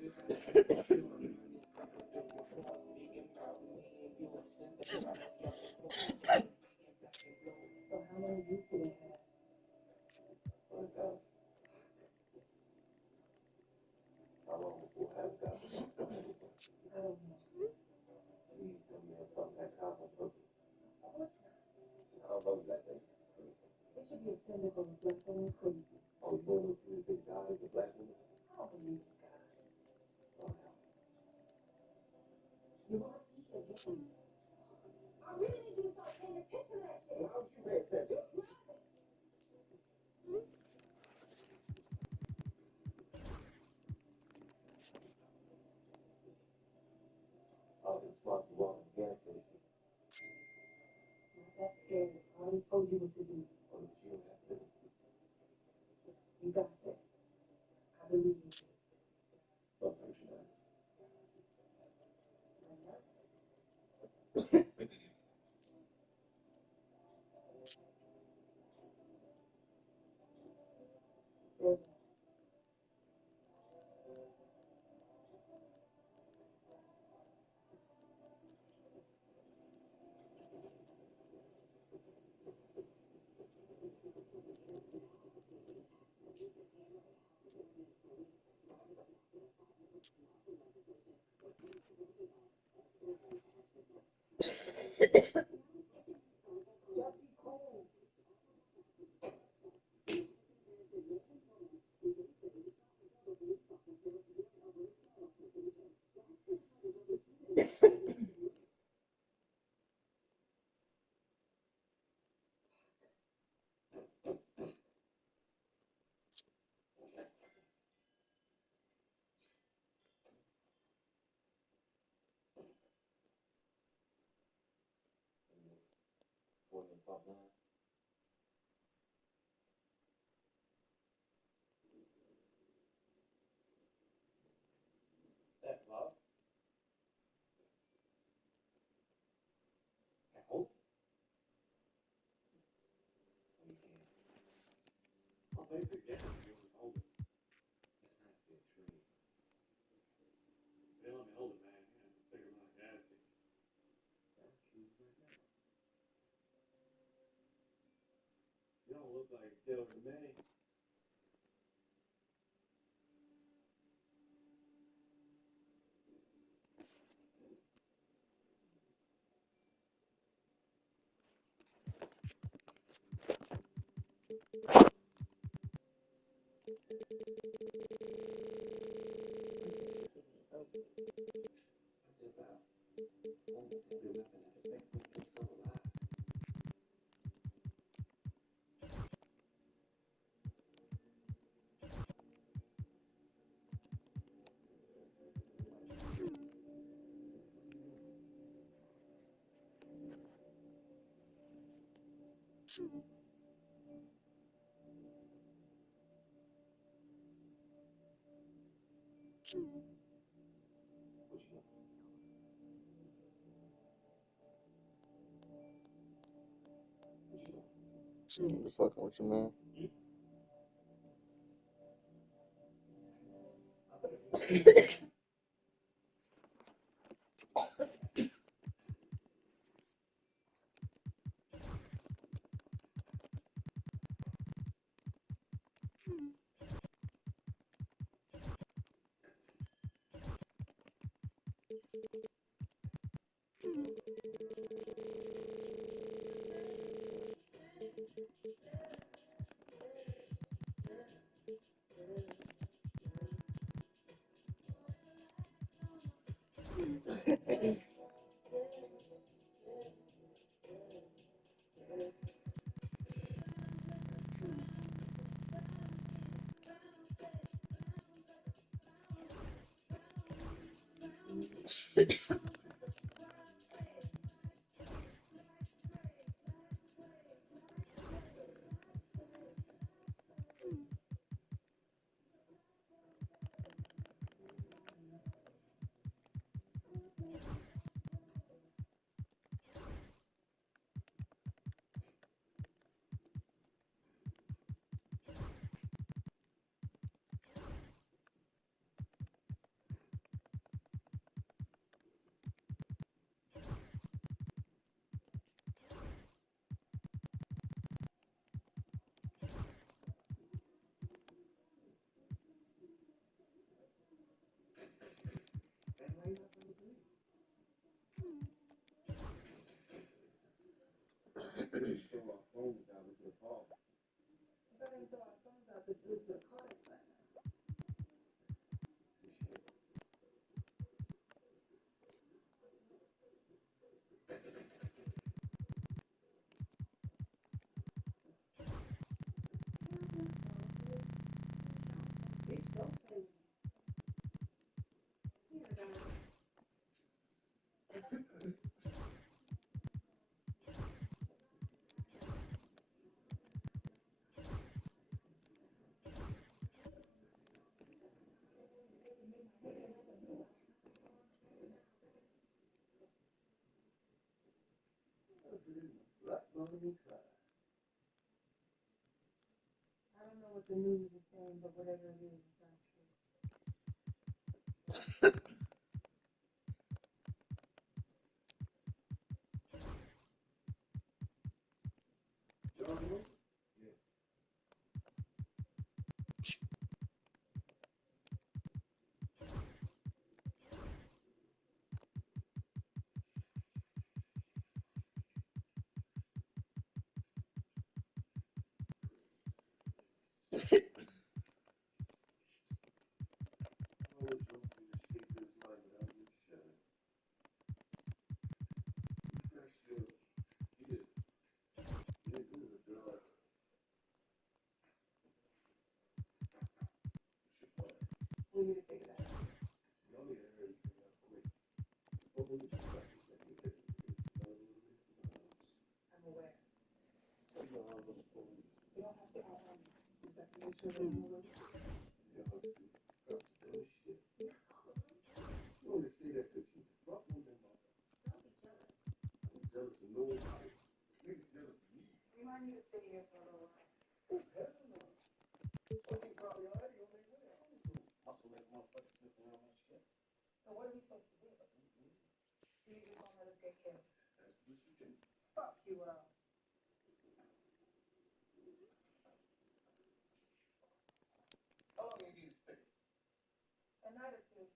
You fucking with you, man. I don't know what the news is saying, but whatever it is, it's not true. We need to figure that out. I'm aware. You don't have to call on me. You just have to make sure that you know what it is. We might need to stay here for a little while. So what are we supposed to do? So you just won't let us get killed? Fuck you all. A night or two.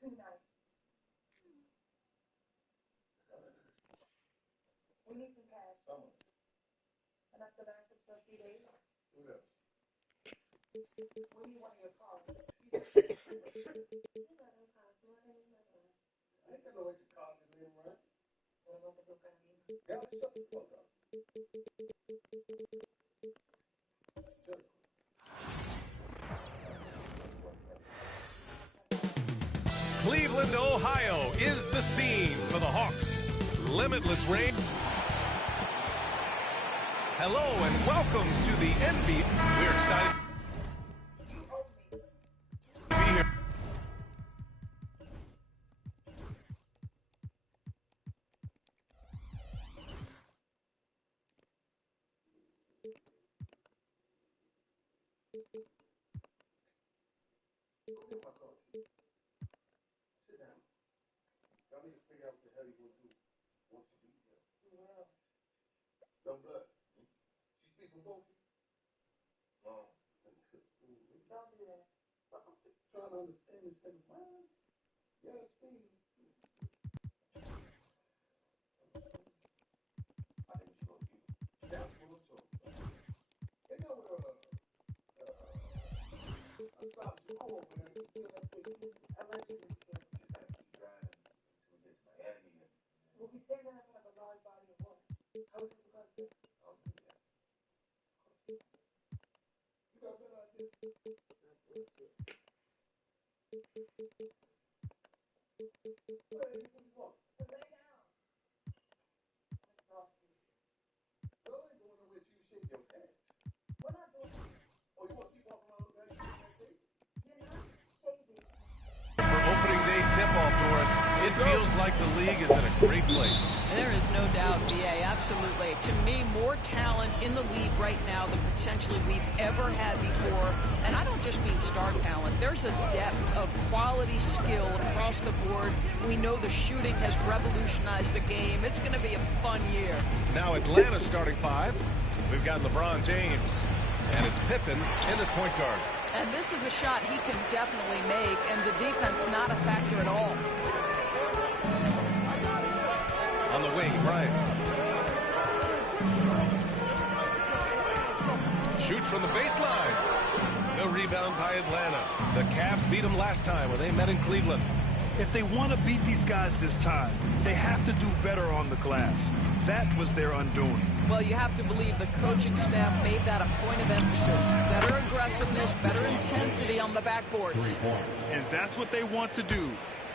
Two nights. We need some cash. Enough to last us for a few days. We need one of your cars. Cleveland, Ohio is the scene for the Hawks. Limitless rain. Hello and welcome to the NBA. We're excited to be here. Don't do that. Allegedly, we'll be standing in front of a large body of water. How is this supposed to? So lay down. I'm exhausted. We're not doing this. You're not shaving. For opening day tip-off, Doris, it feels like the league is in a great place. There is no doubt, BA, absolutely. To me, more talent in the league right now than potentially we've ever had before. And I don't just mean star talent. There's a depth of quality skill across the board. We know the shooting has revolutionized the game. It's going to be a fun year. Now Atlanta's starting five. We've got LeBron James, and it's Pippen in at point guard. And this is a shot he can definitely make, and the defense not a factor at all. On the wing, Bryant. Shoot from the baseline. No rebound by Atlanta. The Cavs beat them last time when they met in Cleveland. If they want to beat these guys this time, they have to do better on the glass. That was their undoing. Well, you have to believe the coaching staff made that a point of emphasis. Better aggressiveness, better intensity on the backboards. And that's what they want to do.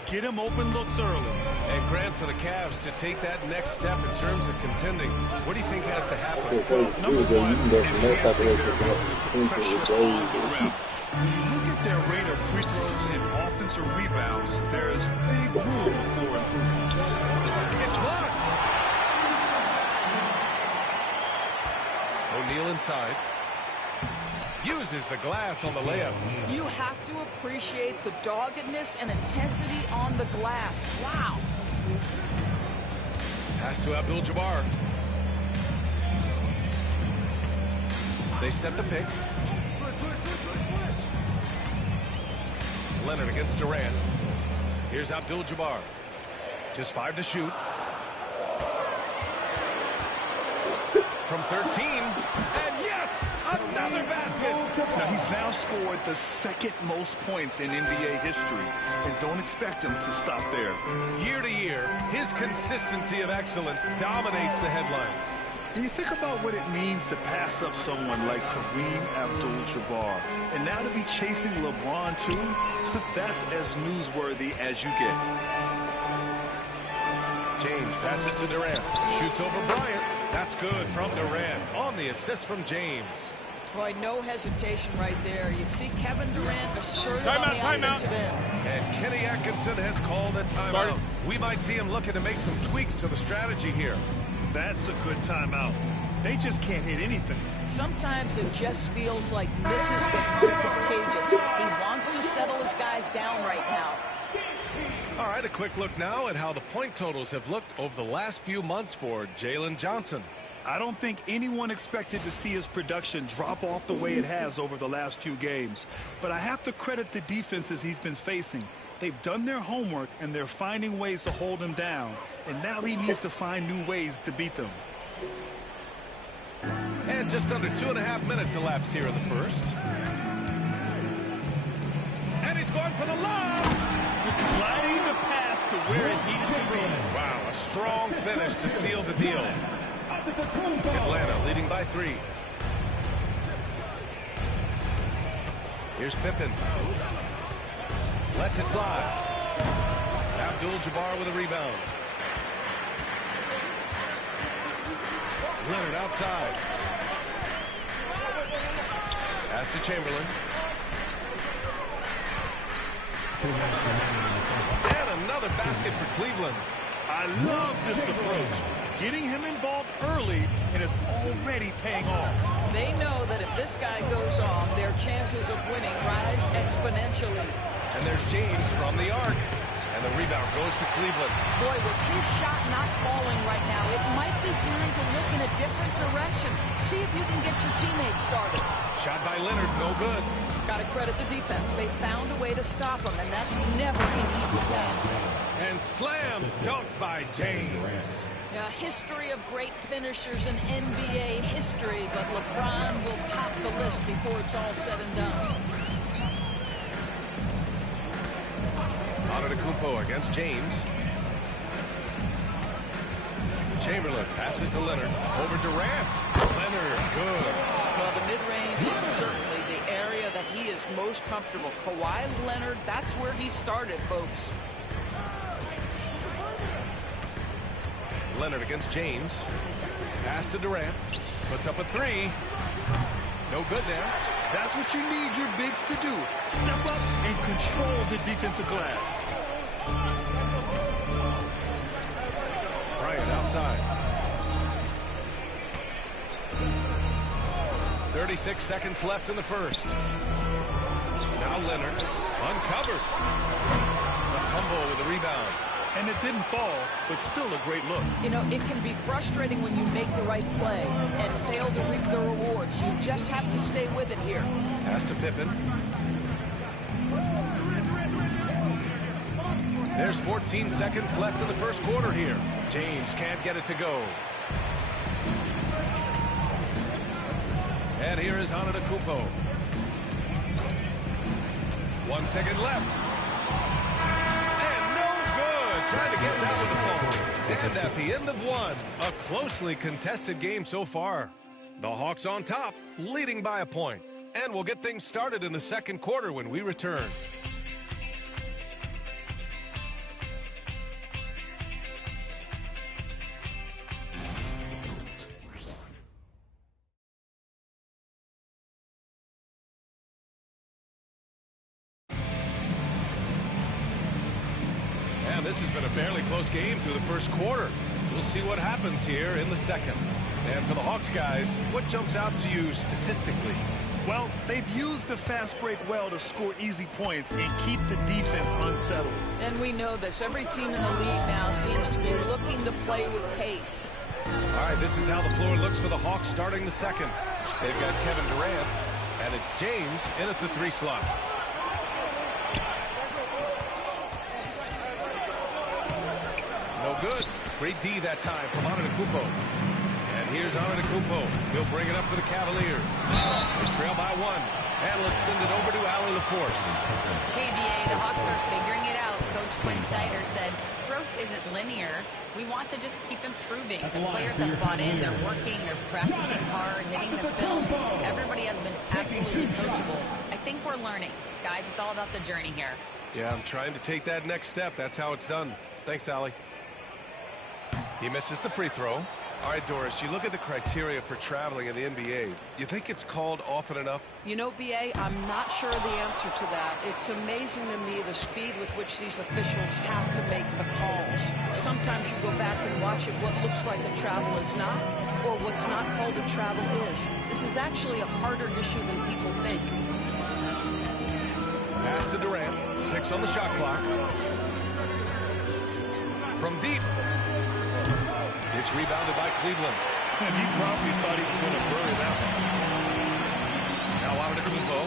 Get him open looks early. And Grant, for the Cavs to take that next step in terms of contending, what do you think has to happen? Number one, enhancing their ability to put pressure on the rim. When you look at their rate of free throws and offensive rebounds, there is big room for improvement. It's blocked. O'Neal inside. Uses the glass on the layup. You have to appreciate the doggedness and intensity on the glass. Wow. Pass to Abdul-Jabbar. They set the pick. Leonard against Durant. Here's Abdul-Jabbar. Just 5 to shoot. From 13. And yes! Another basket! Now, he's now scored the second most points in NBA history, and don't expect him to stop there. Year to year, his consistency of excellence dominates the headlines. And you think about what it means to pass up someone like Kareem Abdul-Jabbar, and now to be chasing LeBron too, that's as newsworthy as you get. James passes to Durant. Shoots over Bryant. That's good from Durant on the assist from James. Boy, no hesitation right there. You see Kevin Durant assertive on the offensive end. And Kenny Atkinson has called a timeout. We might see him looking to make some tweaks to the strategy here. That's a good timeout. They just can't hit anything. Sometimes it just feels like misses become contagious. He wants to settle his guys down right now. All right, a quick look now at how the point totals have looked over the last few months for Jalen Johnson. I don't think anyone expected to see his production drop off the way it has over the last few games. But I have to credit the defenses he's been facing. They've done their homework, and they're finding ways to hold him down. And now he needs to find new ways to beat them. And just under 2.5 minutes elapsed here in the first. And he's going for the lob. Gliding the pass to where it needed to be. Wow, a strong finish to seal the deal. Atlanta leading by 3. Here's Pippen. Lets it fly. Abdul-Jabbar with a rebound. Leonard outside. Pass to Chamberlain. And another basket for Cleveland. I love this approach. Getting him involved early, and it's already paying off. They know that if this guy goes on, their chances of winning rise exponentially. And there's James from the arc. And the rebound goes to Cleveland. Boy, with his shot not falling right now, it might be time to look in a different direction. See if you can get your teammates started. Shot by Leonard, no good. Got to credit the defense. They found a way to stop him, and that's never an easy task. And slam dunk by James. A history of great finishers in NBA history, but LeBron will top the list before it's all said and done. Antetokounmpo against James. Chamberlain passes to Leonard. Over Durant. Leonard, good. Well, the mid-range is certainly the area that he is most comfortable. Kawhi Leonard, that's where he started, folks. Leonard against James. Pass to Durant. Puts up a 3. No good there. That's what you need your bigs to do. Step up and control the defensive glass. Bryant outside. 36 seconds left in the first. Now Leonard uncovered. A tumble with a rebound. And it didn't fall, but still a great look. You know, it can be frustrating when you make the right play and fail to reap the rewards. You just have to stay with it here. Pass to Pippen. There's 14 seconds left in the first quarter here. James can't get it to go. And here is Antetokounmpo. 1 second left. And no good. Trying to get that with the phone. And at the end of one, a closely contested game so far. The Hawks on top, leading by a point. And we'll get things started in the second quarter when we return. And this has been a fairly close game through the first quarter. We'll see what happens here in the second. And for the Hawks guys, what jumps out to you statistically? Well, they've used the fast break well to score easy points and keep the defense unsettled. And we know this. Every team in the league now seems to be looking to play with pace. All right, this is how the floor looks for the Hawks starting the second. They've got Kevin Durant, and it's James in at the 3 slot. No good. Great D that time from Antetokounmpo. And here's Antetokounmpo. He'll bring it up for the Cavaliers. They trail by 1. And let's send it over to Allie LaForce. KBA, the Hawks are figuring it out. Coach Quinn Snyder said, growth isn't linear. We want to just keep improving. The players have bought in. They're working. They're practicing hard, hitting the film. Everybody has been absolutely coachable. I think we're learning. Guys, it's all about the journey here. Yeah, I'm trying to take that next step. That's how it's done. Thanks, Allie. He misses the free throw. All right, Doris, you look at the criteria for traveling in the NBA. You think it's called often enough? You know, B.A., I'm not sure the answer to that. It's amazing to me the speed with which these officials have to make the calls. Sometimes you go back and watch it, what looks like a travel is not, or what's not called a travel is. This is actually a harder issue than people think. Pass to Durant. 6 on the shot clock. From deep. It's rebounded by Cleveland. And he probably thought he was going to bury that one. Now Antetokounmpo.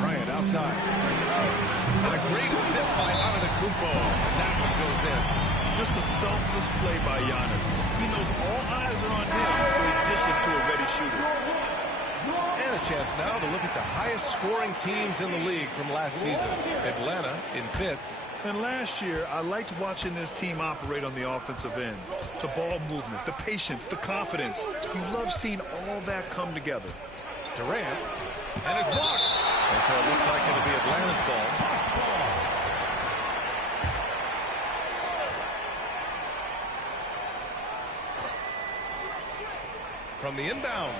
Bryant outside. And a great assist by Antetokounmpo. That one goes in. Just a selfless play by Giannis. He knows all eyes are on him, so he dishes to a ready shooter. And a chance now to look at the highest scoring teams in the league from last season. Atlanta in 5th. And last year, I liked watching this team operate on the offensive end. The ball movement, the patience, the confidence. You love seeing all that come together. Durant, and it's blocked. And so it looks like it'll be Atlanta's ball. From the inbound.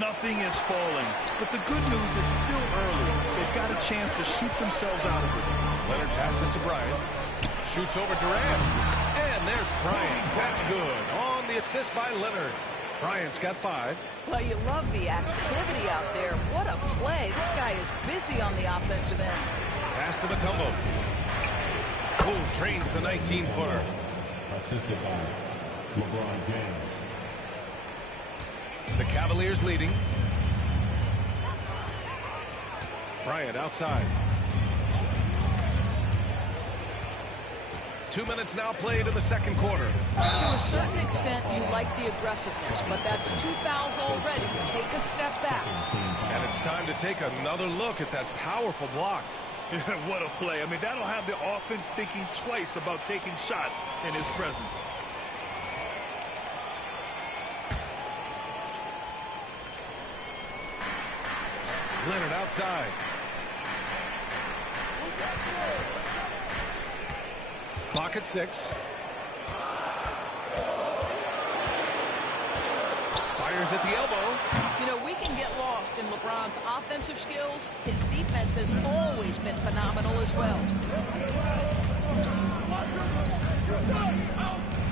Nothing is falling, but the good news is still early. They've got a chance to shoot themselves out of it. Leonard passes to Bryant. Shoots over Durant. And there's Bryant. That's good. On the assist by Leonard. Bryant's got 5. Well, you love the activity out there. What a play. This guy is busy on the offensive end. Pass to Mutombo. Who drains the 19-footer. Assisted by LeBron James. The Cavaliers leading. Bryant outside. 2 minutes now played in the second quarter. To a certain extent, you like the aggressiveness, but that's 2 fouls already. Take a step back. And it's time to take another look at that powerful block. What a play. I mean, that'll have the offense thinking twice about taking shots in his presence. Leonard outside. Clock at 6. Fires at the elbow. You know, we can get lost in LeBron's offensive skills. His defense has always been phenomenal as well.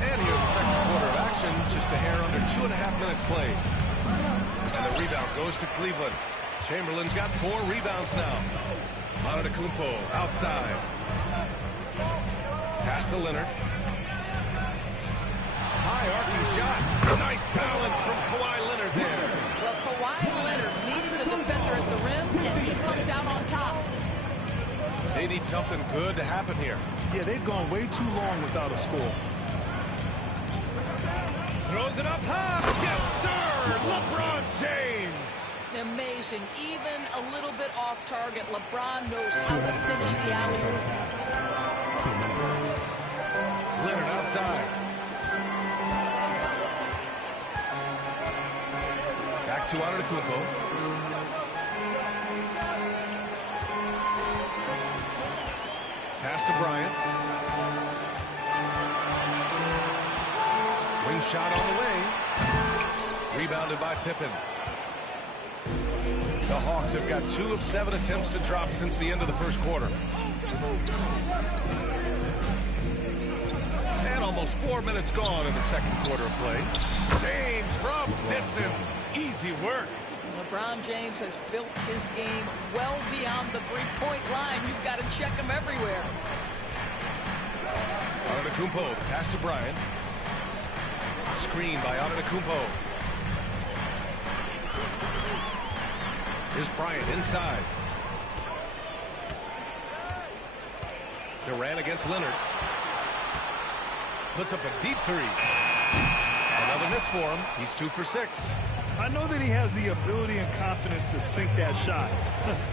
And here in the second quarter of action, just a hair under 2.5 minutes played. And the rebound goes to Cleveland. Chamberlain's got 4 rebounds now. Antetokounmpo outside. Pass to Leonard. High arcing shot. Nice balance from Kawhi Leonard there. Well, Kawhi Leonard meets the defender at the rim, and he comes out on top. They They need something good to happen here. Yeah, they've gone way too long without a score. Throws it up high. Yes, sir! LeBron James. Amazing. Even a little bit off target, LeBron knows how to finish the alley-oop. Leonard outside. Back to Antetokounmpo. Pass to Bryant. Wing shot on the way. Rebounded by Pippen. The Hawks have got 2 of 7 attempts to drop since the end of the first quarter. And almost 4 minutes gone in the second quarter of play. James from distance. Easy work. LeBron James has built his game well beyond the three-point line. You've got to check him everywhere. Antetokounmpo, pass to Bryant. Screen by Antetokounmpo. Here's Bryant inside. Durant against Leonard. Puts up a deep 3. Another miss for him. He's 2 for 6. I know that he has the ability and confidence to sink that shot,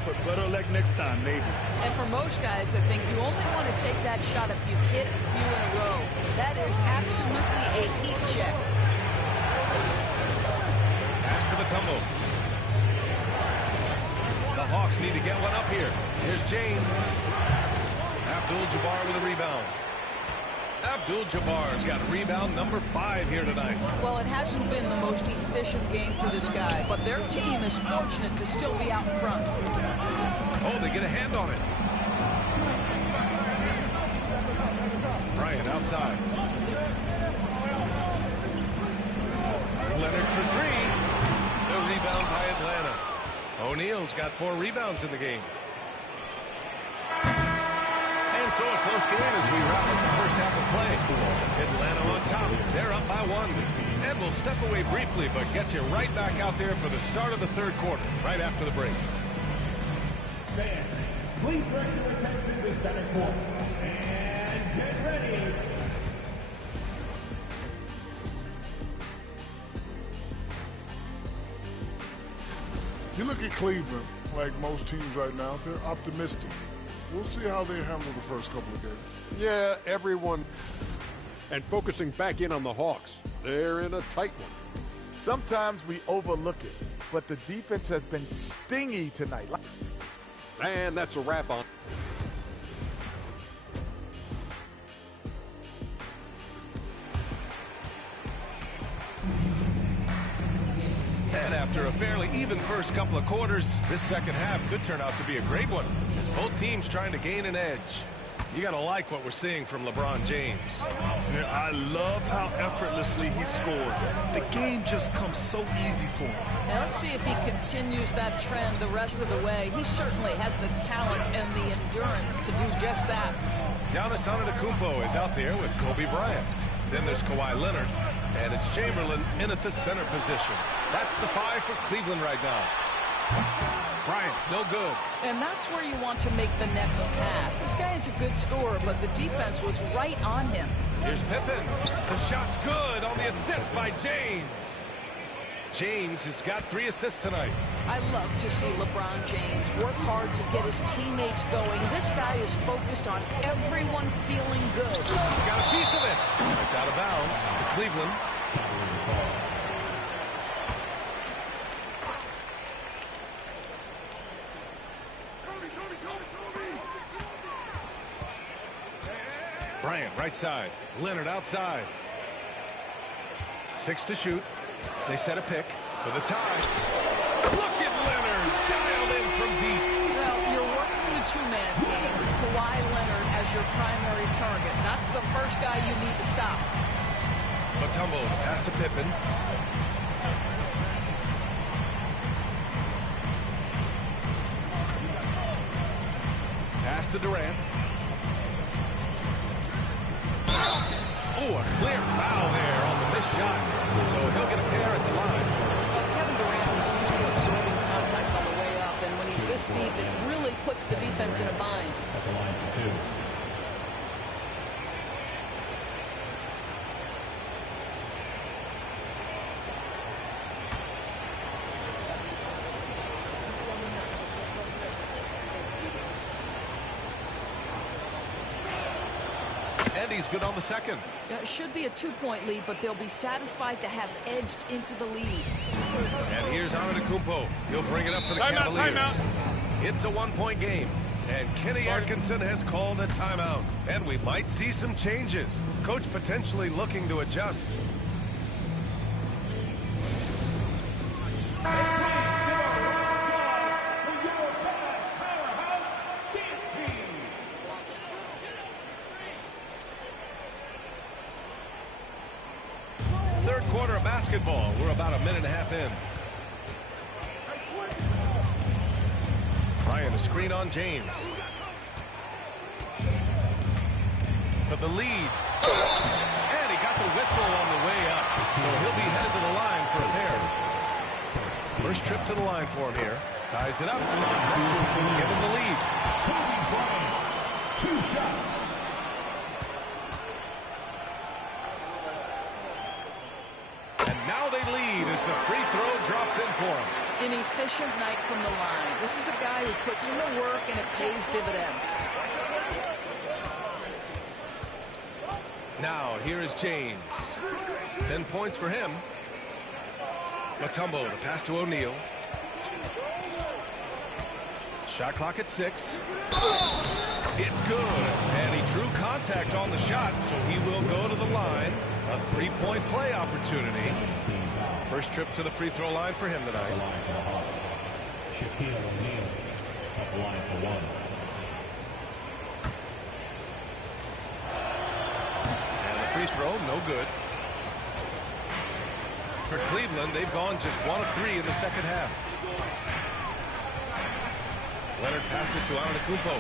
but better luck next time, maybe. And for most guys, I think you only want to take that shot if you've hit a few in a row. That is absolutely a heat check. Pass to Mutombo. The Hawks need to get one up here. Here's James. Abdul-Jabbar with a rebound. Abdul-Jabbar's got rebound number 5 here tonight. Well, it hasn't been the most efficient game for this guy, but their team is fortunate to still be out in front. Oh, they get a hand on it. Bryant outside. Leonard for 3. The rebound by Atlanta. O'Neal's got 4 rebounds in the game. And so a close game as we wrap up the first half of play. Atlanta on top. They're up by 1. And we'll step away briefly, but get you right back out there for the start of the third quarter, right after the break. Fans, please direct your attention to center court. And get ready. You look at Cleveland, like most teams right now, they're optimistic. We'll see how they handle the first couple of games. Yeah, everyone. And focusing back in on the Hawks. They're in a tight one. Sometimes we overlook it, but the defense has been stingy tonight. And that's a wrap on. And after a fairly even first couple of quarters, this second half could turn out to be a great one, as both teams trying to gain an edge. You got to like what we're seeing from LeBron James. Yeah, I love how effortlessly he scored. The game just comes so easy for him. Now let's see if he continues that trend the rest of the way. He certainly has the talent and the endurance to do just that. Giannis Antetokounmpo is out there with Kobe Bryant. Then there's Kawhi Leonard, and it's Chamberlain in at the center position. That's the 5 for Cleveland right now. Bryant, no good. And that's where you want to make the next pass. This guy is a good scorer, but the defense was right on him. Here's Pippen. The shot's good on the assist by James. James has got 3 assists tonight. I love to see LeBron James work hard to get his teammates going. This guy is focused on everyone feeling good. Got a piece of it. It's out of bounds to Cleveland. Bryant, right side. Leonard outside. 6 to shoot. They set a pick for the tie. Look at Leonard, dialed in from deep. Well, you're working the 2-man game. Kawhi Leonard as your primary target. That's the first guy you need to stop. Mutombo, pass to Pippen. Pass to Durant. Oh, a clear foul there on the missed shot. So he'll get a pair at the line. Kevin Durant is used to absorbing contact on the way up, and when he's this deep, it really puts the the defense in a bind. At the line for 2. And he's good on the second. It should be a 2-point lead, but they'll be satisfied to have edged into the lead. And here's Antetokounmpo. He'll bring it up for the Cavaliers. Timeout. It's a 1-point game. And Kenny Atkinson has called a timeout. And we might see some changes. Coach potentially looking to adjust. Third quarter of basketball. We're about a minute and a half in. Ryan, a screen on James. For the lead. And he got the whistle on the way up. So he'll be headed to the line for a pair. First trip to the line for him here. Ties it up. This next one can give him the lead. Kobe Bryant, 2 shots. And now they lead as the free throw drops in for him. An efficient night from the line. This is a guy who puts in the work and it pays dividends. Now, here is James. 10 points for him. Mutombo, the pass to O'Neal. Shot clock at 6. It's good. And he drew contact on the shot, so he will go to the line. A 3-point play opportunity. First trip to the free throw line for him tonight. At the line for the Hawks. Shaquille O'Neal at the line for 1. And the free throw, no good. For Cleveland, they've gone just 1 of 3 in the second half. Leonard passes to Antetokounmpo.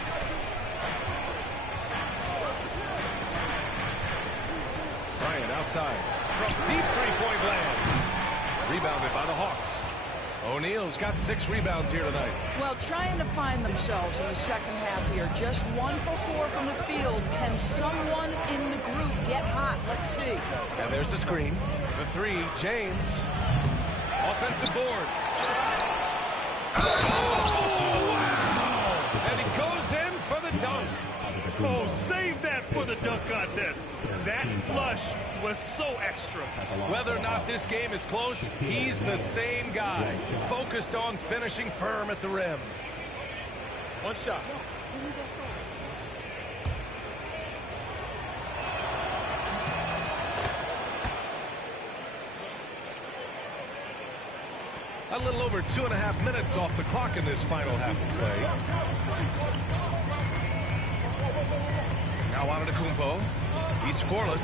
Bryant outside. From deep three-point land. Rebounded by the Hawks. O'Neal's got 6 rebounds here tonight. Well, trying to find themselves in the second half here. Just 1 for 4 from the field. Can someone in the group get hot? Let's see. And there's the screen. The 3, James. Offensive board. Oh, wow! And he goes in for the dunk. Oh, save that for the dunk contest. That flush was so extra. Whether or not this game is close, he's the same guy. Focused on finishing firm at the rim. 1 shot. A little over 2.5 minutes off the clock in this final half of play. Now Antetokounmpo. He's scoreless.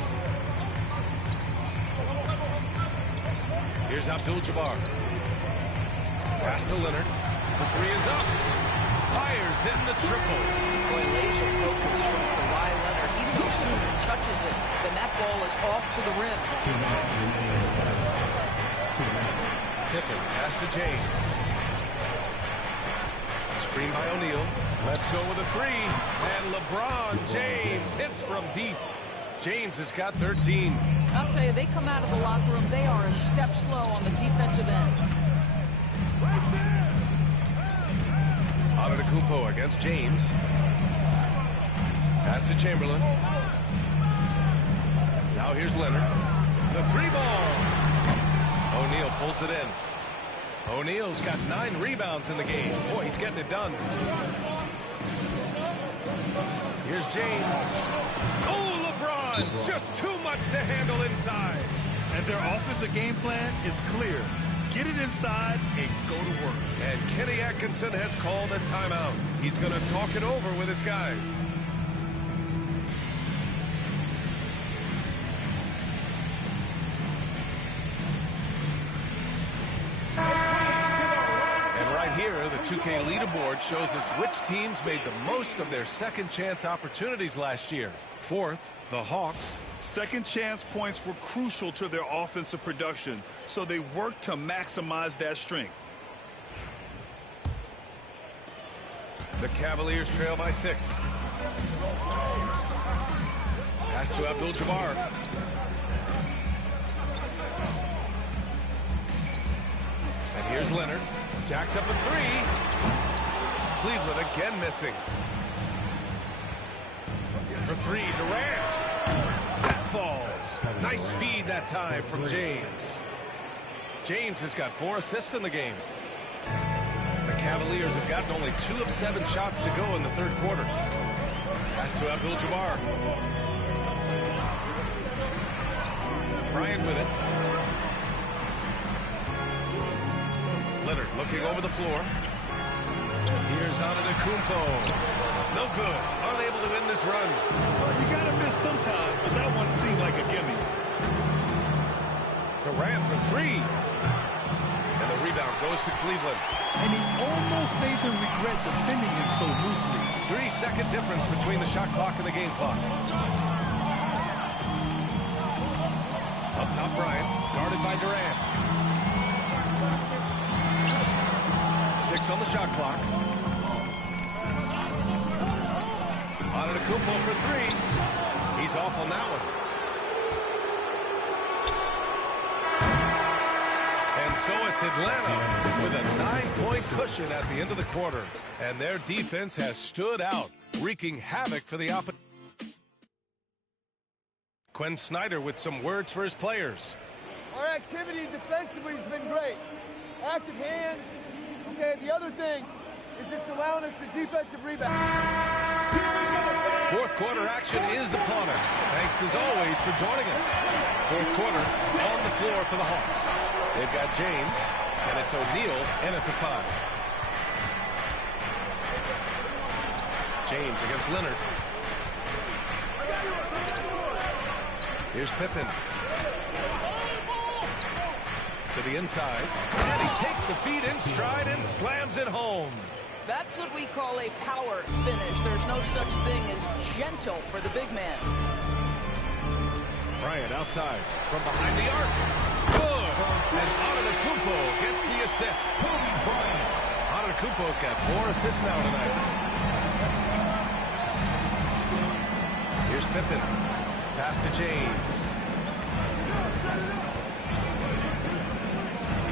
Here's Abdul-Jabbar. Pass to Leonard. The 3 is up. Fires in the triple. Boy, laser focus from Kawhi Leonard. Even though Sooner touches it, then that ball is off to the rim. Pippen, pass to James. Screen by O'Neal. Let's go with a 3. And LeBron James hits from deep. James has got 13. I'll tell you, they come out of the locker room, they are a step slow on the defensive end. Antetokounmpo against James. Pass to Chamberlain. Now here's Leonard. The 3 ball. O'Neal pulls it in. O'Neal's got 9 rebounds in the game. Boy, he's getting it done. Here's James. Oh, LeBron! Just too much to handle inside. And their offensive game plan is clear. Get it inside and go to work. And Kenny Atkinson has called a timeout. He's going to talk it over with his guys. Here, the 2K leaderboard shows us which teams made the most of their second chance opportunities last year. 4th, the Hawks. Second chance points were crucial to their offensive production, so they worked to maximize that strength. The Cavaliers trail by 6. Pass to Abdul-Jabbar. And here's Leonard. Jacks up a 3. Cleveland again missing. For 3, Durant. That falls. Nice feed that time from James. James has got 4 assists in the game. The Cavaliers have gotten only 2 of 7 shots to go in the third quarter. Pass to Abdul-Jabbar. Bryant with it. Leonard looking over the floor. Here's Antetokounmpo. No good. Unable to win this run. Well, you got to miss sometimes, but that one seemed like a gimme. Durant for 3. And the rebound goes to Cleveland. And he almost made them regret defending him so loosely. 3-second difference between the shot clock and the game clock. Up top, Bryant, guarded by Durant. 6 on the shot clock. Antetokounmpo for 3. He's off on that one. And so it's Atlanta with a 9-point cushion at the end of the quarter. And their defense has stood out, wreaking havoc for the opposition. Quinn Snyder with some words for his players. Our activity defensively has been great. Active hands. Okay, the other thing is it's allowing us the defensive rebound. Fourth quarter action is upon us. Thanks as always for joining us. Fourth quarter on the floor for the Hawks. They've got James, and it's O'Neal in at the 5. James against Leonard. Here's Pippen. To the inside. And he takes the feed in stride and slams it home. That's what we call a power finish. There's no such thing as gentle for the big man. Bryant outside from behind the arc. Good. And Antetokounmpo gets the assist. Kobe Bryant. Antetokounmpo's got 4 assists now tonight. Here's Pippen. Pass to James.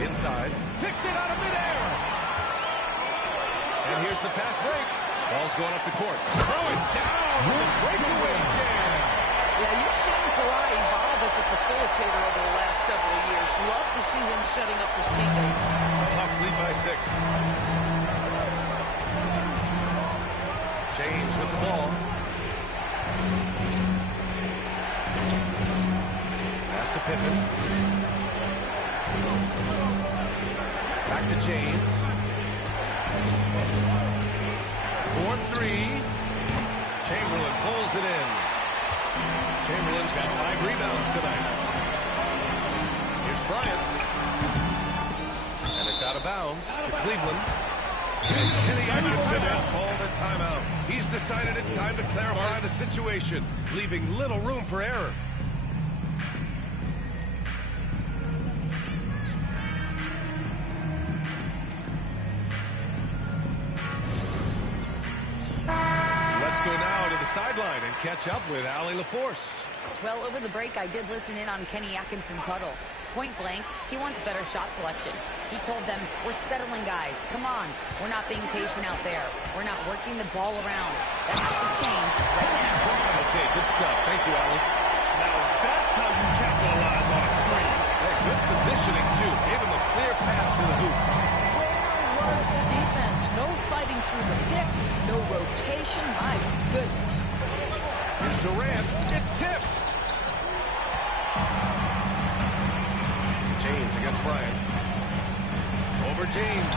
Inside. Picked it out of midair. And here's the fast break. Ball's going up the court. Throw it down with a breakaway jam. Yeah, you've seen Kawhi evolve as a facilitator over the last several years. Love to see him setting up his teammates. Hawks lead by 6. James with the ball. Pass to Pippen. Back to James. 4-3. Chamberlain pulls it in. Chamberlain's got 5 rebounds tonight. Here's Bryant. And it's out of bounds to Cleveland. And Kenny Atkinson has called a timeout. He's decided it's time to clarify the situation, leaving little room for error. Sideline and catch up with Allie LaForce. Well, over the break, I did listen in on Kenny Atkinson's huddle. Point blank, he wants better shot selection. He told them, we're settling, guys. Come on. We're not being patient out there. We're not working the ball around. That has to change right now. Okay, good stuff. Thank you, Allie. Now, that's how you capitalize on a screen. Yeah, good positioning, too. Gave him a clear path to the hoop. Where was the defense? No fighting through the pick. No rotation. My goodness. Here's Durant. It's tipped. James against Bryant. Over James.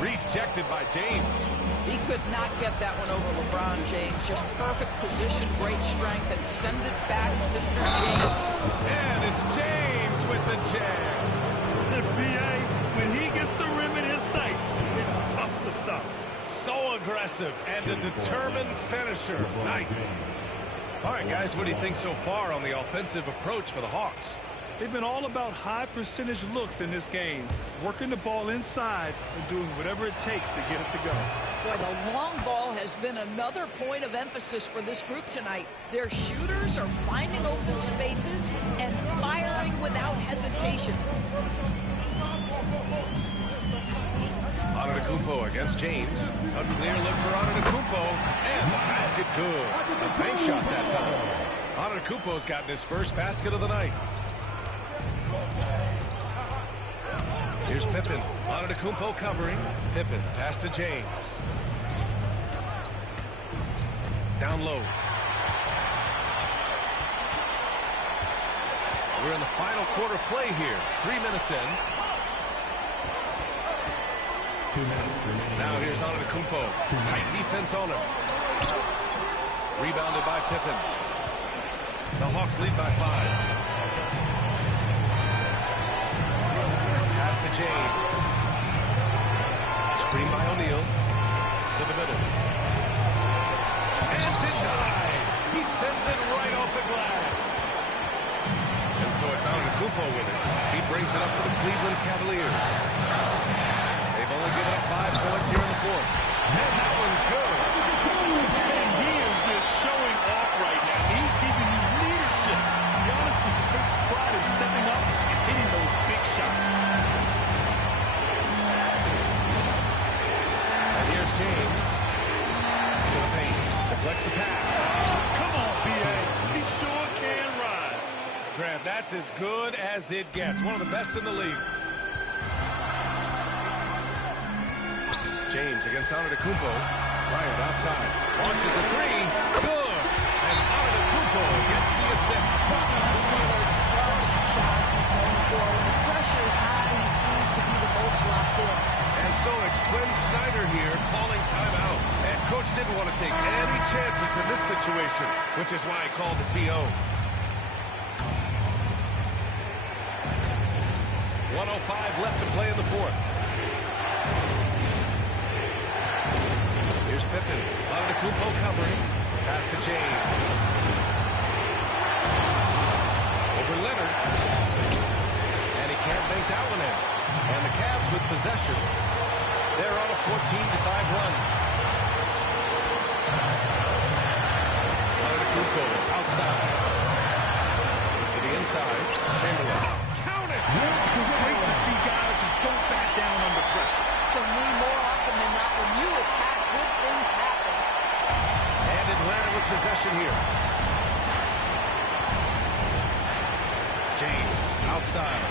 Rejected by James. He could not get that one over LeBron James. Just perfect position, great strength, and send it back to Mr. James. And it's James with the jam. The BA, when he gets the rim in his sights, it's tough to stop. So aggressive and a determined finisher. Nice. All right, guys, what do you think so far on the offensive approach for the Hawks? They've been all about high percentage looks in this game, working the ball inside and doing whatever it takes to get it to go. Boy, the long ball has been another point of emphasis for this group tonight. Their shooters are finding open spaces and firing without hesitation. Antetokounmpo against James. A clear look for Antetokounmpo. And the basket good. A bank shot that time. Antetokounmpo's gotten his first basket of the night. Here's Pippen. Antetokounmpo covering. Pippen, pass to James. Down low. We're in the final quarter play here. 3 minutes in. 2 minutes remaining. Now here's Antetokounmpo. Tight defense on him. Rebounded by Pippen. The Hawks lead by 5. Pass to James. Screen by O'Neal. To the middle. And denied. He sends it right off the glass. And so it's Antetokounmpo with it. He brings it up for the Cleveland Cavaliers. They've only given up 5 points here in the fourth. And that one's good. And he is just showing off right now. He's giving you leadership. Giannis just takes pride in stepping up and hitting those big shots. And here's James. To the paint. Deflects the pass. Come on, B.A. He sure can rise. Grant, that's as good as it gets. One of the best in the league. James against Antetokounmpo. Bryant outside. Launches a three. Good. And Antetokounmpo gets the assist. That's one of those clutch shots he's known for. When the pressure is high, he seems to be the most locked in. And so it's Quinn Snyder here calling timeout. And coach didn't want to take any chances in this situation, which is why he called the TO. 1:05 left to play in the fourth. Here's Pippen. Antetokounmpo covering. Pass to James. Over Leonard. And he can't make that one in. And the Cavs with possession. They're on a 14-5 run. Antetokounmpo outside. To the inside. Chamberlain. Count it! It's great to see guys who don't back down under pressure. To me, more often than not, when you attack, good things happen. And Atlanta with possession here. James outside.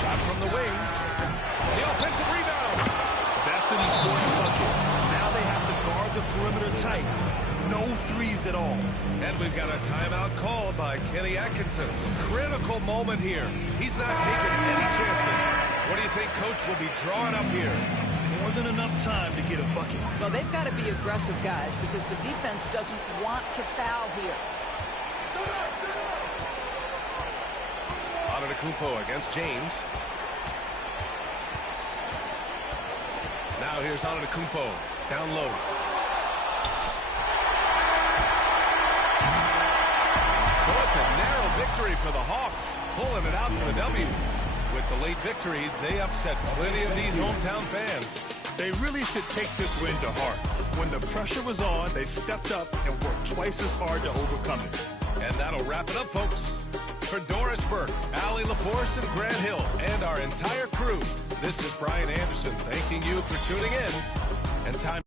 Shot from the wing. The offensive rebound. That's an important bucket. Now they have to guard the perimeter tight. No threes at all. And we've got a timeout called by Kenny Atkinson. Critical moment here. He's not taking any chances. What do you think coach will be drawing up here? More than enough time to get a bucket. Well, they've got to be aggressive, guys, because the defense doesn't want to foul here. Antetokounmpo against James. Now here's Antetokounmpo. Down low. So it's a narrow victory for the Hawks, pulling it out for the W. With the late victory, they upset plenty of these hometown fans. They really should take this win to heart. When the pressure was on, they stepped up and worked twice as hard to overcome it. And that'll wrap it up, folks. For Doris Burke, Allie LaForce, and Grant Hill, and our entire crew, this is Brian Anderson thanking you for tuning in. And time.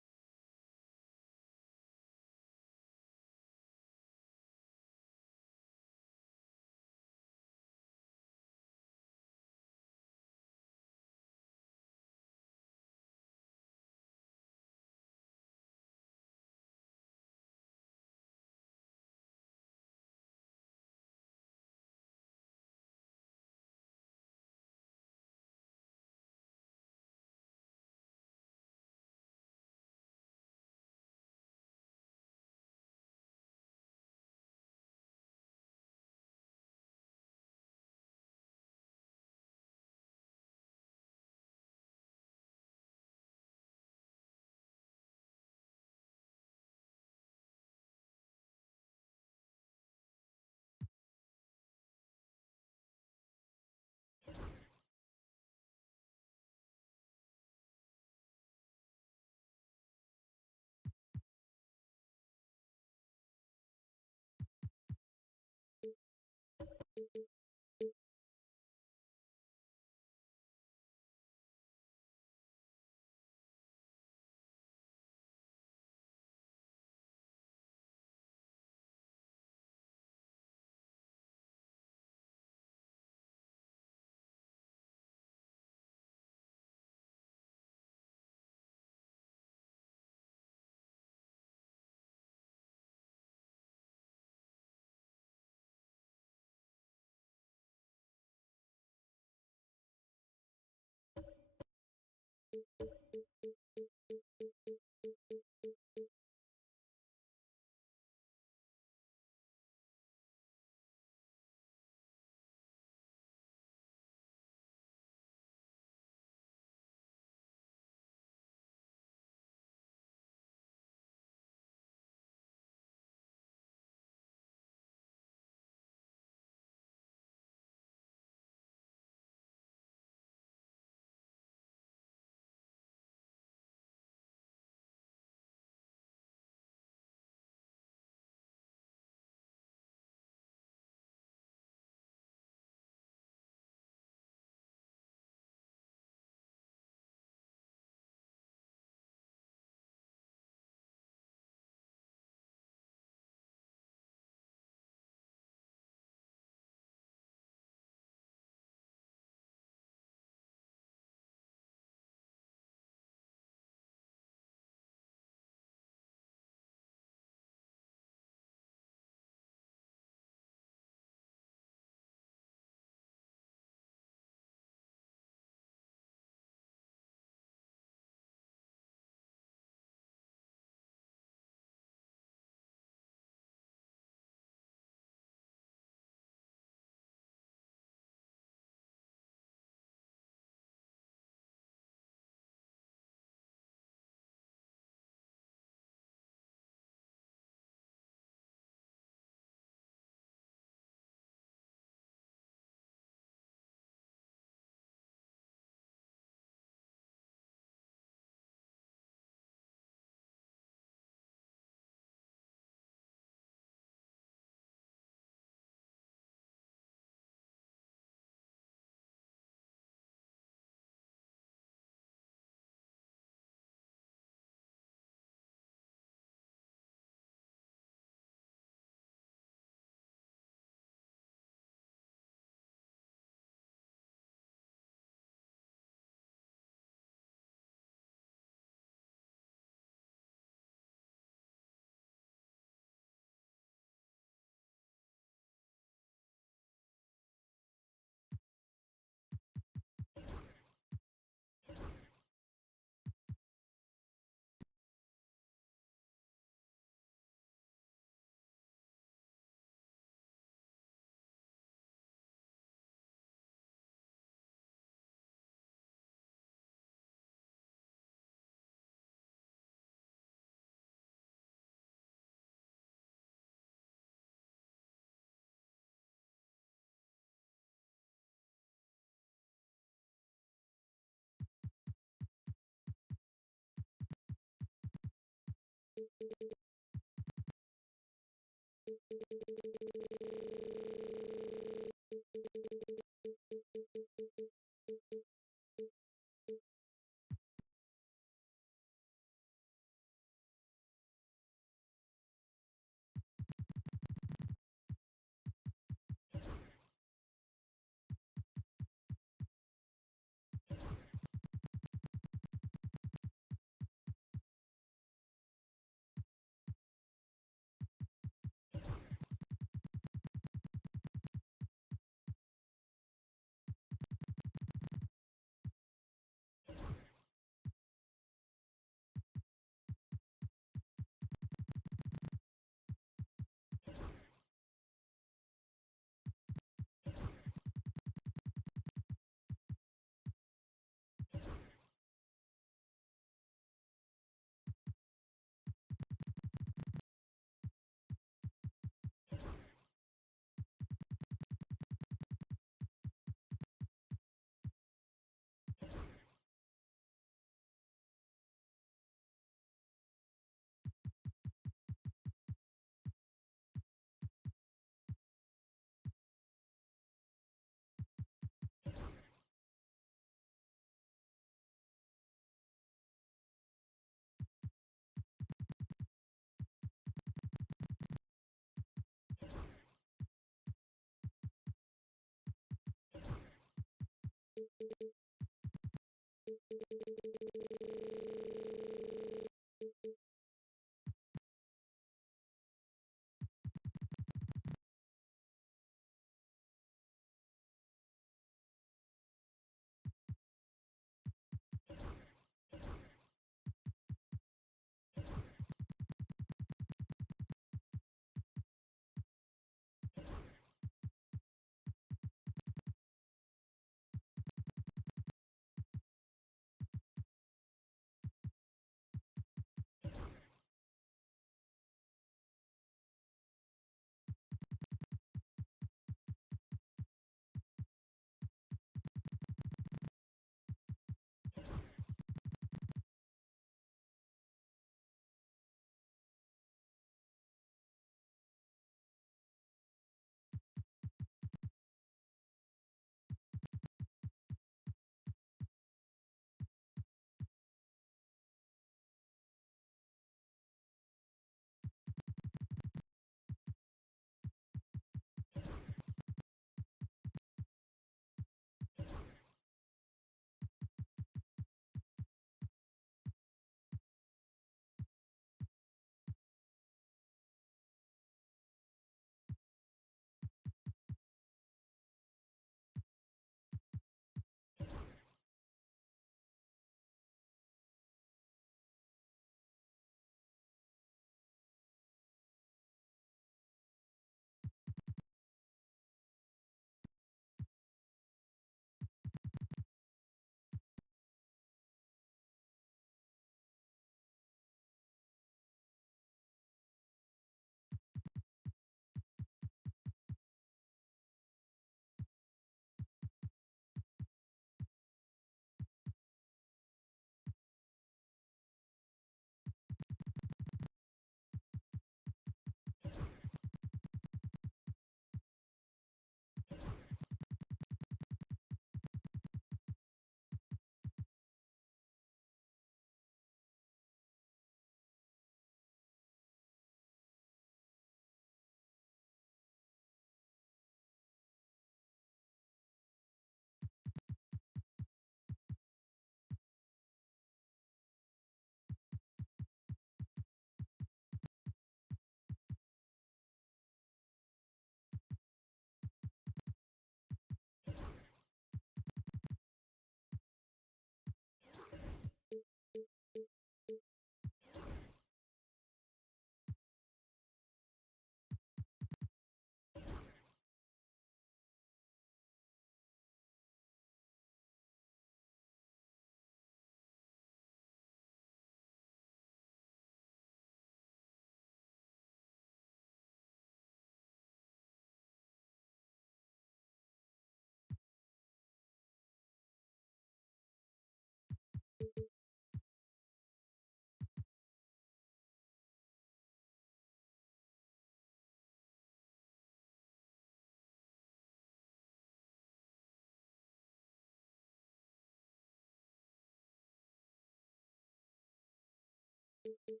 Welcome.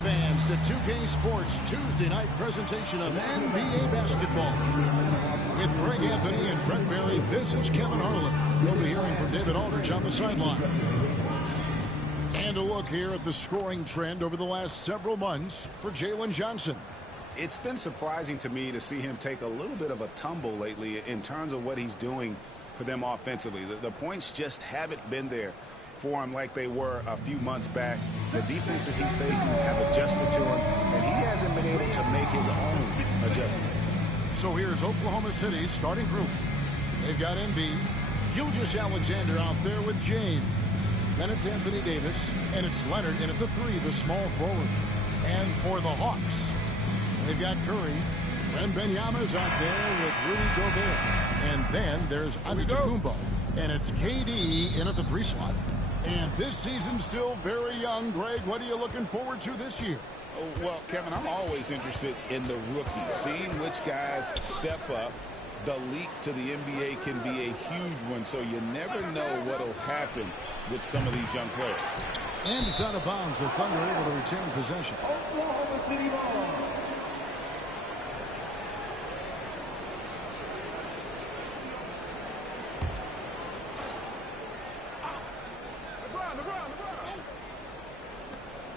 Fans to 2K Sports Tuesday night presentation of NBA basketball. With Greg Anthony and Brett Berry, this is Kevin Harlan. You'll be hearing from David Aldridge on the sideline. And a look here at the scoring trend over the last several months for Jalen Johnson. It's been surprising to me to see him take a little bit of a tumble lately in terms of what he's doing for them offensively. The points just haven't been there for him like they were a few months back. The defenses he's facing have adjusted to him, and he hasn't been able to make his own adjustment. So here's Oklahoma City's starting group. They've got Embiid, Gilgeous-Alexander out there with James. Then it's Anthony Davis, and it's Leonard in at the 3, the small forward. And for the Hawks, they've got Curry. Wembanyama's out there with Rudy Gobert. And then there's Antetokounmpo. And it's KD in at the 3 slot. And this season's still very young. Greg, what are you looking forward to this year? Oh, well, Kevin, I'm always interested in the rookies, seeing which guys step up. The leap to the NBA can be a huge one, so you never know what will happen with some of these young players. And it's out of bounds. The Thunder able to retain possession. Oklahoma City ball.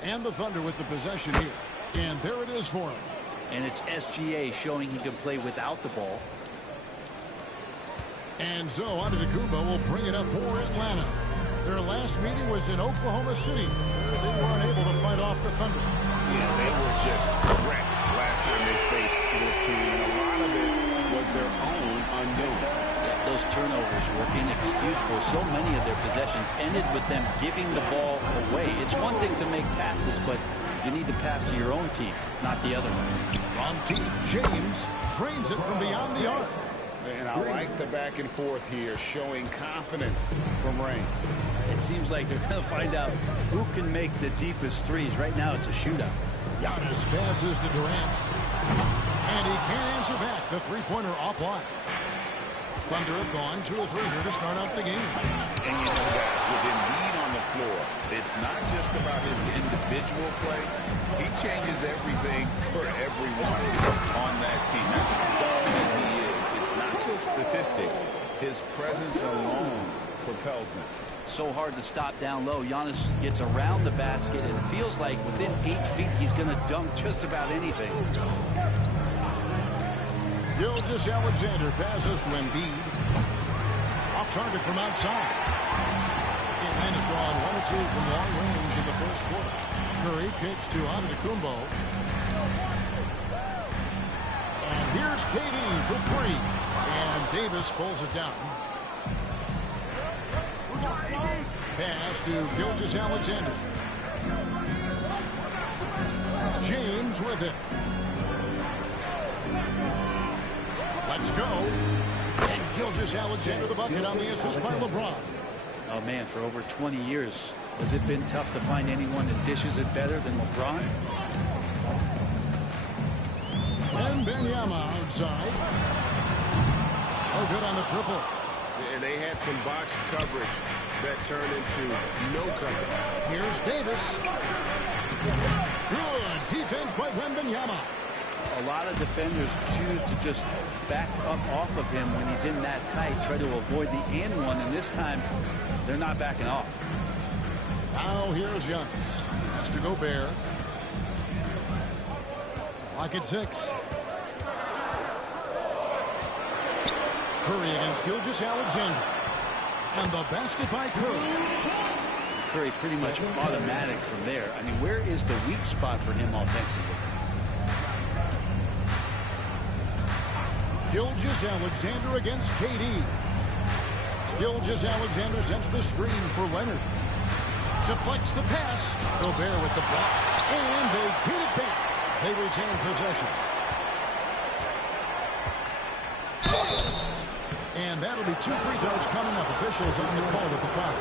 And the Thunder with the possession here. And there it is for him. And it's SGA showing he can play without the ball. And so Antetokounmpo will bring it up for Atlanta. Their last meeting was in Oklahoma City, where they were unable to fight off the Thunder. Yeah, they were just wrecked last time they faced this team. And a lot of it was their own undoing. Yeah, those turnovers were inexcusable. So many of their possessions ended with them giving the ball away. It's one thing to make passes, but you need to pass to your own team, not the other one. Wrong team. James drains it from beyond the arc. And I like the back and forth here, showing confidence from range. It seems like they're going to find out who can make the deepest threes. Right now, it's a shootout. Giannis passes to Durant. And he can't answer back. The three-pointer offline. Thunder have gone 2 of 3 here to start out the game. And you know, guys, with Embiid on the floor, it's not just about his individual play. He changes everything for everyone on that team. That's how dominant he is. It's not just statistics. His presence alone propels them. So hard to stop down low. Giannis gets around the basket, and it feels like within 8 feet he's going to dunk just about anything. Gilgeous-Alexander passes to Embiid. Off target from outside. Atlanta has drawn 1 or 2 from long range in the first quarter. Curry kicks to Antetokounmpo. And here's KD for 3. And Davis pulls it down. Pass to Gilgeous-Alexander. James with it. Let's go. And Gilgeous-Alexander the bucket on the assist by LeBron. Oh, man, for over 20 years, has it been tough to find anyone that dishes it better than LeBron? And Wembanyama outside. Oh, good on the triple. And they had some botched coverage that turned into no coverage. Here's Davis. Good defense by Wembanyama. A lot of defenders choose to just back up off of him when he's in that tight, try to avoid the and one, and this time they're not backing off. Now here's Giannis. Has to go Gobert. Lock at 6. Curry against Gilgeous-Alexander. And the basket by Curry. Curry pretty much automatic from there. I mean, where is the weak spot for him offensively? Gilgeous-Alexander against KD. Gilgeous-Alexander sends the screen for Leonard. Deflects the pass. Gobert with the block. And they get it back. They retain possession. And that'll be 2 free throws coming up. Officials on the call with the foul.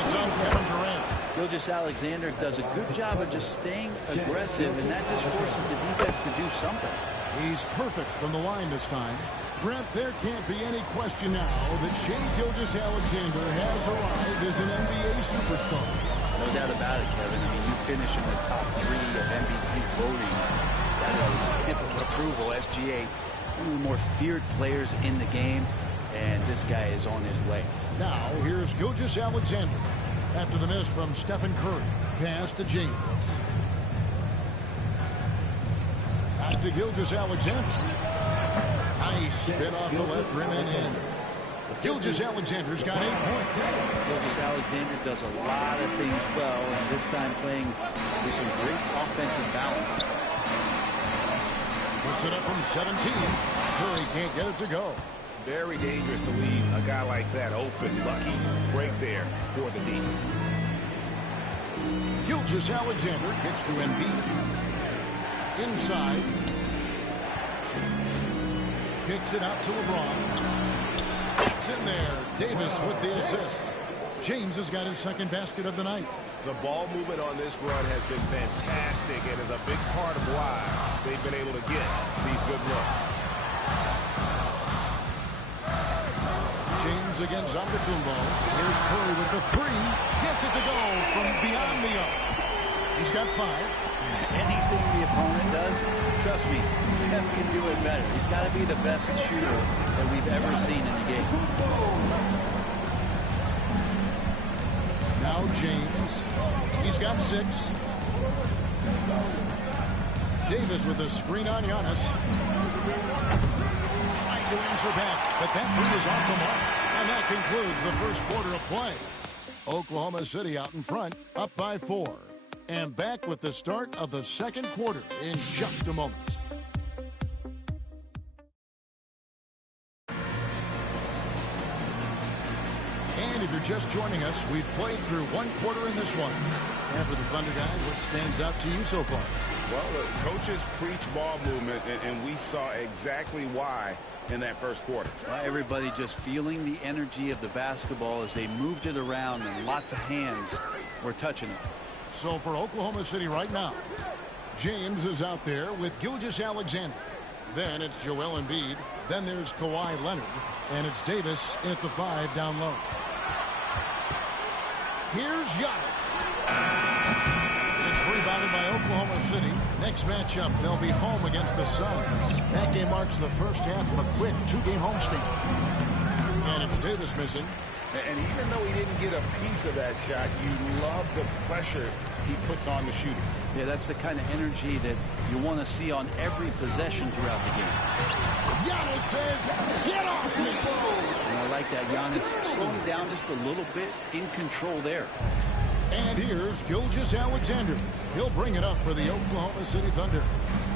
It's on Kevin Durant. Gilgeous-Alexander does a good job of just staying aggressive, and that just forces the defense to do something. He's perfect from the line this time. Brent, there can't be any question now that Shai Gilgeous-Alexander has arrived as an NBA superstar. No doubt about it, Kevin. I mean, you finish in the top 3 of MVP voting. That is a stamp of approval. SGA, one of the more feared players in the game, and this guy is on his way. Now, here's Gilgeous-Alexander. After the miss from Stephen Curry. Pass to James. Back to Gilgeous-Alexander. Nice spin off the left rim and in. Gilgeous-Alexander's got 8 points. Gilgeous-Alexander does a lot of things well, and this time playing with some great offensive balance. Puts it up from 17. Curry can't get it to go. Very dangerous to leave a guy like that open. Lucky break there for the D. Gilgeous-Alexander gets to Embiid. Inside. Kicks it out to LeBron. It's in there. Davis with the assist. James has got his second basket of the night. The ball movement on this run has been fantastic and is a big part of why they've been able to get these good looks. James against Antetokounmpo. Here's Curry with the 3. Gets it to go from beyond the arc. He's got 5. Anything the opponent does, trust me, Steph can do it better. He's got to be the best shooter that we've ever seen in the game. Now James. He's got 6. Davis with a screen on Giannis. Trying to answer back, but that 3 is off the mark. And that concludes the first quarter of play. Oklahoma City out in front, up by 4. And back with the start of the second quarter in just a moment. And if you're just joining us, we've played through 1 quarter in this one. And for the Thunder guys, what stands out to you so far? Well, the coaches preach ball movement, and we saw exactly why in that first quarter. Everybody just feeling the energy of the basketball as they moved it around, and lots of hands were touching it. So for Oklahoma City right now, James is out there with Gilgeous-Alexander. Then it's Joel Embiid. Then there's Kawhi Leonard. And it's Davis at the 5 down low. Here's Giannis. It's rebounded by Oklahoma City. Next matchup, they'll be home against the Suns. That game marks the first half of a quick 2-game homestand. And it's Davis missing. And even though he didn't get a piece of that shot, you love the pressure he puts on the shooter. Yeah, that's the kind of energy that you want to see on every possession throughout the game. Giannis says, get off me! And I like like that. Giannis slowing down just a little bit, in control there. And here's Gilgeous-Alexander. He'll bring it up for the Oklahoma City Thunder.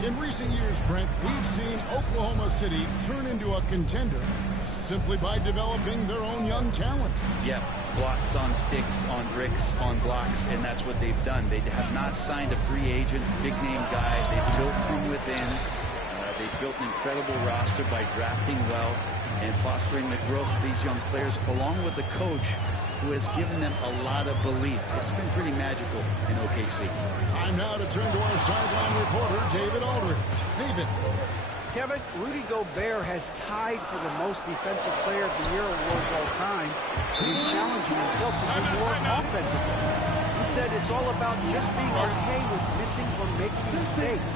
In recent years, Brent, we've seen Oklahoma City turn into a contender simply by developing their own young talent. Yeah, blocks on sticks, on bricks, on blocks, and that's what they've done. They have not signed a free agent, big-name guy. They've built from within. They've built an incredible roster by drafting well and fostering the growth of these young players, along with the coach who has given them a lot of belief. It's been pretty magical in OKC. Time now to turn to our sideline reporter, David Aldridge. David. Kevin, Rudy Gobert has tied for the most defensive player of the year awards all time, but he's challenging himself to do more offensively. He said it's all about just being okay with missing or making mistakes,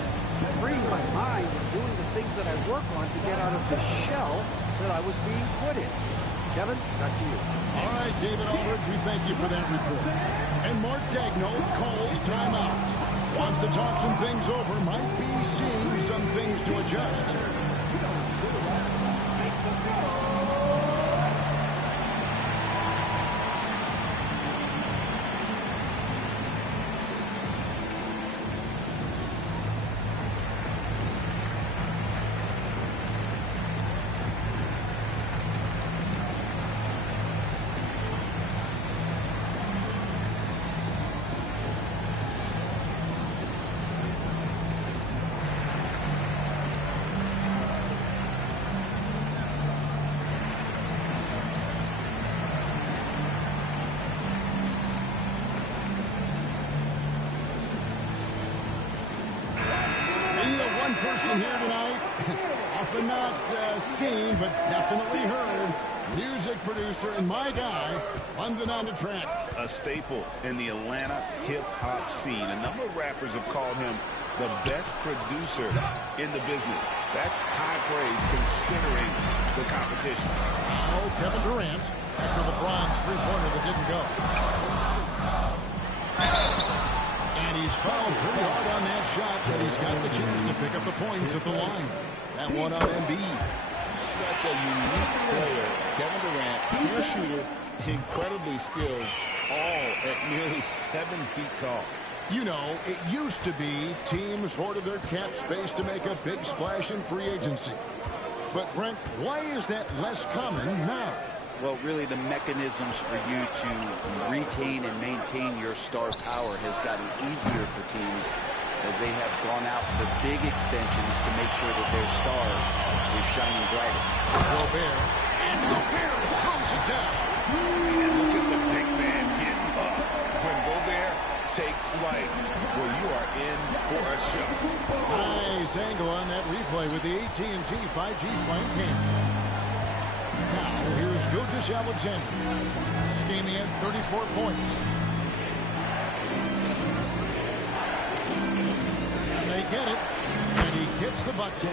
freeing my mind and doing the things that I work on to get out of the shell that I was being put in. Kevin, back to you. All right, David Aldridge, we thank you for that report. And Mark Daigneault calls timeout. Wants to talk some things over, might be seeing some things to adjust. Person here tonight, often not seen, but definitely heard. Music producer and my guy on the 9 to Track. A staple in the Atlanta hip-hop scene. A number of rappers have called him the best producer in the business. That's high praise considering the competition. Now Kevin Durant after LeBron's three-pointer that didn't go. And he's fouled pretty hard on that shot, but he's got the chance to pick up the points at the line. That one on Embiid. Such a unique player. Kevin Durant, pure shooter, incredibly skilled, all at nearly 7 feet tall. You know, it used to be teams hoarded their cap space to make a big splash in free agency. But, Brent, why is that less common now? Well, really, the mechanisms for you to retain and maintain your star power has gotten easier for teams as they have gone out for big extensions to make sure that their star is shining brightest. Gobert, and Gobert throws it down. And look at the big man getting up. When Gobert takes flight, well, you are in for a show. Nice angle on that replay with the AT&T 5G Slam Cam. Now, here's Gilgeous-Alexander. This game he had 34 points. And they get it. And he gets the bucket.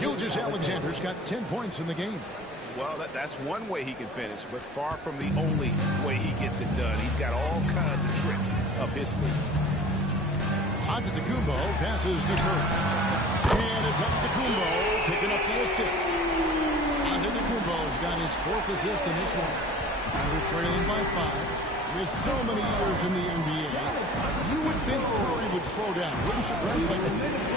Gilgeous-Alexander's got 10 points in the game. Well, that's one way he can finish, but far from the only way he gets it done. He's got all kinds of tricks up his sleeve. Antetokounmpo passes to Curry. And it's Antetokounmpo picking up the assist. Antetokounmpo's got his 4th assist in this one. And we're trailing by 5. With so many years in the NBA, you would think Curry would slow down, wouldn't you, Brent? But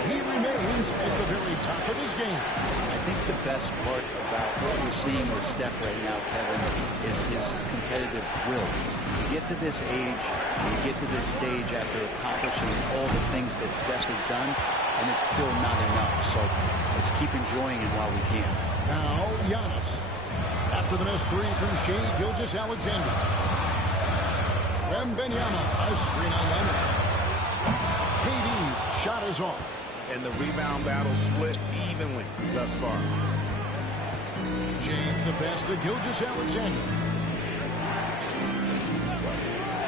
he remains at the very top of his game. I think the best part about what we're seeing with Steph right now, Kevin, is his competitive will. You get to this age, you get to this stage after accomplishing all the things that Steph has done, and it's still not enough. So let's keep enjoying it while we can. Now, Giannis. After the missed 3 from Shai Gilgeous-Alexander. Wembanyama, a screen on Leonard. KD's shot is off. And the rebound battle split evenly thus far. James the pass to Gilgeous-Alexander.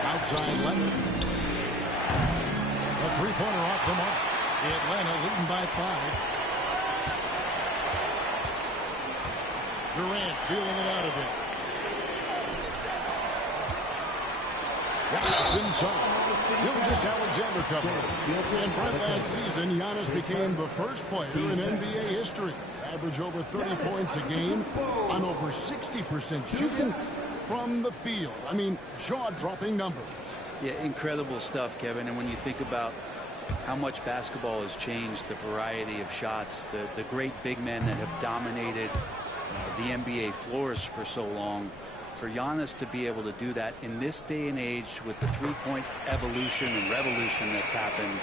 Outside Leonard. A three-pointer off the mark. Atlanta leading by 5. Durant feeling it out a bit. Giannis inside. Gilgeous-Alexander covered. And Brent, last season, Giannis became the first player in NBA history average over 30 points a game on over 60% shooting from the field. I mean, jaw-dropping numbers. Yeah, incredible stuff, Kevin. And when you think about how much basketball has changed, the variety of shots, the great big men that have dominated the NBA floors for so long, for Giannis to be able to do that in this day and age with the three-point evolution and revolution that's happened,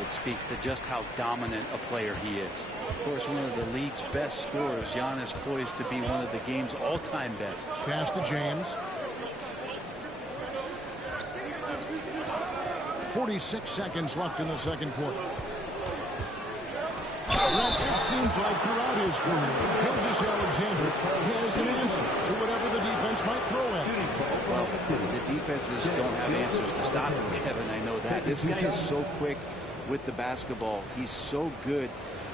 it speaks to just how dominant a player he is. Of course, one of the league's best scorers, Giannis, poised to be one of the game's all-time best. Pass to James. 46 seconds left in the second quarter. It seems like throughout his career, Gilgeous-Alexander has an answer to whatever the defense might throw at him. Well, the defenses don't have answers to stop him, Kevin. I know that. This guy is so quick with the basketball. He's so good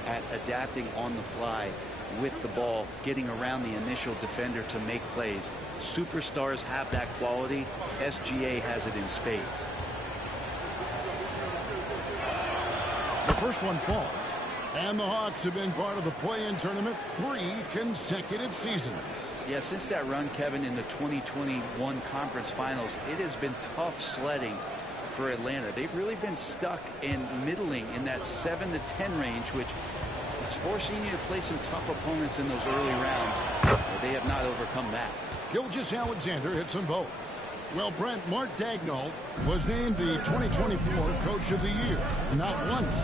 at adapting on the fly with the ball, getting around the initial defender to make plays. Superstars have that quality. SGA has it in spades. The first one falls. And the Hawks have been part of the play-in tournament 3 consecutive seasons. Yeah, since that run, Kevin, in the 2021 conference finals, it has been tough sledding for Atlanta. They've really been stuck in middling in that 7 to 10 range, which is forcing you to play some tough opponents in those early rounds. They have not overcome that. Gilgeous-Alexander hits them both. Well, Brent, Mark Daigneault was named the 2024 Coach of the Year. Not once,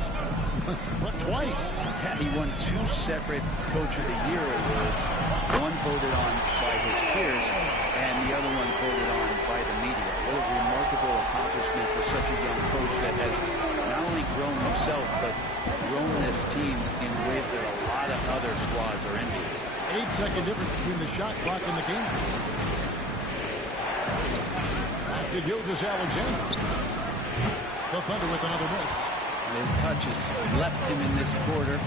but twice. Yeah, he won 2 separate Coach of the Year awards. One voted on by his peers, and the other one voted on by the media. What a remarkable accomplishment for such a young coach that has not only grown himself, but grown this team in ways that a lot of other squads are envious. 8-second difference between the shot clock and the game. To Gilgeous-Alexander. The Thunder with another miss. His touches left him in this quarter.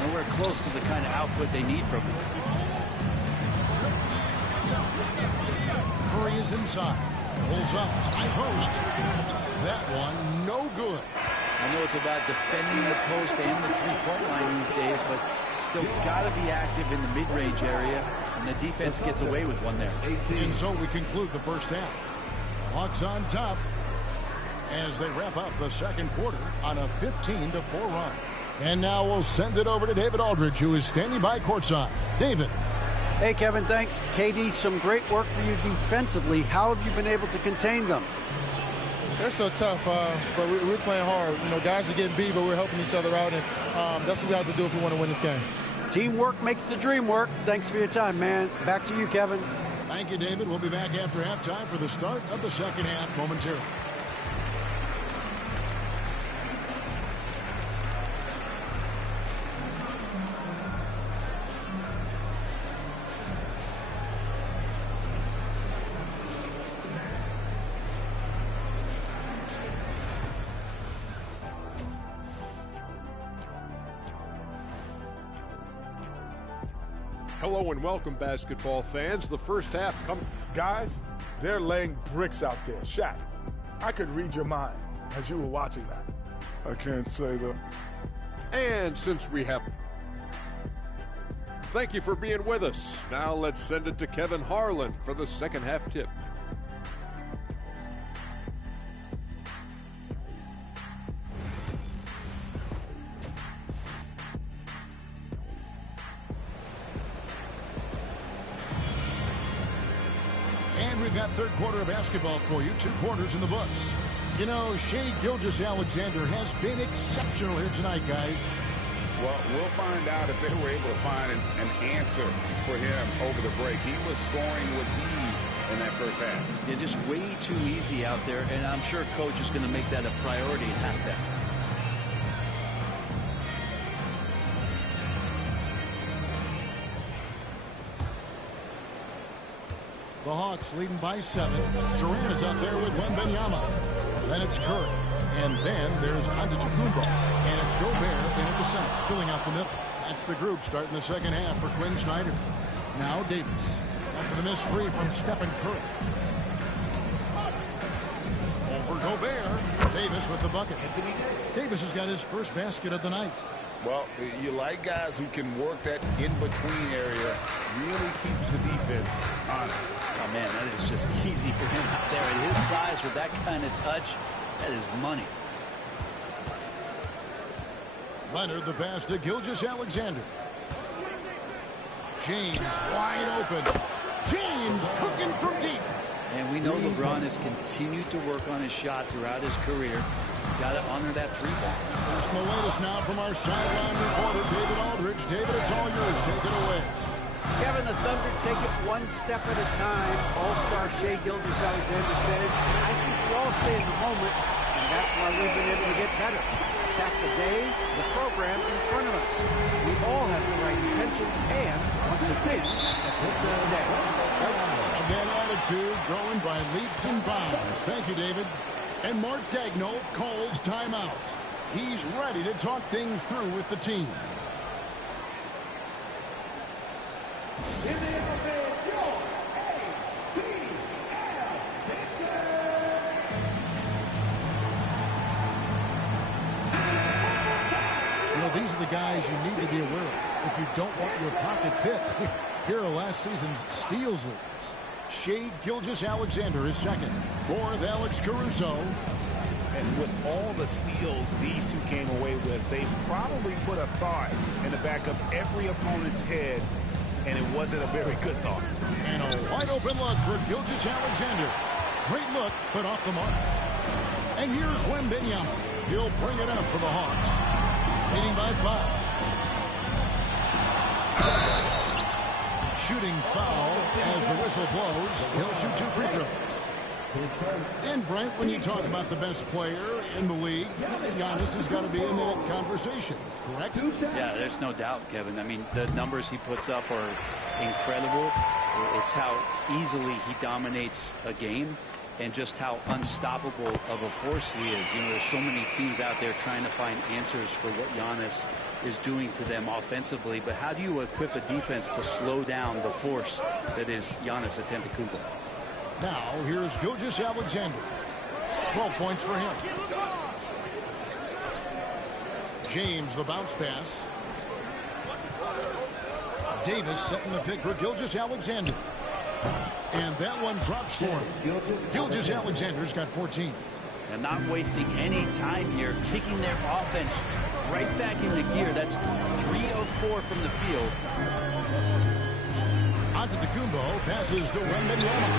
Nowhere close to the kind of output they need from him. Curry is inside. Pulls up. High post. That one no good. I know it's about defending the post and the three-point line these days, but still got to be active in the mid-range area, and the defense gets away with one there. And so we conclude the first half. Hawks on top as they wrap up the second quarter on a 15-4 run. And now we'll send it over to David Aldridge, who is standing by courtside. David. Hey, Kevin, thanks. KD, some great work for you defensively. How have you been able to contain them? They're so tough, but we're playing hard. You know, guys are getting beat, but we're helping each other out, and that's what we have to do if we want to win this game. Teamwork makes the dream work. Thanks for your time, man. Back to you, Kevin. Thank you, David. We'll be back after halftime for the start of the second half momentarily. Hello and welcome, basketball fans. The first half Guys, they're laying bricks out there. Shaq, I could read your mind as you were watching that. I can't say that. And since we have... Thank you for being with us. Now let's send it to Kevin Harlan for the second half tip. And we've got third quarter of basketball for you. 2 quarters in the books. You know, Shai Gilgeous-Alexander has been exceptional here tonight, guys. Well, we'll find out if they were able to find an answer for him over the break. He was scoring with ease in that first half. Yeah, just way too easy out there, and I'm sure Coach is going to make that a priority at halftime. The Hawks leading by 7. Durant is out there with Wembanyama. Then it's Curry. And then there's Antetokounmpo. And it's Gobert in at the center, filling out the middle. That's the group starting the second half for Quinn Snyder. Now Davis. After the missed 3 from Stephen Curry. Over Gobert. Davis with the bucket. Davis has got his first basket of the night. Well, you like guys who can work that in-between area. Really keeps the defense honest. Oh, man, that is just easy for him out there. At his size with that kind of touch, that is money. Leonard the pass to Gilgeous-Alexander. James wide open. James cooking from deep. And we know LeBron has continued to work on his shot throughout his career. Got to honor that three ball. And the latest now from our sideline reporter, David Aldridge. David, it's all yours. Take it away. Kevin, the Thunder take it one step at a time. All-star Shai Gilgeous-Alexander says, I think we all stay in the moment, and that's why we've been able to get better. Attack the day, the program in front of us. We all have the right intentions and want to win at the end of the day. Again, attitude growing by leaps and bounds. Thank you, David. And Mark Daigneault calls timeout. He's ready to talk things through with the team. In the offense, your ATL You know, these are the guys you need to be aware of if you don't want your pocket picked. Here are last season's steals leaders. Shai Gilgeous-Alexander is second. Fourth, Alex Caruso. And with all the steals these two came away with, they probably put a thought in the back of every opponent's head, and it wasn't a very good thought. And a wide open look for Gilgeous-Alexander. Great look, but off the mark. And here's Wembanyama. He'll bring it up for the Hawks. Leading by 5. Shooting foul as the whistle blows. He'll shoot 2 free throws. And Brent, when you talk about the best player in the league, Giannis has got to be in that conversation, correct? Yeah, there's no doubt, Kevin. I mean, the numbers he puts up are incredible. It's how easily he dominates a game and just how unstoppable of a force he is. You know, there's so many teams out there trying to find answers for what Giannis is doing to them offensively, but how do you equip a defense to slow down the force that is Giannis Antetokounmpo? Now, here's Gilgeous-Alexander. 12 points for him. James, the bounce pass. Davis setting the pick for Gilgeous-Alexander. And that one drops for him. Gilgeous-Alexander's got 14. And not wasting any time here, kicking their offense right back into gear. That's 3 of 4 from the field. Antetokounmpo passes to Wembanyama.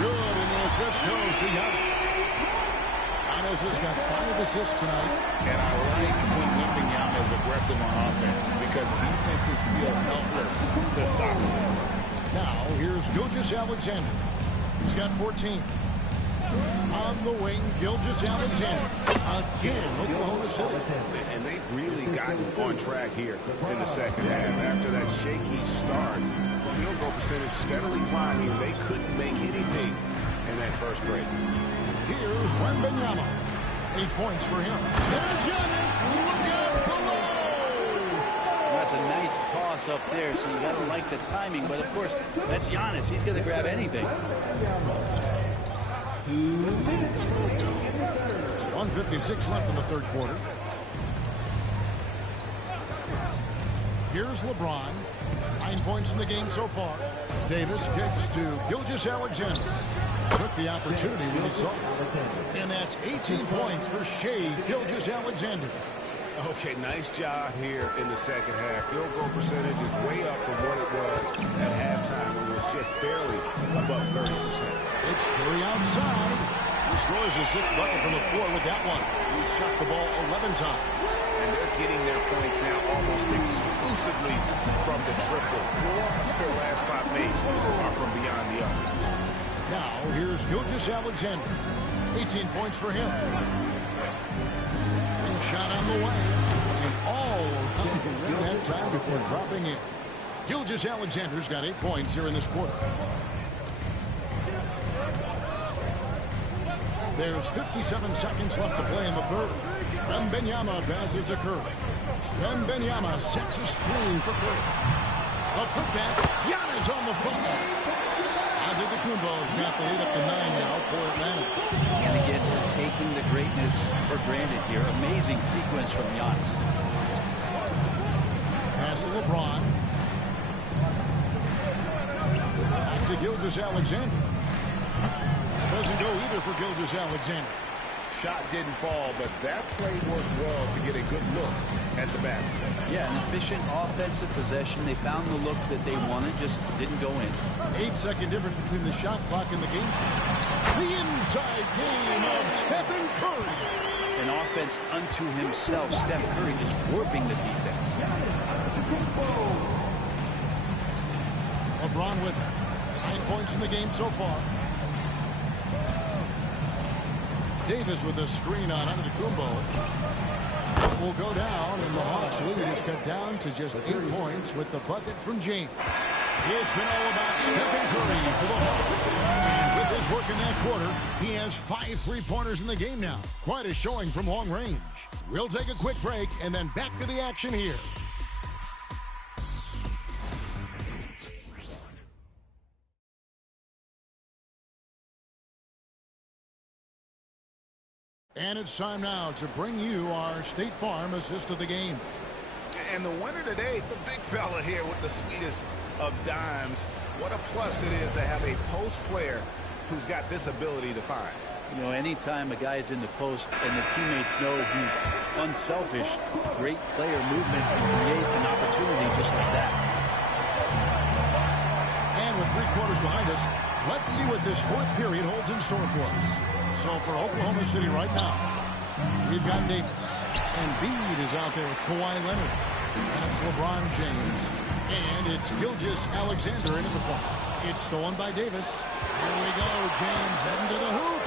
Good, and the assist goes to Giannis. Giannis has got 5 assists tonight. And I like when Wembanyama is aggressive on offense because defenses feel helpless to stop him. Now, here's Gilgeous-Alexander. He's got 14. On the wing, Gilgeous-Alexander. Again, Oklahoma City. And they've really gotten on track here in the second half. After that shaky start, field goal percentage steadily climbing. They couldn't make anything in that first break. Here's Wembanyama. 8 points for him. There's Giannis. Look out below. That's a nice toss up there, so you got to like the timing. But, of course, that's Giannis. He's going to grab anything. 1:56 left in the third quarter. Here's LeBron. 9 points in the game so far. Davis kicks to Gilgeous-Alexander. Took the opportunity when he saw it. And that's 18 points for Shai Gilgeous-Alexander. Okay, nice job here in the second half. Field goal percentage is way up from what it was at halftime when it was just barely above 30%. It's Curry outside. He scores his 6th bucket from the floor with that one. He's shot the ball 11 times. And they're getting their points now almost exclusively from the triple. 4 of their last 5 makes are from beyond the arc. Now, here's Gilgeous-Alexander. 18 points for him. And shot on the way. And all around the rim that time before dropping in. Gilgeous-Alexander's got 8 points here in this quarter. There's 57 seconds left to play in the third. Wembanyama passes to Curry. Wembanyama sets a screen for Curry. A putback. Giannis on the phone. Antetokounmpo's got the lead up to 9 now for Atlanta. And again, just taking the greatness for granted here. Amazing sequence from Giannis. Pass to LeBron. Back to Gilgeous-Alexander. Doesn't go either for Gilgeous-Alexander. Shot didn't fall, but that play worked well to get a good look at the basket. Yeah, an efficient offensive possession. They found the look that they wanted, just didn't go in. 8-second difference between the shot clock and the game. The inside game of Stephen Curry. An offense unto himself. Steph Curry just warping the defense. LeBron with 9 points in the game so far. Davis with a screen on Antetokounmpo. Will go down, and the Hawks lead is cut down to just 8 points with the bucket from James. It's been all about Stephen Curry for the Hawks. And with his work in that quarter, he has 5 3-pointers in the game now. Quite a showing from long range. We'll take a quick break and then back to the action here. And it's time now to bring you our State Farm assist of the game. And the winner today, the big fella here with the sweetest of dimes. What a plus it is to have a post player who's got this ability to find. You know, anytime a guy is in the post and the teammates know he's unselfish, great player movement can create an opportunity just like that. And with 3 quarters behind us, let's see what this 4th period holds in store for us. So for Oklahoma City right now, we've got Davis. And Embiid is out there with Kawhi Leonard. And it's LeBron James. And it's Gilgeous-Alexander in at the point. It's stolen by Davis. Here we go. James heading to the hoop.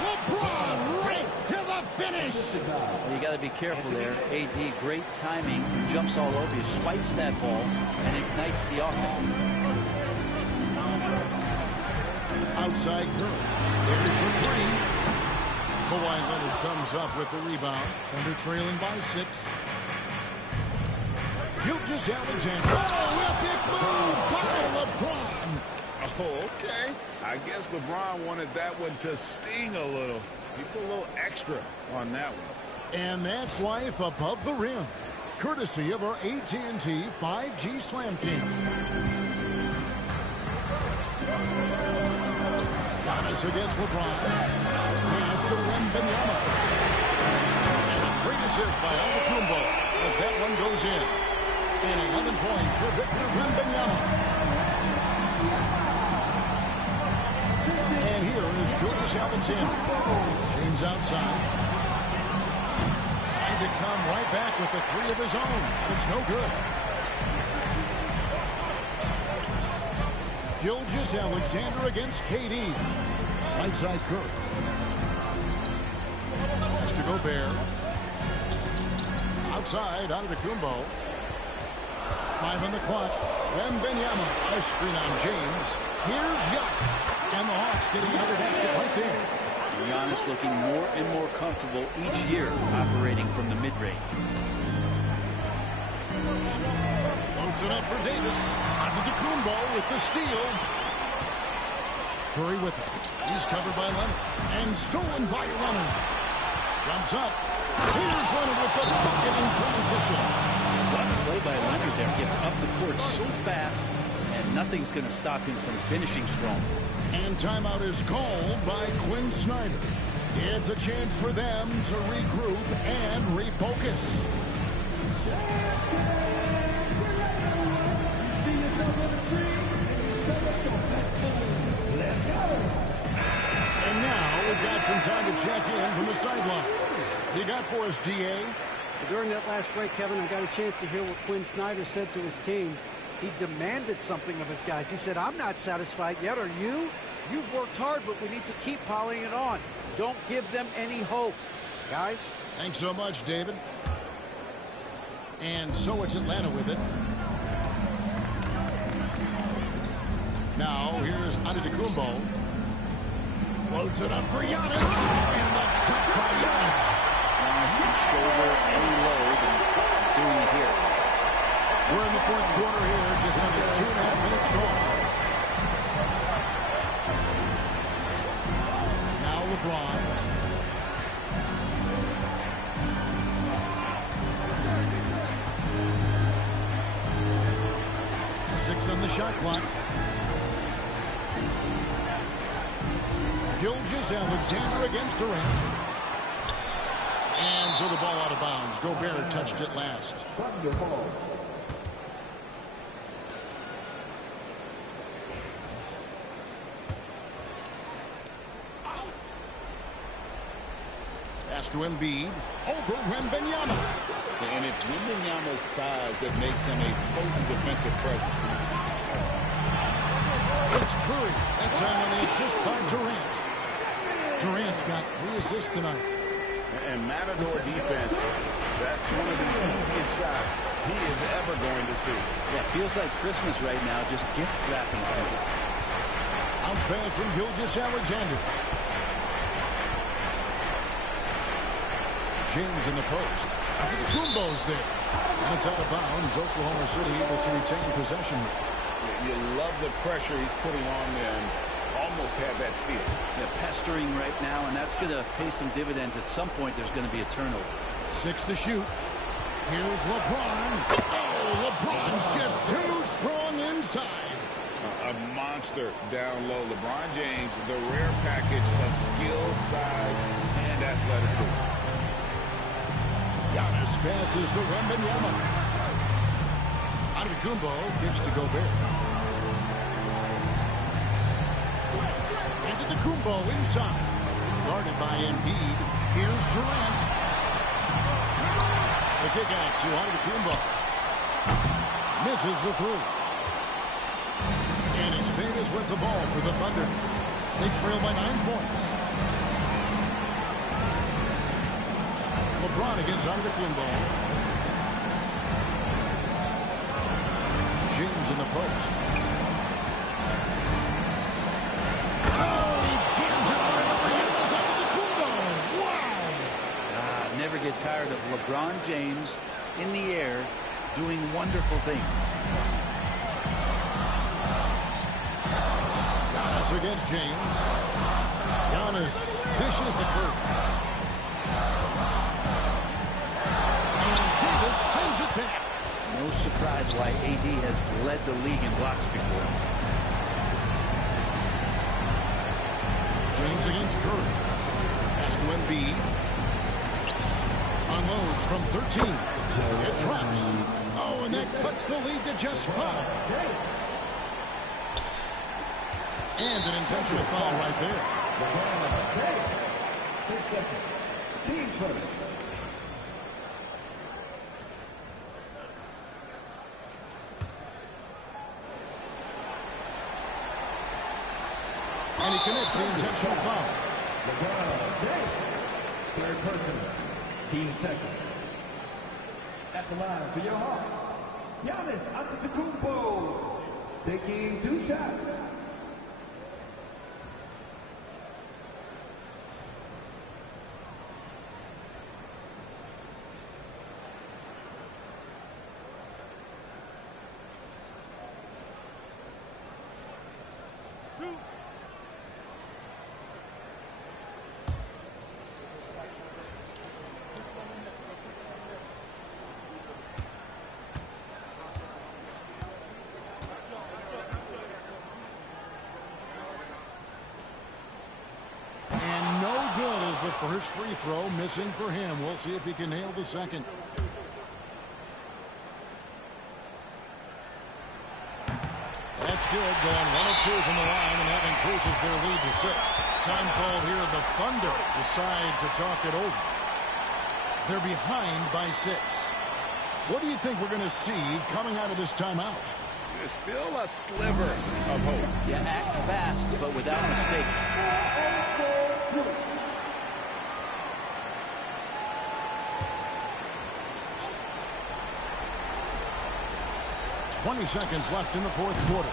LeBron right to the finish. Well, you got to be careful there. AD, great timing. Jumps all over you. Swipes that ball and ignites the offense. Outside Curry. There's the 3. Kawhi Leonard comes up with the rebound. Thunder trailing by 6. Gilgeous-Alexander. Oh, epic move by LeBron. Oh, okay. I guess LeBron wanted that one to sting a little. He put a little extra on that one. And that's life above the rim. Courtesy of our AT&T 5G Slam Cam. Giannis against LeBron. Pass to Wembanyama. And a great assist by Antetokounmpo as that one goes in. And 11 points for Victor Wembanyama. And here is Gilgeous-Alexander. James outside. Trying to come right back with the 3 of his own. It's no good. Gilgeous-Alexander against KD. Right side Curry. Has to Gobert. Outside, Antetokounmpo. 5 on the clock. Wembanyama. A screen on James. Here's Giannis. And the Hawks getting another basket right there. Giannis looking more and more comfortable each year operating from the mid-range. Loads it up for Davis. Antetokounmpo with the steal. Curry with it. He's covered by Leonard. And stolen by Leonard. Jumps up. Here's Leonard with the bucket in transition. Clever play by Leonard there. Gets up the court so fast, and nothing's going to stop him from finishing strong. And timeout is called by Quinn Snyder. It's a chance for them to regroup and refocus. And now we've got some time to check in from the sidelines. You got for us, DA? During that last break, Kevin, I got a chance to hear what Quinn Snyder said to his team. He demanded something of his guys. He said, I'm not satisfied yet. Are you? You've worked hard, but we need to keep piling it on. Don't give them any hope. Guys? Thanks so much, David. And so it's Atlanta with it. Now, here's Antetokounmpo. Loads it up for Giannis. And the top by Giannis. Giannis can shoulder any load, and he's doing it here. We're in the 4th quarter here, just under 2.5 minutes gone. Now LeBron. the shot clock. Gilgeous-Alexander against Durant. And so the ball out of bounds. Gobert touched it last. Pass to Embiid. Over Wembanyama. And it's Wembanyama's size that makes him a potent defensive presence. It's Curry. That time on the assist by Durant. Durant's got 3 assists tonight. And Matador defense, that's one of the easiest shots he is ever going to see. Yeah, feels like Christmas right now, just gift wrapping things. Bounce pass from Gilgeous-Alexander. James in the post. Antetokounmpo's there. And it's out of bounds. Oklahoma City able to retain possession. You love the pressure he's putting on them. Almost had that steal. Yeah, pestering right now, and that's going to pay some dividends. At some point, there's going to be a turnover. 6 to shoot. Here's LeBron. Oh, LeBron's just too strong inside. A monster down low. LeBron James, the rare package of skill, size, and athleticism. Giannis passes to Wembanyama. Antetokounmpo gets to Gobert. Antetokounmpo inside. Guarded by Embiid. Here's Durant. The kick out to Antetokounmpo. Misses the 3. And is famous with the ball for the Thunder. They trail by 9 points. LeBron against Antetokounmpo. James in the post. Never get tired of LeBron James in the air doing wonderful things. Giannis against James. Giannis dishes to Curry. And Davis sends it back. No surprise why AD has led the league in blocks before. James against Curry. Pass to Embiid. Unloads from 13. It drops. Oh, and that cuts the lead to just 5. And an intentional foul right there. 10 seconds. Team first. And he commits the intentional foul. Third person. Team second. At the line for your Hawks, Giannis Antetokounmpo taking 2 shots. The first free throw missing for him. We'll see if he can nail the second. That's good. Going 1 of 2 from the line, and that increases their lead to 6. Time called here. The Thunder decide to talk it over. They're behind by 6. What do you think we're going to see coming out of this timeout? There's still a sliver of hope. Yeah, act fast, but without mistakes. 20 seconds left in the 4th quarter.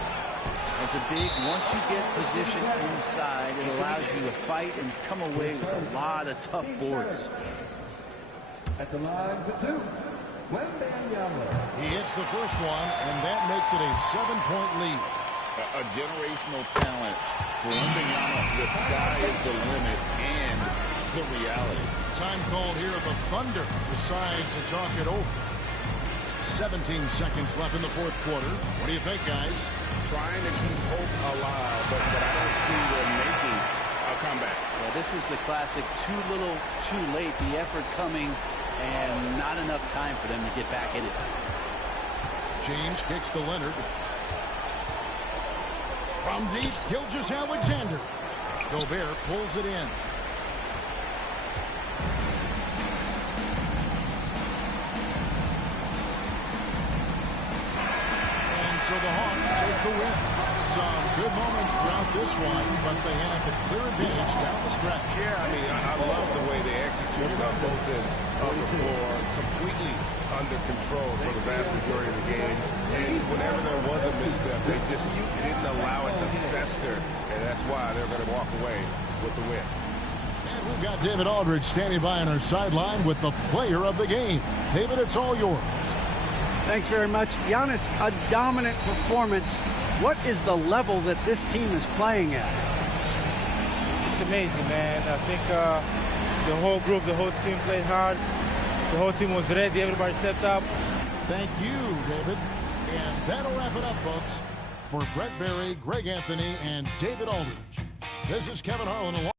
As a big, once you get positioned inside, it allows you to fight and come away with a lot of tough boards. At the line for 2, Wembanyama. He hits the first one, and that makes it a 7-point lead. A generational talent for Wembanyama. The sky is the limit and the reality. Time called here. The Thunder decide to talk it over. 17 seconds left in the 4th quarter. What do you think, guys? trying to keep hope alive, but I don't see them making a comeback. Yeah, this is the classic too little, too late. The effort coming and not enough time for them to get back in it. James kicks to Leonard. From deep, Gilgeous-Alexander. Gobert pulls it in. And so the Hawks take the win. Some good moments throughout this one, but they had the clear advantage down the stretch. Yeah, I mean, I love the way they executed on both ends of the floor. Completely under control for the vast majority of the game. And whenever there was a misstep, they just didn't allow it to fester. And that's why they're going to walk away with the win. And we've got David Aldridge standing by on our sideline with the player of the game. David, it's all yours. Thanks very much. Giannis, a dominant performance. What is the level that this team is playing at? It's amazing, man. I think the whole group, the whole team played hard. The whole team was ready. Everybody stepped up. Thank you, David. And that'll wrap it up, folks. For Brett Barry, Greg Anthony, and David Aldridge, this is Kevin Harlan.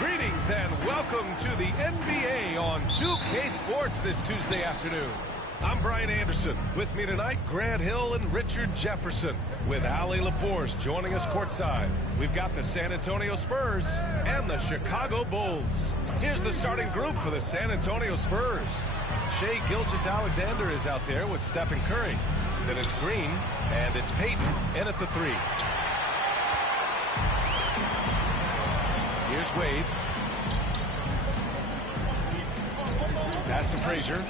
Greetings and welcome to the NBA on 2K Sports this Tuesday afternoon. I'm Brian Anderson. With me tonight, Grant Hill and Richard Jefferson. With Allie LaForce joining us courtside. We've got the San Antonio Spurs and the Chicago Bulls. Here's the starting group for the San Antonio Spurs. Shai Gilgeous-Alexander is out there with Stephen Curry. Then it's Green, and it's Payton in at the 3. Here's Wade. Pass to Frazier.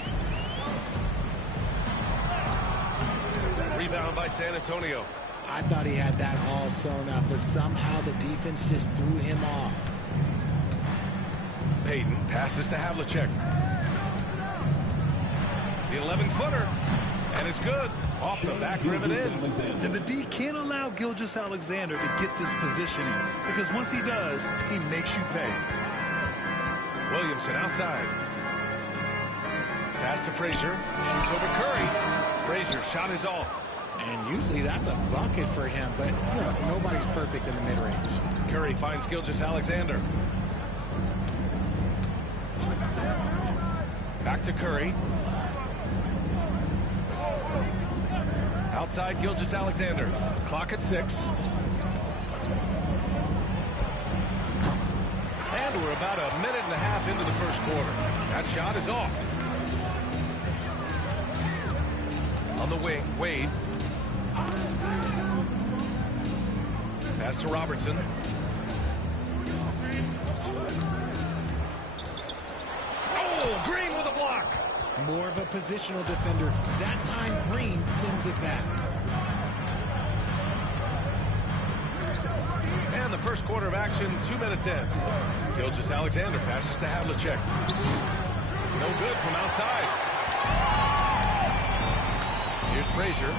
Rebound by San Antonio. I thought he had that all sewn up, but somehow the defense just threw him off. Payton passes to Havlicek. The 11-footer. And it's good. Off the back rim and in. And the D can't allow Gilgeous-Alexander to get this positioning, because once he does, he makes you pay. Williamson outside. Pass to Frazier. Shoots over Curry. Frazier's shot is off. And usually that's a bucket for him, but look, nobody's perfect in the mid-range. Curry finds Gilgeous-Alexander. Back to Curry. Outside Gilgeous-Alexander. Clock at 6. And we're about a minute and a half into the first quarter. That shot is off. On the wing, Wade. Pass to Robertson. Oh, Green with a block. More of a positional defender. That time, Green sends it back. And the first quarter of action, 2 minutes in. Gilgeous-Alexander passes to Havlicek. No good from outside. Here's Frazier.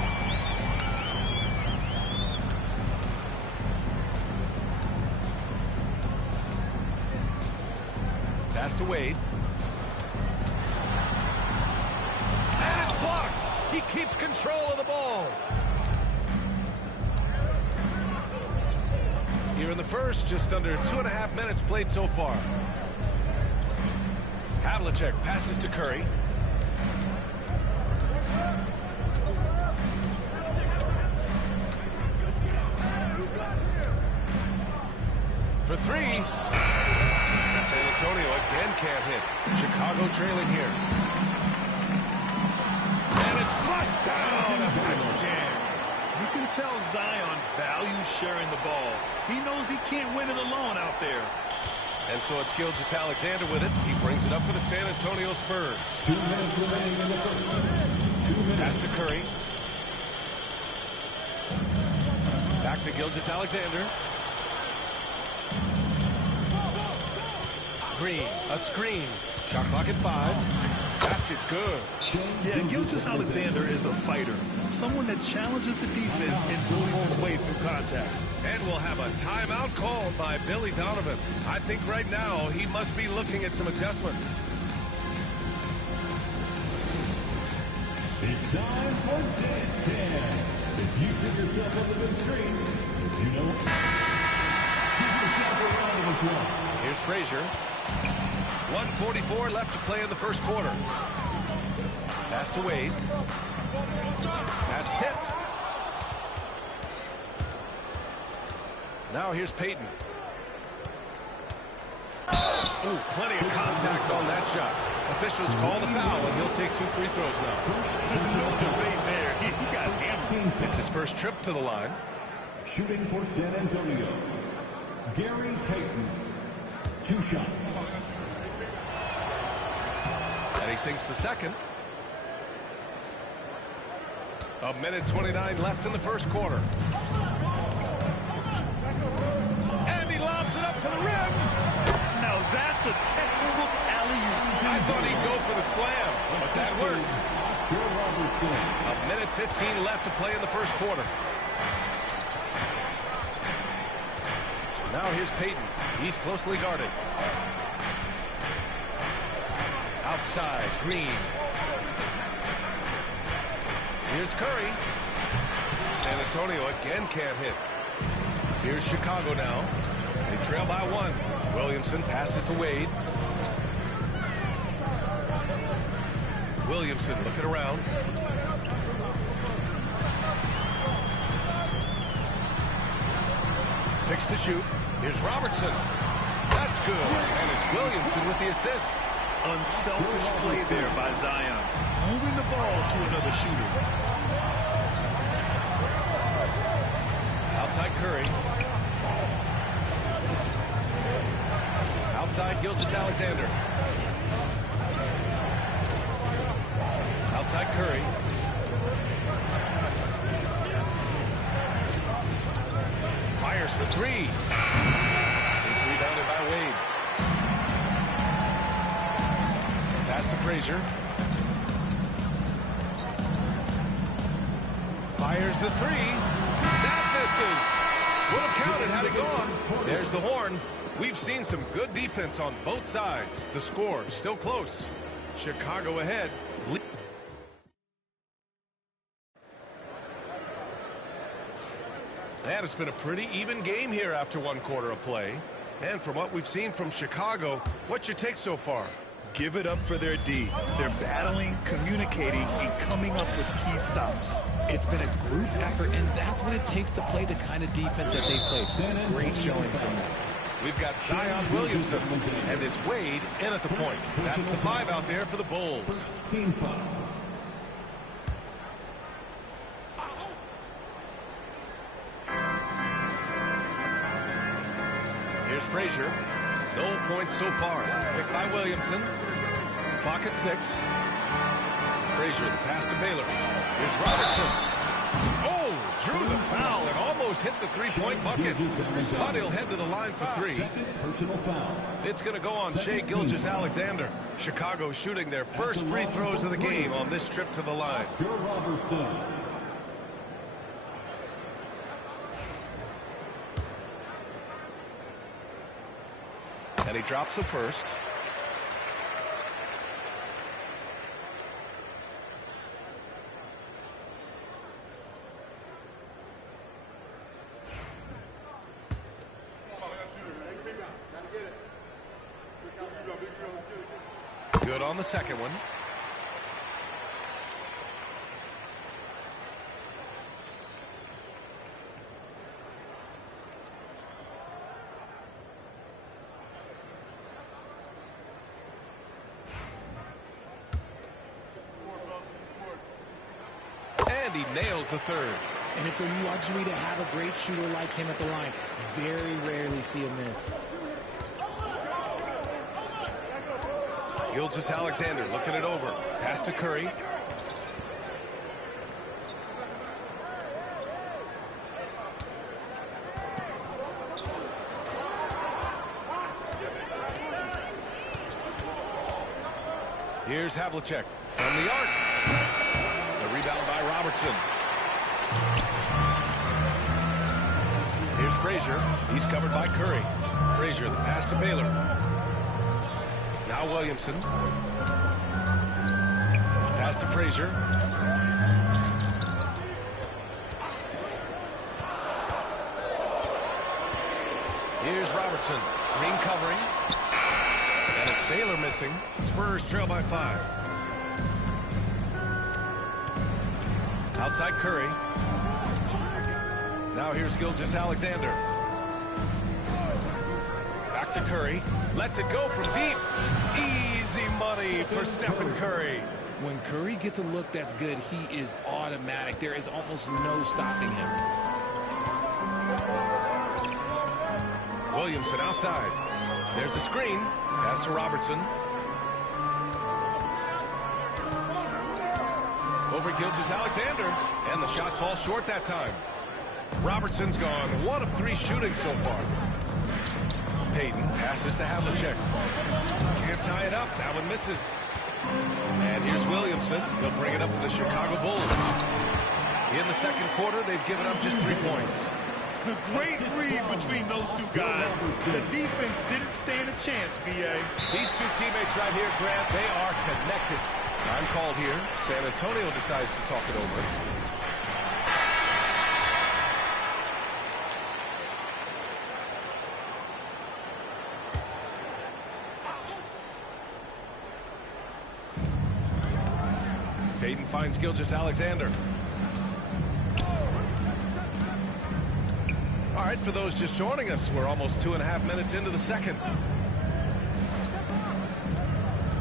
Pass to Wade. And it's blocked. He keeps control of the ball. Here in the first, just under 2.5 minutes played so far. Havlicek passes to Curry. For 3. San Antonio again can't hit. Chicago trailing here. And it's flushed down. A nice jam. You can tell Zion values sharing the ball. He knows he can't win it alone out there. And so it's Gilgeous-Alexander with it. He brings it up for the San Antonio Spurs. 2 minutes remaining in the first. 2 minutes. Pass to Curry. Back to Gilgeous-Alexander. Green, a screen. Shot clock at 5. Basket's good. Yeah, Gilgeous-Alexander is a fighter. Someone that challenges the defense and bullies his way through contact. And we'll have a timeout called by Billy Donovan. I think right now he must be looking at some adjustments. It's time for Dance Cam. If you see yourself on the big screen, if you know, give yourself a round of applause. Here's Frazier. 1:44 left to play in the first quarter. Pass to Wade. That's tipped. Now here's Payton. Ooh, plenty of contact on that shot. Officials call the foul, and he'll take 2 free throws now. There's no debate there. He got hammered. It's his first trip to the line. Shooting for San Antonio, Gary Payton. 2 shots. And he sinks the second. 1:29 left in the first quarter. And he lobs it up to the rim. Now that's a textbook alley-oop. I thought he'd go for the slam, but that worked. 1:15 left to play in the first quarter. Now here's Payton. He's closely guarded. Outside, Green. Here's Curry. San Antonio again can't hit. Here's Chicago now. They trail by 1. Williamson passes to Wade. Williamson looking around. Six to shoot. Here's Robertson. That's good. And it's Williamson with the assist. Unselfish play there by Zion. Moving the ball to another shooter. Outside Curry. Outside Gilgeous-Alexander. Outside Curry. Fires for 3. It's rebounded by Wade. Pass to Frazier. Fires the 3. That misses. Would have counted had it gone. There's the horn. We've seen some good defense on both sides. The score still close. Chicago ahead. And it's been a pretty even game here after 1 quarter of play. And from what we've seen from Chicago, what's your take so far? Give it up for their D. They're battling, communicating, and coming up with key stops. It's been a group effort, and that's what it takes to play the kind of defense that they played. Great showing from them. We've got Zion Williamson, and it's Wade in at the point. That's the 5 out there for the Bulls. Team foul. Here's Frazier. No points so far. Picked by Williamson. Clock at 6. Frazier, the pass to Baylor. Here's Robertson. Oh, drew the foul and almost hit the 3-point bucket. But he'll head to the line for 3. Personal foul. It's going to go on Shai Gilgeous-Alexander. Chicago shooting their first free throws of the game on this trip to the line. Robertson. And he drops the first. Good on the second one. And he nails the third. And it's a luxury to have a great shooter like him at the line. Very rarely see him miss. Gilgeous-Alexander looking it over. Pass to Curry. Here's Havlicek from the arc. The rebound by Robertson. Here's Frazier. He's covered by Curry. Frazier, the pass to Baylor. Now Williamson. Pass to Frazier. Here's Robertson. Green covering. And it's Baylor missing. Spurs trail by 5. Outside Curry. Now here's Gilgeous-Alexander. Back to Curry. Lets it go from deep. Easy money for Stephen Curry. When Curry gets a look that's good, he is automatic. There is almost no stopping him. Williamson outside. There's a screen. Pass to Robertson. Over Gilgeous-Alexander. And the shot falls short that time. Robertson's gone 1 of 3 shooting so far. Payton passes to Havlicek. Can't tie it up. That one misses. And here's Williamson. He'll bring it up for the Chicago Bulls. In the second quarter, they've given up just 3 points. A great read between those two guys. The defense didn't stand a chance, B.A. These two teammates right here, Grant, they are connected. Time called here. San Antonio decides to talk it over. Payton finds Gilgeous-Alexander. All right, for those just joining us, we're almost 2.5 minutes into the second.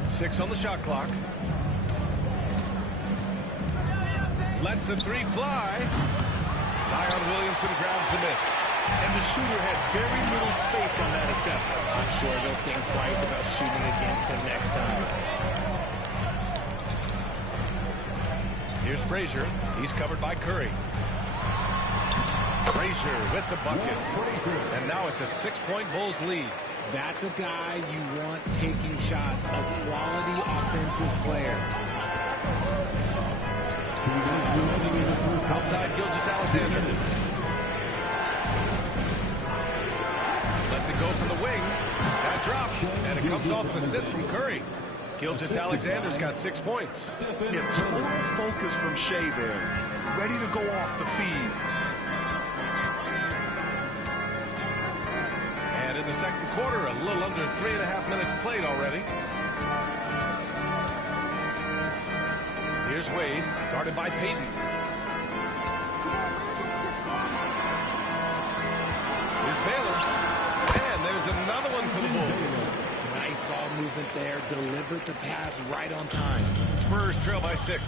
6 on the shot clock. Lets the 3 fly. Zion Williamson grabs the miss. And the shooter had very little space on that attempt. I'm sure they'll think twice about shooting against him next time. Here's Frazier. He's covered by Curry. Frazier with the bucket. And now it's a 6-point Bulls lead. That's a guy you want taking shots, a quality offensive player. Outside Gilgeous-Alexander. Lets it go from the wing. That drops, and it comes off an assist from Curry. Gilgeous-Alexander's got 6 points. Yeah, total focus from Shea there. Ready to go off the feed. And in the second quarter, a little under 3.5 minutes played already. Here's Wade, guarded by Payton. Here's Baylor. And there's another one for the Bulls. Nice ball movement there. Delivered the pass right on time. Spurs trail by 6.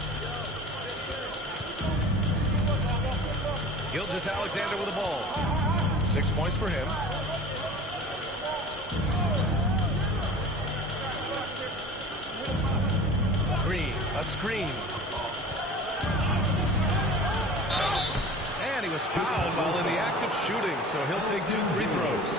Gilgeous-Alexander with the ball. 6 points for him. Green, a screen. And he was fouled while in the act of shooting, so he'll take 2 free throws.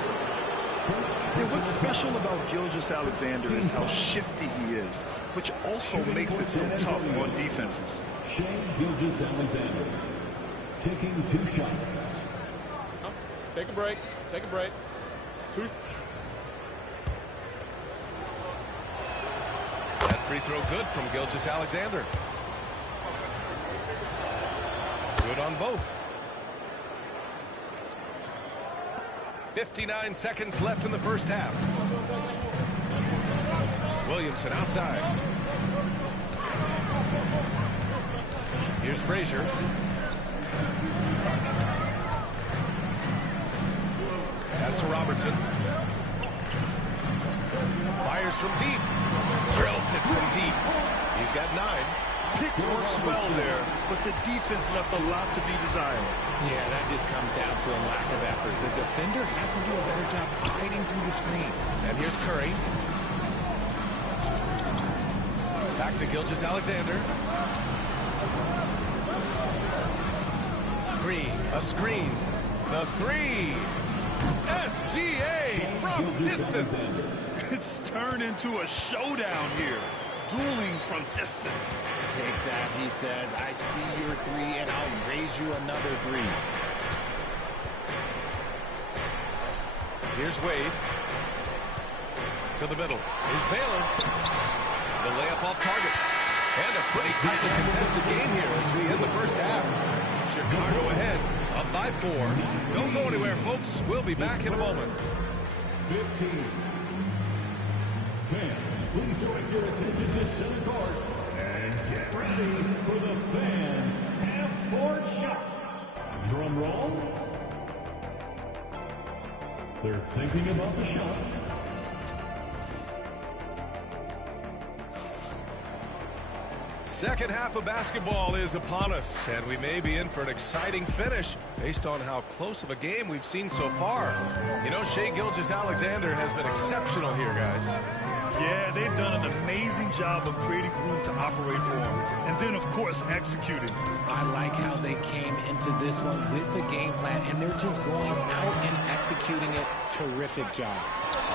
Yeah, what's special about Gilgeous-Alexander is how shifty he is, which also makes it so tough on defenses. Shai Gilgeous-Alexander taking 2 shots. Take a break. Take a break. 2. That free throw good from Gilgeous-Alexander. Good on both. 59 seconds left in the first half. Williamson outside. Here's Frazier. Pass to Robertson. Fires from deep. Drills it from deep. He's got 9. pick works well there, but the defense left a lot to be desired. Yeah, that just comes down to a lack of effort. The defender has to do a better job fighting through the screen. And here's Curry. Back to Gilgeous-Alexander. Green, a screen. The three. SGA from distance. It's turned into a showdown here. Dueling from distance. Take that, he says. I see your three, and I'll raise you another three. Here's Wade. To the middle. Here's Baylor. The layup off target. And a pretty tightly contested game here as we end the first half. Chicago ahead, up by 4. Don't go anywhere, folks. We'll be back in a moment. 15. Fans, please direct your attention to center court and get ready for the fan half-court shots. Drum roll. They're thinking about the shot. Second half of basketball is upon us, and we may be in for an exciting finish based on how close of a game we've seen so far. You know, Shai Gilgeous-Alexander has been exceptional here, guys. Yeah, they've done an amazing job of creating room to operate for him, and then, of course, executing. I like how they came into this one with the game plan, and they're just going out and executing it. Terrific job.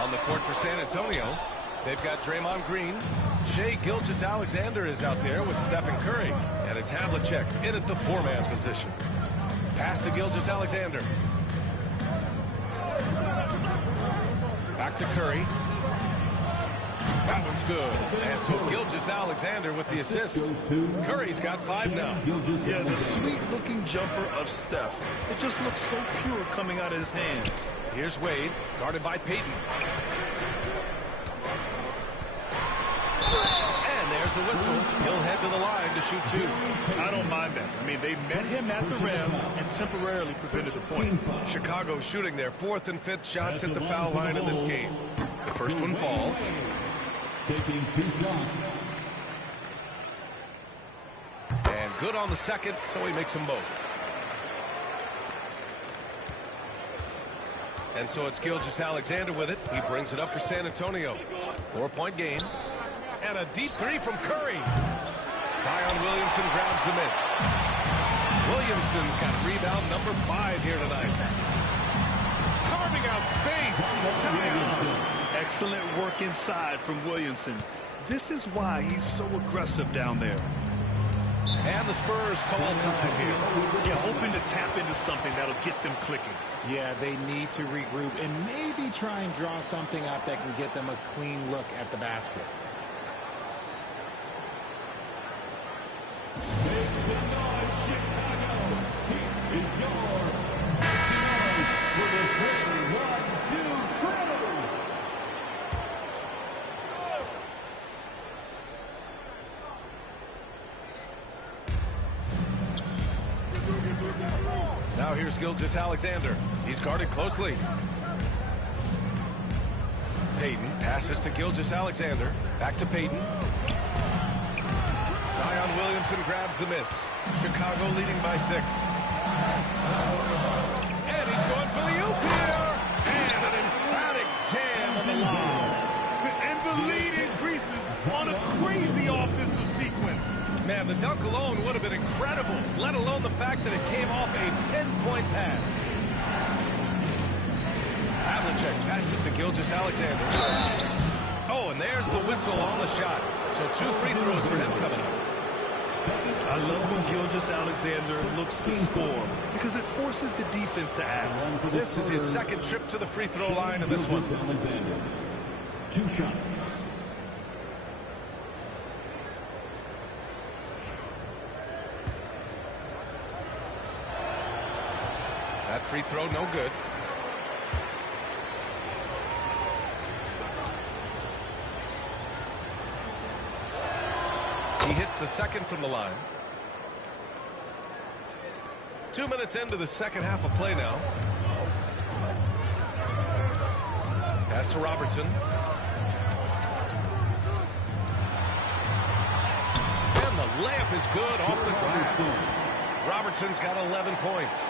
On the court for San Antonio, they've got Draymond Green. Shai Gilgeous-Alexander is out there with Stephen Curry. And it's Havlicek in at the 4-man position. Pass to Gilgeous-Alexander. Back to Curry. That one's good. And so Gilgeous-Alexander with the assist. Curry's got 5 now. Yeah, the sweet-looking jumper of Steph. It just looks so pure coming out of his hands. Here's Wade, guarded by Payton. And there's the whistle. He'll head to the line to shoot 2. I don't mind that. I mean, they met him at the rim and temporarily prevented the point. Chicago shooting their 4th and 5th shots at the foul line in this game. The first one falls. Taking 2 shots. And good on the second, so he makes them both. And so it's Gilgeous-Alexander with it. He brings it up for San Antonio. 4-point game. And a deep 3 from Curry. Zion Williamson grabs the miss. Williamson's got rebound number 5 here tonight. Carving out space. Zion. Excellent work inside from Williamson. This is why he's so aggressive down there. And the Spurs call time here. Yeah, hoping to tap into something that'll get them clicking. Yeah, they need to regroup and maybe try and draw something up that can get them a clean look at the basket. Make some noise, Chicago. Here is your tonight for the 1-2 crew. Now here's Gilgeous-Alexander. He's guarded closely. Payton passes to Gilgeous-Alexander. Back to Payton. Zion Williamson grabs the miss. Chicago leading by 6. And he's going for the oop here. And an emphatic jam on the lob. And the lead increases on a crazy offensive sequence. Man, the dunk alone would have been incredible, let alone the fact that it came off a pinpoint pass. Havlicek passes to Gilgeous-Alexander. Oh, and there's the whistle on the shot. So 2 free throws for him coming up. I love when Gilgeous-Alexander looks to score because it forces the defense to act. This is his 2nd trip to the free throw line in this one. 2 shots. That free throw, no good. He hits the 2nd from the line. 2 minutes into the second half of play now. Pass to Robertson. And the Layup is good off the glass. Robertson's got 11 points.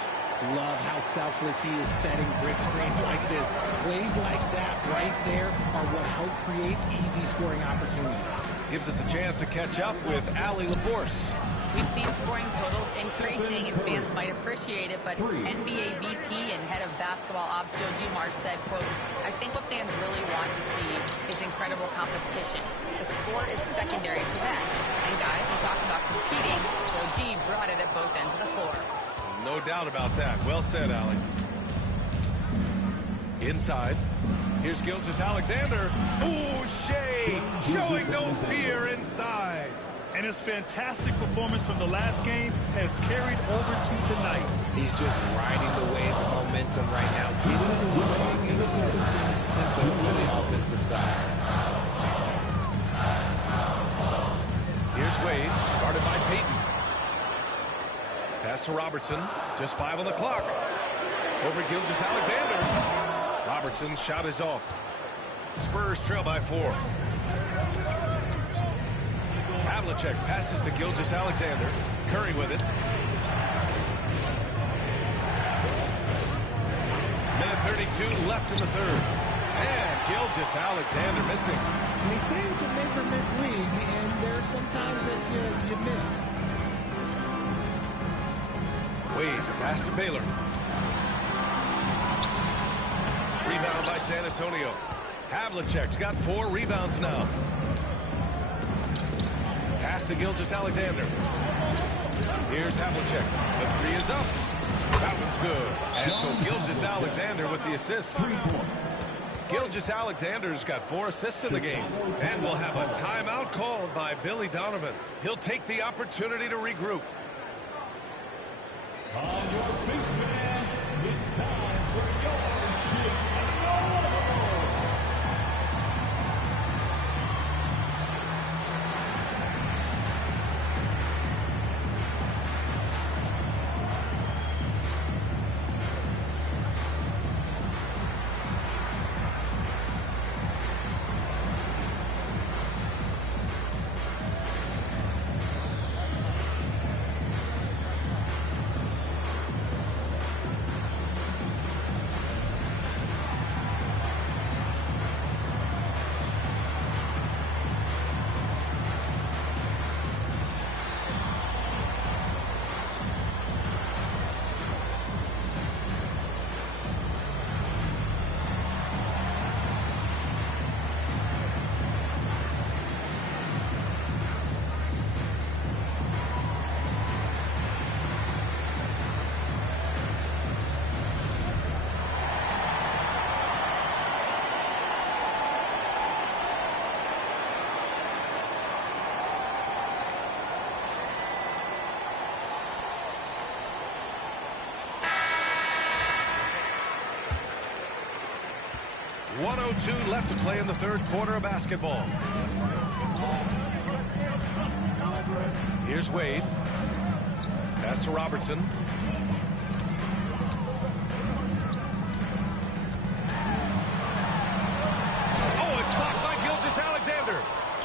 Love how selfless he is setting brick screens like this. Plays like that right there are what help create easy scoring opportunities. Gives us a chance to catch up with Allie LaForce. We've seen scoring totals increasing, and fans might appreciate it, but NBA VP and head of basketball ops Joe Dumars said, quote, "I think what fans really want to see is incredible competition. The score is secondary to that. And guys, you talk about competing, Joe D brought it at both ends of the floor." No doubt about that. Well said, Allie. Inside. Here's Gilgeous-Alexander. Ooh, Shea showing no fear inside. And his fantastic performance from the last game has carried over to tonight. He's just riding the wave of momentum right now, getting to his spots and keeping things simple on the offensive side. Here's Wade, guarded by Payton. Pass to Robertson, just 5 on the clock. Over Gilgeous-Alexander. Robertson's shot is off. Spurs trail by 4. Havlicek passes to Gilgeous-Alexander. Curry with it. Minute 32 left in the third. And Gilgeous-Alexander missing. They say it's a make or miss league, and there are some times that you miss. Wade, pass to Baylor. Rebound by San Antonio. Havlicek's got 4 rebounds now. Pass to Gilgeous-Alexander. Here's Havlicek. The 3 is up. That one's good. And so Gilgeous-Alexander with the assist. Gilgeous-Alexander's got 4 assists in the game. And we'll have a timeout called by Billy Donovan. He'll take the opportunity to regroup. On your big fans, it's time for your shit and roll. .02 left to play in the third quarter of basketball. Here's Wade. Pass to Robertson. Oh, it's blocked by Gilgeous-Alexander.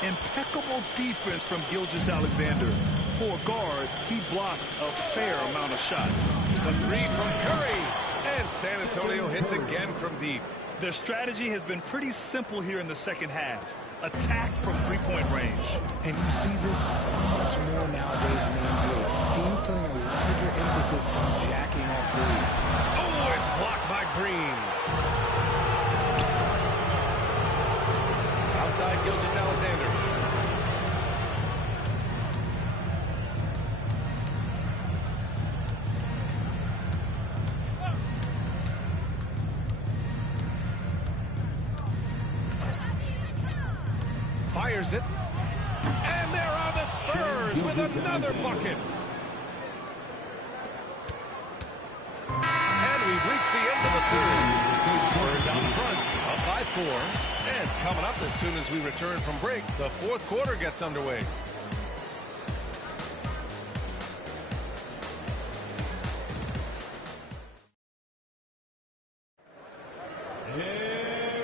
Impeccable defense from Gilgeous-Alexander. For guard, he blocks a fair amount of shots. The 3 from Curry. And San Antonio hits again from deep. Their strategy has been pretty simple here in the second half. Attack from three-point range. And you see this so much more nowadays in the NBA. Teams putting a larger emphasis on jacking up threes. Oh, it's blocked by Green. Outside Gilgeous-Alexander. Fires it. And there are the Spurs with another bucket. And we've reached the end of the third. Spurs out front, up by 4. And coming up as soon as we return from break, the fourth quarter gets underway.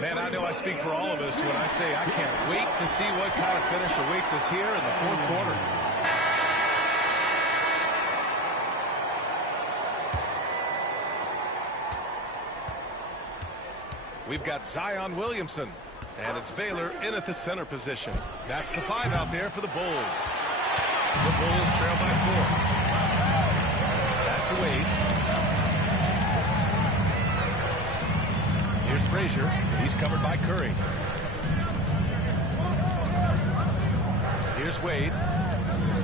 Man, I know I speak for all of us when I say I can't wait to see what kind of finish awaits us here in the fourth quarter. we've got Zion Williamson. And it's Baylor in at the center position. That's the 5 out there for the Bulls. The Bulls trail by 4. Pass to Wade. Here's Frazier. He's covered by Curry. Here's Wade.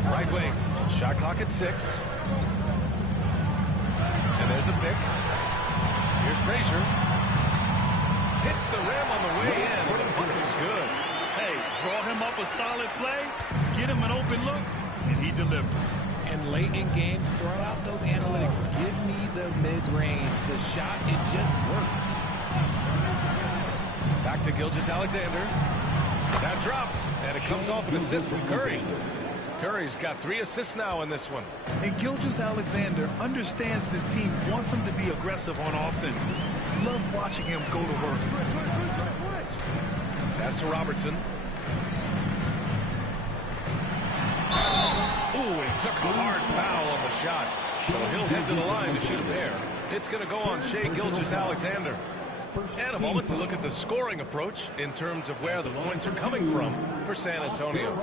Right wing. Shot clock at 6. And there's a pick. Here's Frazier. Hits the rim on the way in. The bunker's good. Hey, draw him up a solid play, get him an open look, and he delivers. And late in games, throw out those analytics. Give me the mid-range. The shot, it just works. Back to Gilgeous-Alexander. That drops, and it comes off an assist from Curry. Curry's got 3 assists now in this one. And Gilgeous-Alexander understands this team wants him to be aggressive on offense. Love watching him go to work. Pass to Robertson. Ooh, he took a hard foul on the shot. So he'll head to the line to shoot a pair. It's going to go on Shai Gilgeous-Alexander. And a moment to look at the scoring approach in terms of where the points are coming from for San Antonio.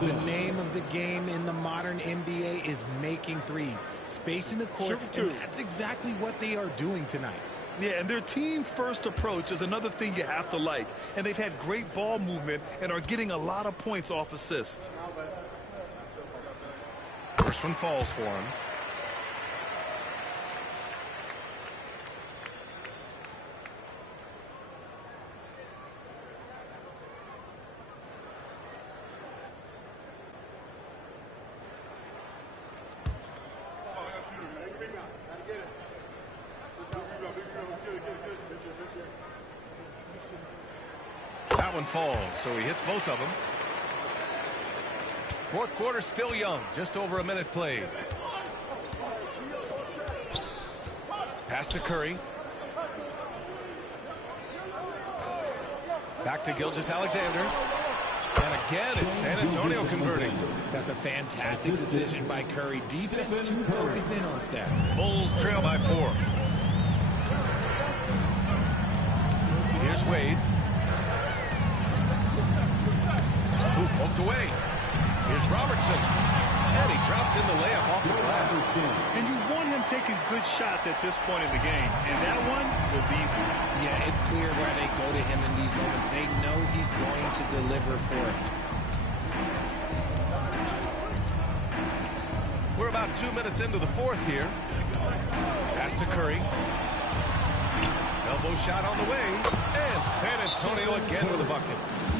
The name of the game in the modern NBA is making threes, spacing the court, and that's exactly what they are doing tonight. Yeah, and their team-first approach is another thing you have to like. And they've had great ball movement and are getting a lot of points off assist. First one falls for him. That one falls, so he hits both of them. Fourth quarter still young, just over a minute played. Pass to Curry. Back to Gilgeous-Alexander. And again, it's San Antonio converting. That's a fantastic decision by Curry. Defense too focused in on Steph. Bulls trail by 4. Here's Wade. Ooh, poked away. Here's Robertson. And he drops in the layup off the glass. And you want him taking good shots at this point in the game. And that one was easy. Yeah, it's clear where they go to him in these moments. They know he's going to deliver for it. We're about 2 minutes into the fourth here. Pass to Curry. Elbow shot on the way. And San Antonio again with a bucket.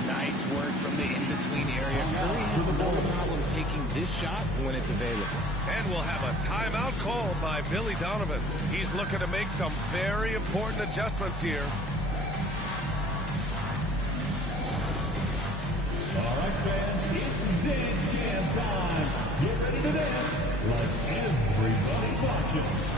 Nice work from the in-between area. Curry has no problem taking this shot when it's available. And we'll have a timeout call by Billy Donovan. He's looking to make some very important adjustments here. All right, fans, it's Dance Jam time. Get ready to dance like everybody's watching.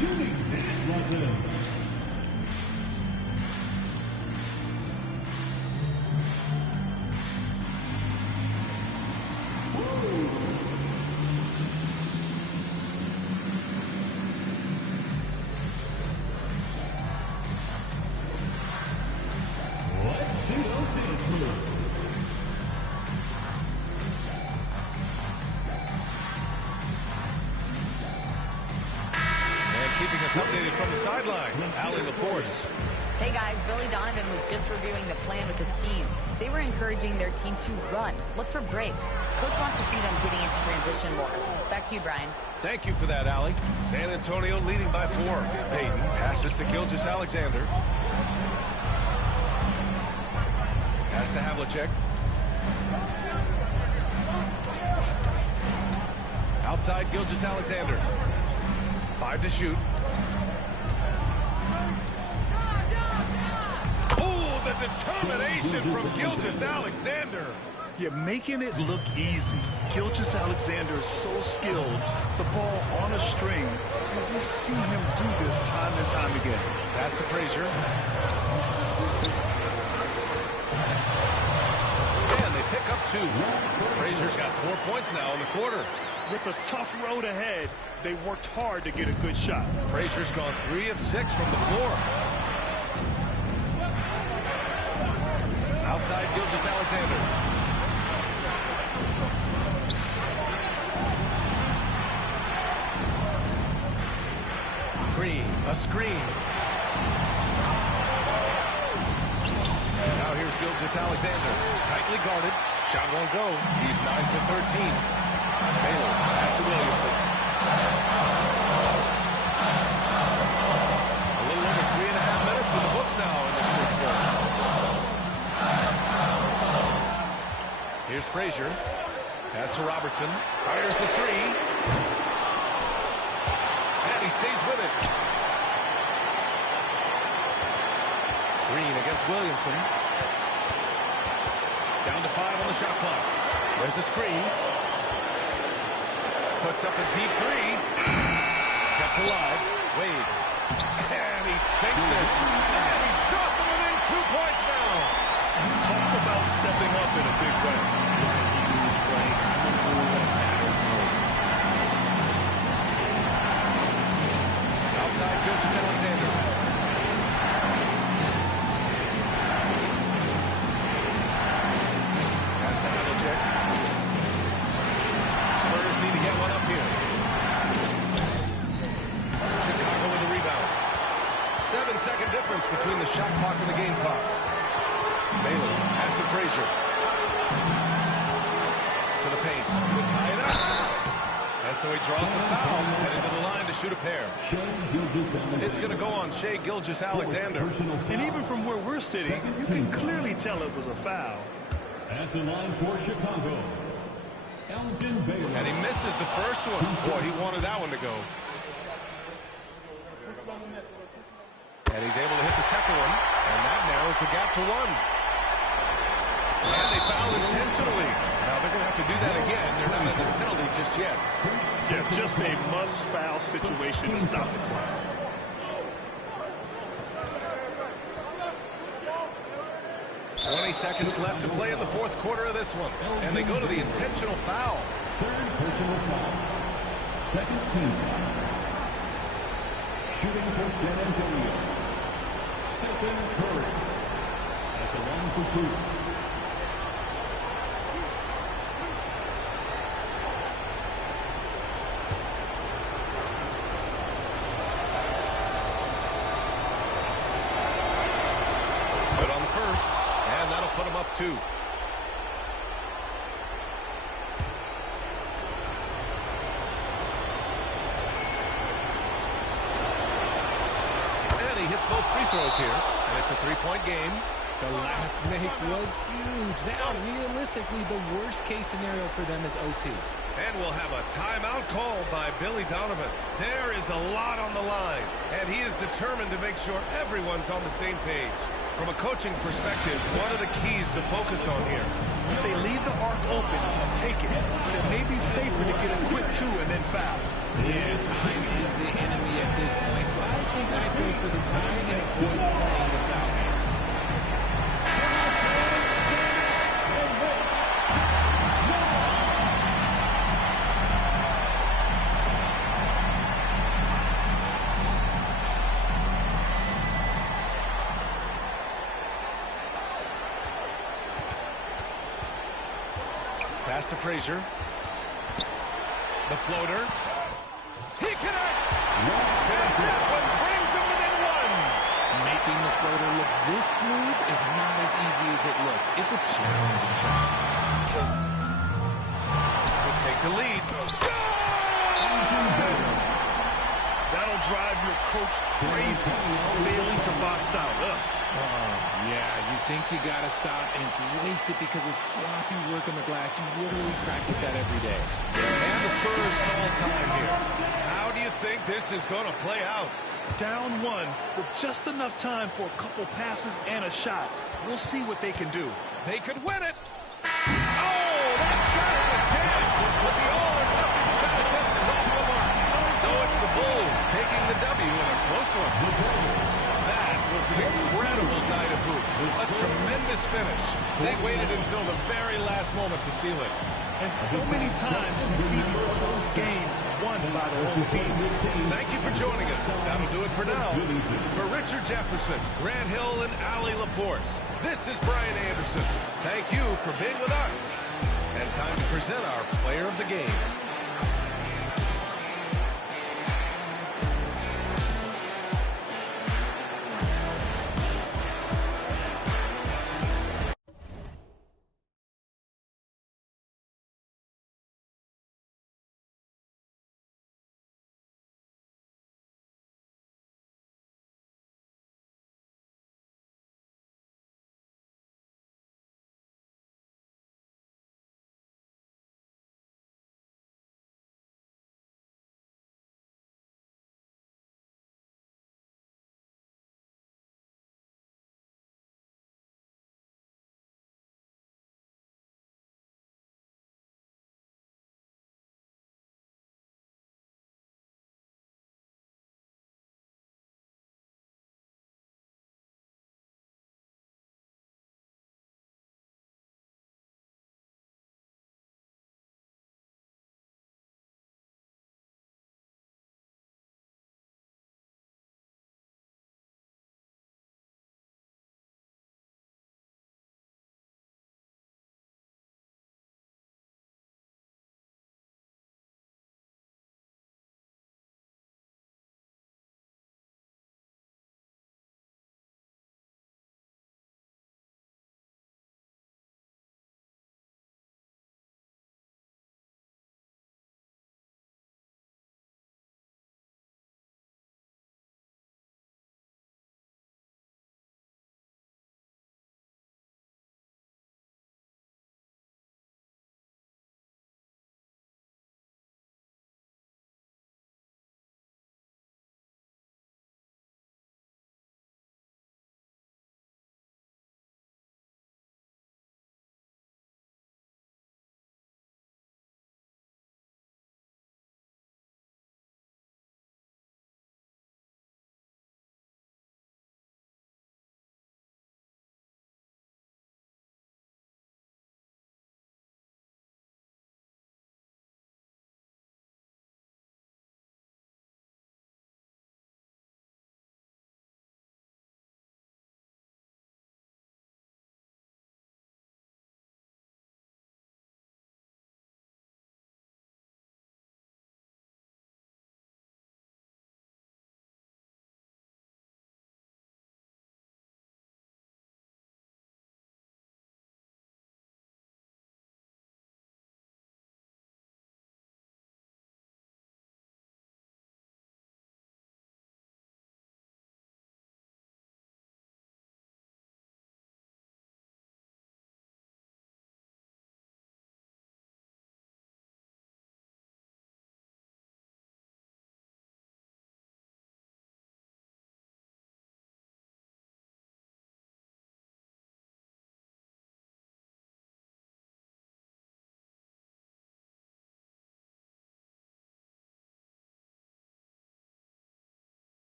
Using dance lessons. Let's see those dance moves. Keeping us updated from the sideline, Allie LaForce. Hey guys, Billy Donovan was just reviewing the plan with his team. They were encouraging their team to run, look for breaks. Coach wants to see them getting into transition more. Back to you, Brian. Thank you for that, Allie. San Antonio leading by 4. Payton passes to Gilgeous-Alexander. Pass to Havlicek. Outside Gilgeous-Alexander. 5 to shoot. Oh, the determination from Gilgeous-Alexander. You're making it look easy. Gilgeous-Alexander is so skilled. The ball on a string. And we see him do this time and time again. Pass to Frazier. And they pick up 2. Frazier's got 4 points now in the quarter. With a tough road ahead, they worked hard to get a good shot. Frazier's gone 3 of 6 from the floor. Outside Gilgeous-Alexander. Green, a screen. Now here's Gilgeous-Alexander. Tightly guarded. Shot won't go. He's 9 for 13. Baylor, pass to Williamson. A little over 3.5 minutes in the books now in this first quarter. Here's Frazier. Pass to Robertson. Fires the 3. And he stays with it. Green against Williamson. Down to 5 on the shot clock. There's a screen. Puts up a deep 3. Kept alive. Wade. And he sinks it. And he's dropped them within 2 points now. Talk about stepping up in a big way. Huge play coming through when it matters most. Outside Gilgeous-Alexander. Pass to Havlicek. Spurs need to get one up here. Chicago with the rebound. 7-second difference between the shot clock and the game clock. Baylor, pass to Frazier. To the paint. To tie it up. And so he draws the foul. Heading to the line to shoot a pair. It's going to go on Shai Gilgeous-Alexander. And even from where we're sitting, you can clearly tell it was a foul. At the line for Chicago, Elgin Baylor. And he misses the first one. Boy, he wanted that one to go. And he's able to hit the second one. And that narrows the gap to 1. And they fouled intentionally. Now they're going to have to do that again. They're not at the penalty just yet. Yeah, just a must-foul situation to stop the clock. .20 seconds left to play in the fourth quarter of this one. And they go to the intentional foul. Third personal foul. Second team foul. Shooting for San Antonio, Stephen Curry. At the line for 2. Good on the first, and that'll put him up 2. And he hits both free throws here, and it's a 3-point game. The last make was huge. Now, realistically, the worst-case scenario for them is OT. And we'll have a timeout called by Billy Donovan. There is a lot on the line, and he is determined to make sure everyone's on the same page. From a coaching perspective, what are the keys to focus on here? If they leave the arc open, take it. But it may be safer to get a quick 2 and then foul. Yeah, time is the enemy at this point, so I think I'd go for the time and avoid playing the foul. Pass to Frazier. The floater. He connects! And that one brings him within 1. Making the floater look this smooth is not as easy as it looks. It's a challenging shot. To take the lead. That'll drive your coach crazy, failing to box out. Yeah, you think you got to stop, and it's wasted because of sloppy work on the glass. You literally practice that every day. And the Spurs call time here. How do you think this is going to play out? Down 1 with just enough time for a couple passes and a shot. We'll see what they can do. They could win it. Oh, that shot had a chance, but the all-or-nothing shot attempt is off the mark. So it's the Bulls taking the W in a close one. That was an incredible night of hoops. A tremendous finish. They waited until the very last moment to seal it. And so many times we see these close games won by the home team. Thank you for joining us. That'll do it for now. For Richard Jefferson, Grant Hill, and Allie LaForce, this is Brian Anderson. Thank you for being with us. And time to present our player of the game.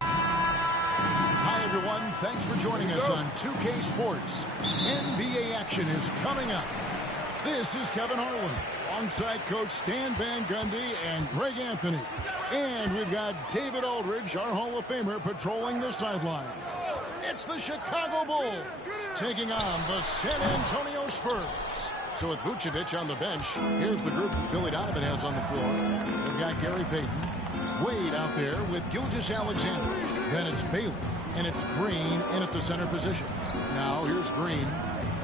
Hi, everyone. Thanks for joining us on 2K Sports. NBA action is coming up. This is Kevin Harlan, alongside Coach Stan Van Gundy and Greg Anthony. And we've got David Aldridge, our Hall of Famer, patrolling the sideline. It's the Chicago Bulls taking on the San Antonio Spurs. So with Vucevic on the bench, here's the group that Billy Donovan has on the floor. We've got Gary Payton, Wade out there with Gilgeous-Alexander. Then it's Baylor, and it's Green in at the center position. Now here's Green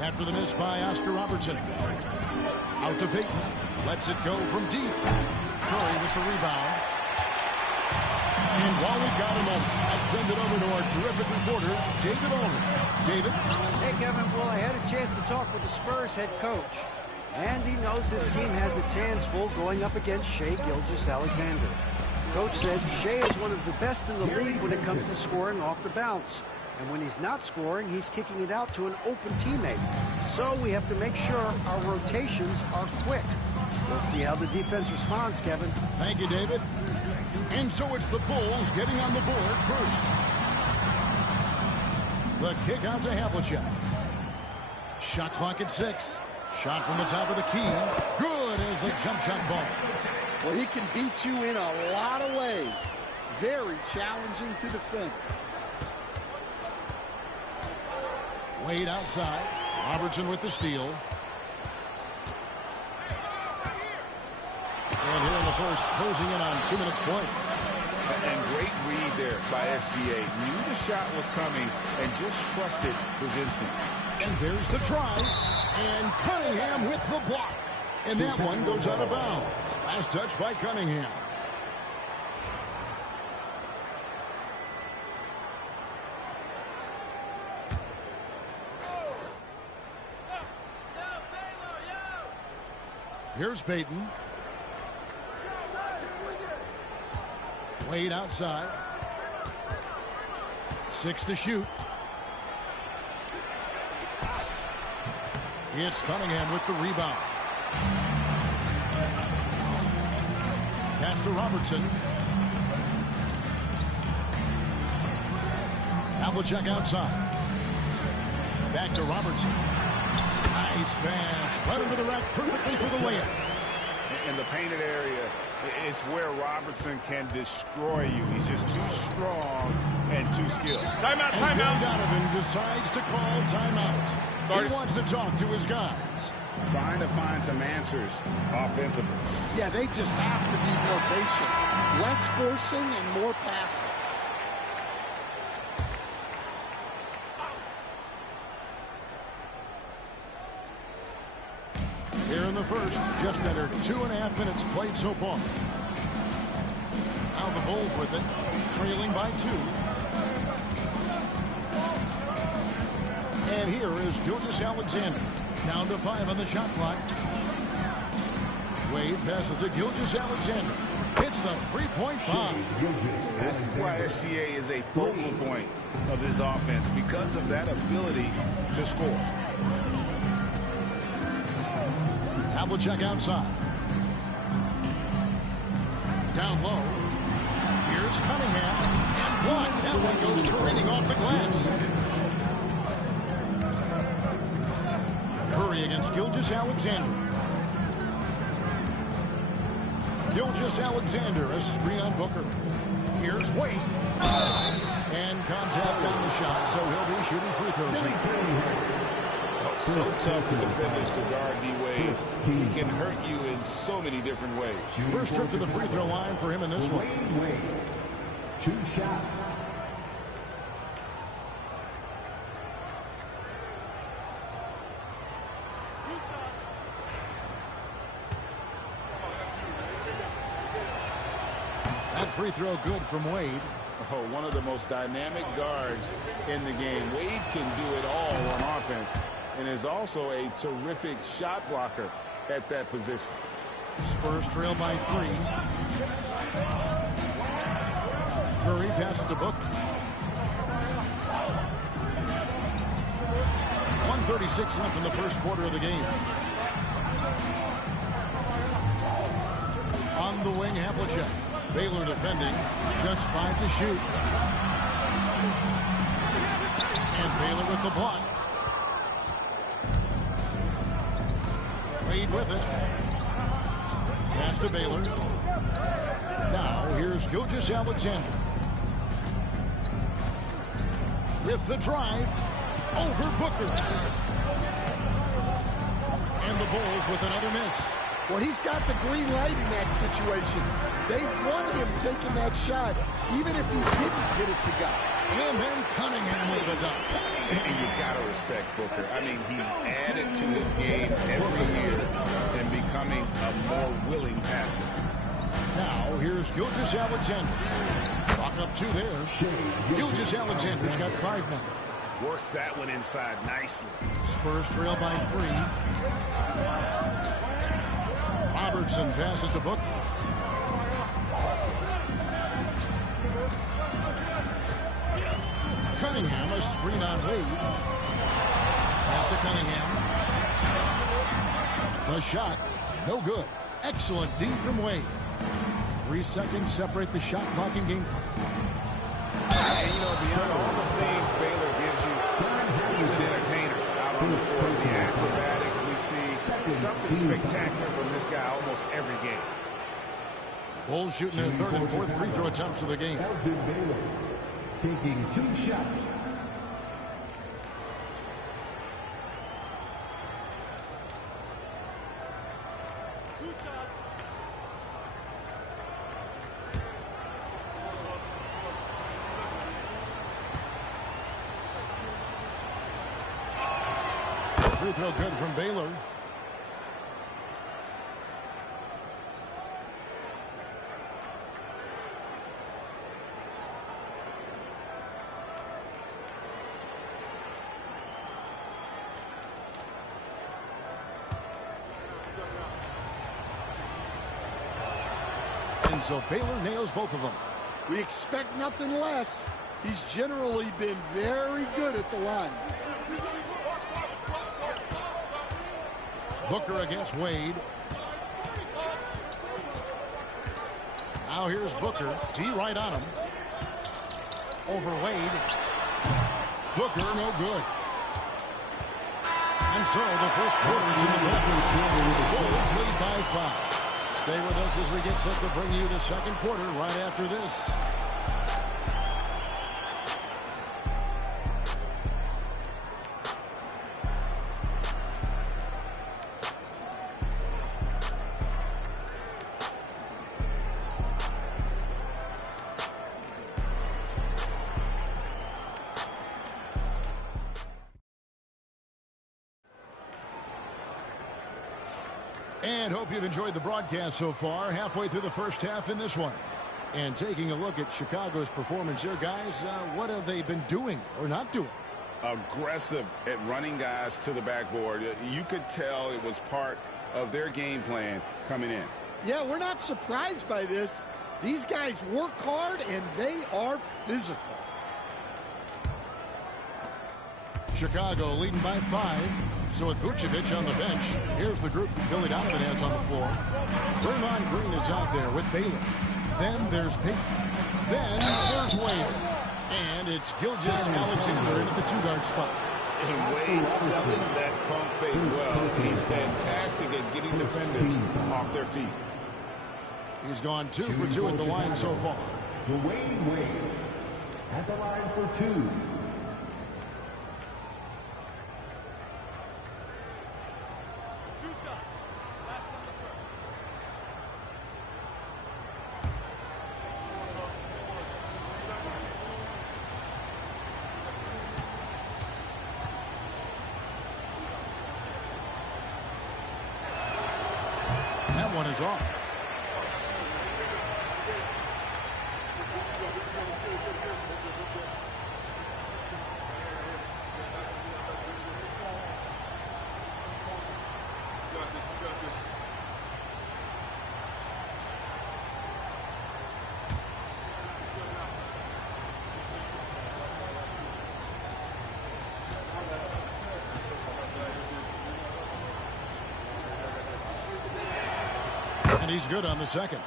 after the miss by Oscar Robertson. Out to Payton. Lets it go from deep. Curry with the rebound. And while we've got a moment, let's send it over to our terrific Traffic reporter, David Olin. David? Hey, Kevin. Well, I had a chance to talk with the Spurs head coach. And he knows his team has its hands full going up against Shai Gilgeous-Alexander. Coach said Shai is one of the best in the league when it comes to scoring off the bounce. And when he's not scoring, he's kicking it out to an open teammate. So we have to make sure our rotations are quick. We'll see how the defense responds, Kevin. Thank you, David. And so it's the Bulls getting on the board first. The kick out to Havlicek. Shot clock at 6. Shot from the top of the key. Good as the jump shot falls. Well, he can beat you in a lot of ways. Very challenging to defend. Wade outside. Robertson with the steal. And here in the first, closing in on 2 minutes play. And great read there by SGA. Knew the shot was coming and just trusted his instinct. And there's the try. And Cunningham with the block. And that one goes out of bounds. Last touch by Cunningham. Here's Payton. Wade outside. 6 to shoot. It's Cunningham with the rebound. Pass to Robertson. Havlicek outside. Back to Robertson. Nice pass. Right into the rack perfectly for the layup. In the painted area is where Robertson can destroy you. He's just too strong and too skilled. Timeout, and timeout. Donovan decides to call timeout. He wants to talk to his guys. Trying to find some answers offensively. Yeah, they just have to be more patient. Less forcing and more passing. Here in the first, just under 2.5 minutes played so far. Now the Bulls with it, trailing by 2. And here is Gilgeous-Alexander. Down to 5 on the shot clock. Wade passes to Gilgeous-Alexander. Hits the three-point bomb. This is why SGA is a focal point of this offense, because of that ability to score. Havlicek outside. Down low. Here's Cunningham. And blocked. That one goes careening off the glass. Curry against Gilgeous-Alexander. Gilgeous-Alexander, a screen on Booker. Here's Wade. And contact on the shot, so he'll be shooting free throws here. So tough for defenders to guard D-Wade. He can hurt you in so many different ways. First trip to the free throw line for him in this one. Wade. 2 shots. That free throw good from Wade. Oh, one of the most dynamic guards in the game. Wade can do it all on offense and is also a terrific shot blocker at that position. Spurs trail by 3. Curry passes to Booker. 1:36 left in the first quarter of the game. On the wing, Havlicek. Baylor defending. Just 5 to shoot. And Baylor with the block. Wade with it. Pass to Baylor. Now here's Gilgeous-Alexander. With the drive. Over Booker. And the Bulls with another miss. Well, he's got the green light in that situation. They want him taking that shot, even if he didn't get it to go. And then Cunningham with the dunk. And you got to respect Booker. I mean, he's added to his game every year and becoming a more willing passer. Now, here's Gilgeous-Alexander. Clock back up 2 there. Gilgeous-Alexander's got 5 now. Worked that one inside nicely. Spurs trail by 3. Robertson passes to Booker. Cunningham, a screen on Wade. Pass to Cunningham. The shot, no good. Excellent D from Wade. 3 seconds separate the shot clock and game clock. And, you know, beyond all the things Baylor gives you, he's an entertainer out on the floor. The acrobatics, we see something spectacular from this guy almost every game. Bulls shooting their 3rd and 4th free throw attempts of the game. Baylor taking 2 shots. Free throw good from Baylor. And so Baylor nails both of them. We expect nothing less. He's generally been very good at the line. Booker against Wade. Now here's Booker. D right on him. Over Wade. Booker, no good. And so the first quarter's in the books. Bulls lead by 5. Stay with us as we get set to bring you the second quarter right after this. And hope you've enjoyed the broadcast so far. Halfway through the first half in this one. And taking a look at Chicago's performance here, guys, what have they been doing or not doing? Aggressive at running guys to the backboard. You could tell it was part of their game plan coming in. Yeah, we're not surprised by this. These guys work hard and they are physical. Chicago leading by 5. So with Vucevic on the bench, here's the group Billy Donovan has on the floor. Draymond Green is out there with Baylor. Then there's Payton. Then there's Wade. And it's Gilgeous-Alexander in at the 2-guard spot. And Wade selling that pump fake well. He's fantastic at getting defenders off their feet. He's gone 2 for 2 at the line so far. Dwayne Wade at the line for 2. That one is off. And he's good on the second.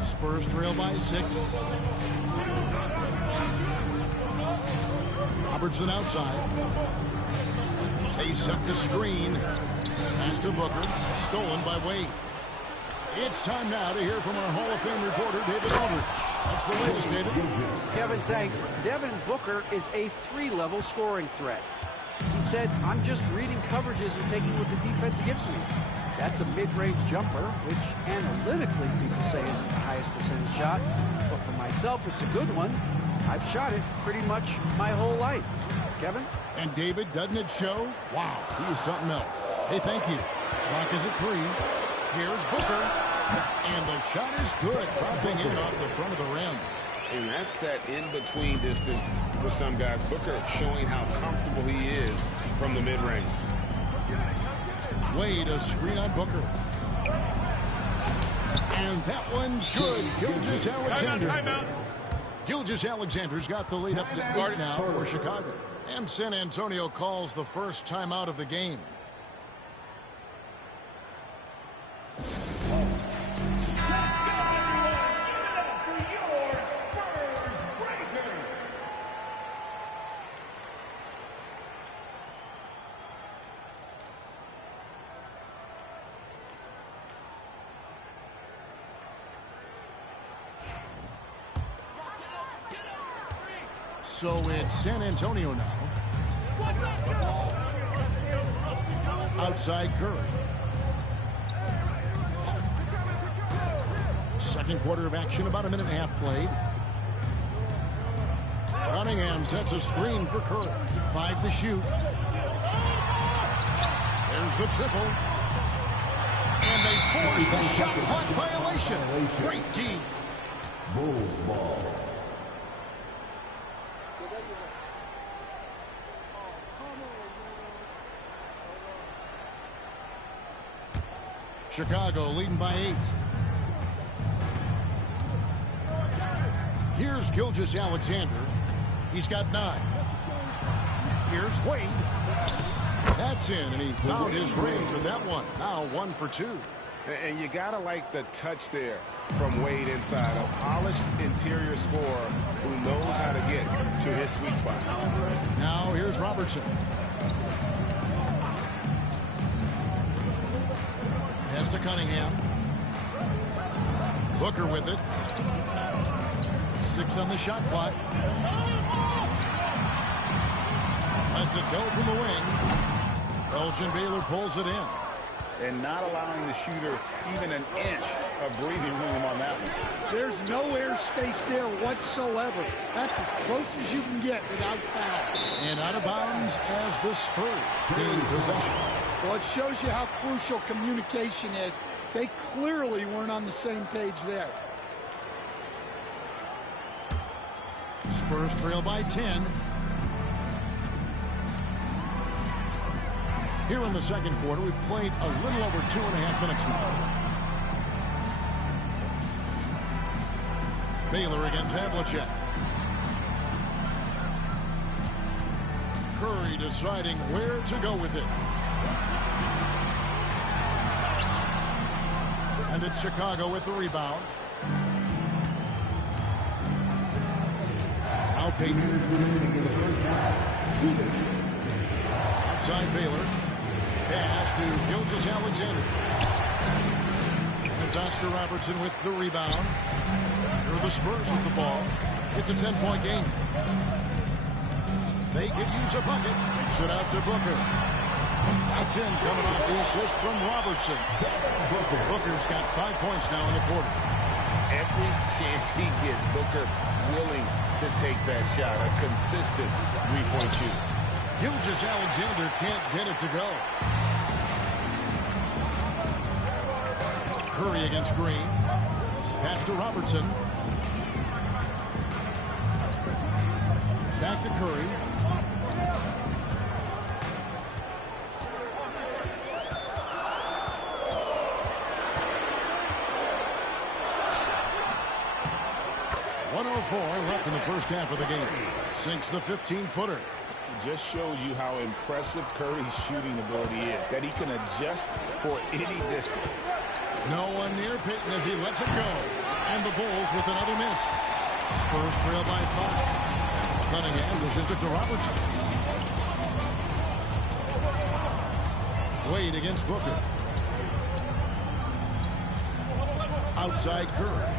Spurs trail by 6. Robertson outside. They set the screen. Pass to Booker. Stolen by Wade. It's time now to hear from our Hall of Fame reporter, David Aldridge. That's the latest, David. Kevin, thanks. Devin Booker is a 3-level scoring threat. He said, I'm just reading coverages and taking what the defense gives me. That's a mid-range jumper, which analytically people say isn't the highest percentage shot. But for myself, it's a good one. I've shot it pretty much my whole life. Kevin? And David, doesn't it show? Wow, he is something else. Hey, thank you. Clock is at 3. Here's Booker. And the shot is good, dropping in off the front of the rim. And that's that in-between distance for some guys. Booker showing how comfortable he is from the mid-range. Wade, a screen on Booker. And that one's good. Gilgeous-Alexander. Timeout. Gilgeous-Alexander's got the lead up to 8 now for Chicago. And San Antonio calls the first timeout of the game. So it's San Antonio now. Outside Curry. Second quarter of action, about a minute and a half played. Cunningham sets a screen for Curry. 5 to shoot. There's the triple. And they force the shot clock violation. Great D. Bulls ball. Chicago leading by 8. Here's Gilgeous-Alexander. He's got 9. Here's Wade. That's in, and he found his range with that one. Now 1 for 2. And you got to like the touch there from Wade inside. A polished interior scorer who knows how to get to his sweet spot. Now here's Robertson. Pass to Cunningham. Booker with it. 6 on the shot clock. Lets it go from the wing. Elgin Baylor pulls it in. And not allowing the shooter even an inch of breathing room on that one. There's no air space there whatsoever. That's as close as you can get without foul. And out of bounds as the Spurs gain possession. Well, it shows you how crucial communication is. They clearly weren't on the same page there. Spurs trail by 10. Here in the second quarter, we've played a little over 2.5 minutes now. Baylor against Havlicek. Curry deciding where to go with it. And it's Chicago with the rebound. Now Payton. Outside Baylor. Pass to Gilgeous-Alexander. It's Oscar Robertson with the rebound. Here are the Spurs with the ball. It's a 10-point game. They could use a bucket. Kicks it out to Booker. That's in, coming off the assist from Robertson. Booker's got 5 points now in the quarter. Every chance he gets, Booker willing to take that shot. A consistent three-point shooter. Gilgeous-Alexander can't get it to go. Curry against Green. Pass to Robertson. Back to Curry. Left in the first half of the game. Sinks the 15-footer. Just shows you how impressive Curry's shooting ability is, that he can adjust for any distance. No one near Payton as he lets it go. And the Bulls with another miss. Spurs trail by 5. Cunningham dishes it to Robertson. Wade against Booker. Outside Curry.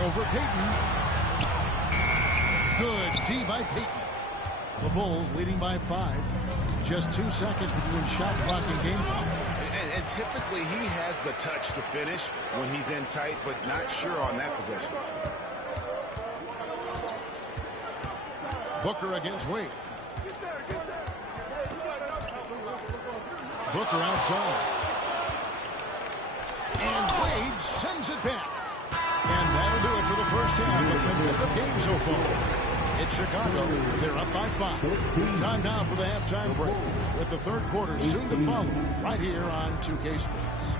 Over Payton. Good D by Payton. The Bulls leading by 5. Just 2 seconds between shot clock and game clock. And typically he has the touch to finish when he's in tight, but not sure on that possession. Booker against Wade. Booker outside. And Wade sends it back. And that'll do it for the first half of the competitive game so far. It's Chicago. They're up by 5. Time now for the halftime break, with the third quarter soon to follow right here on 2K Sports.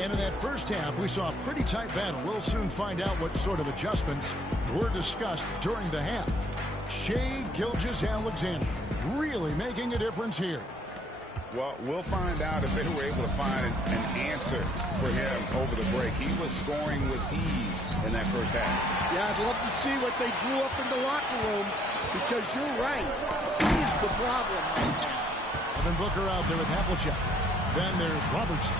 And in that first half, we saw a pretty tight battle. We'll soon find out what sort of adjustments were discussed during the half. Shai Gilgeous-Alexander really making a difference here. Well, we'll find out if they were able to find an answer for him over the break. He was scoring with ease in that first half. Yeah, I'd love to see what they drew up in the locker room, because you're right. He's the problem right now. Devin Booker out there with Havlicek. Then there's Robertson.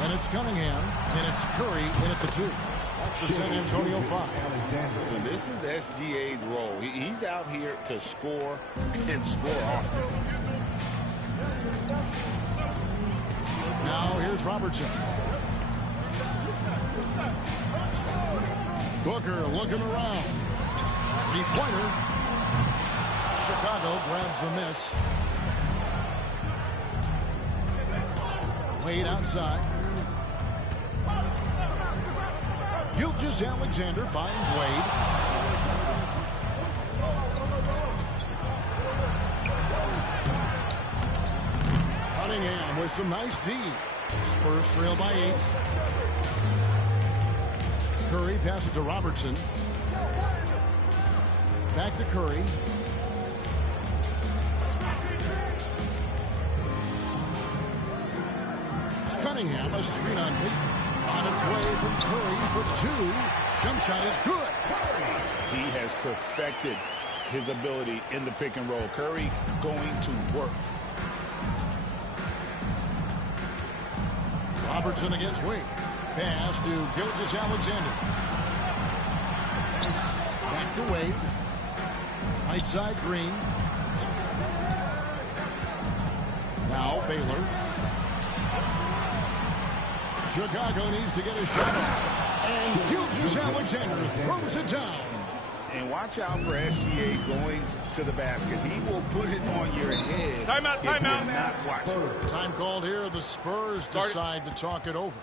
And it's Cunningham, and it's Curry in at the 2. That's the San Antonio 5. And this is SGA's role. He's out here to score and score often. Now here's Robertson. Booker looking around. Three-pointer. Chicago grabs the miss. Wade outside. Gilgeous-Alexander finds Wade. Cunningham with some nice D. Spurs trail by 8. Curry passes to Robertson. Back to Curry. Cunningham, a screen on Peyton. On its way from Curry for 2. Jump shot is good. He has perfected his ability in the pick and roll. Curry going to work. Robertson against Wade. Pass to Gilgeous-Alexander. Back to Wade. Right side Green. Now Baylor. Chicago needs to get a shot off. And Gilgeous-Alexander throws it down. And watch out for SGA going to the basket. He will put it on your head. Timeout, timeout. Not watch. Time called here. The Spurs decide to talk it over.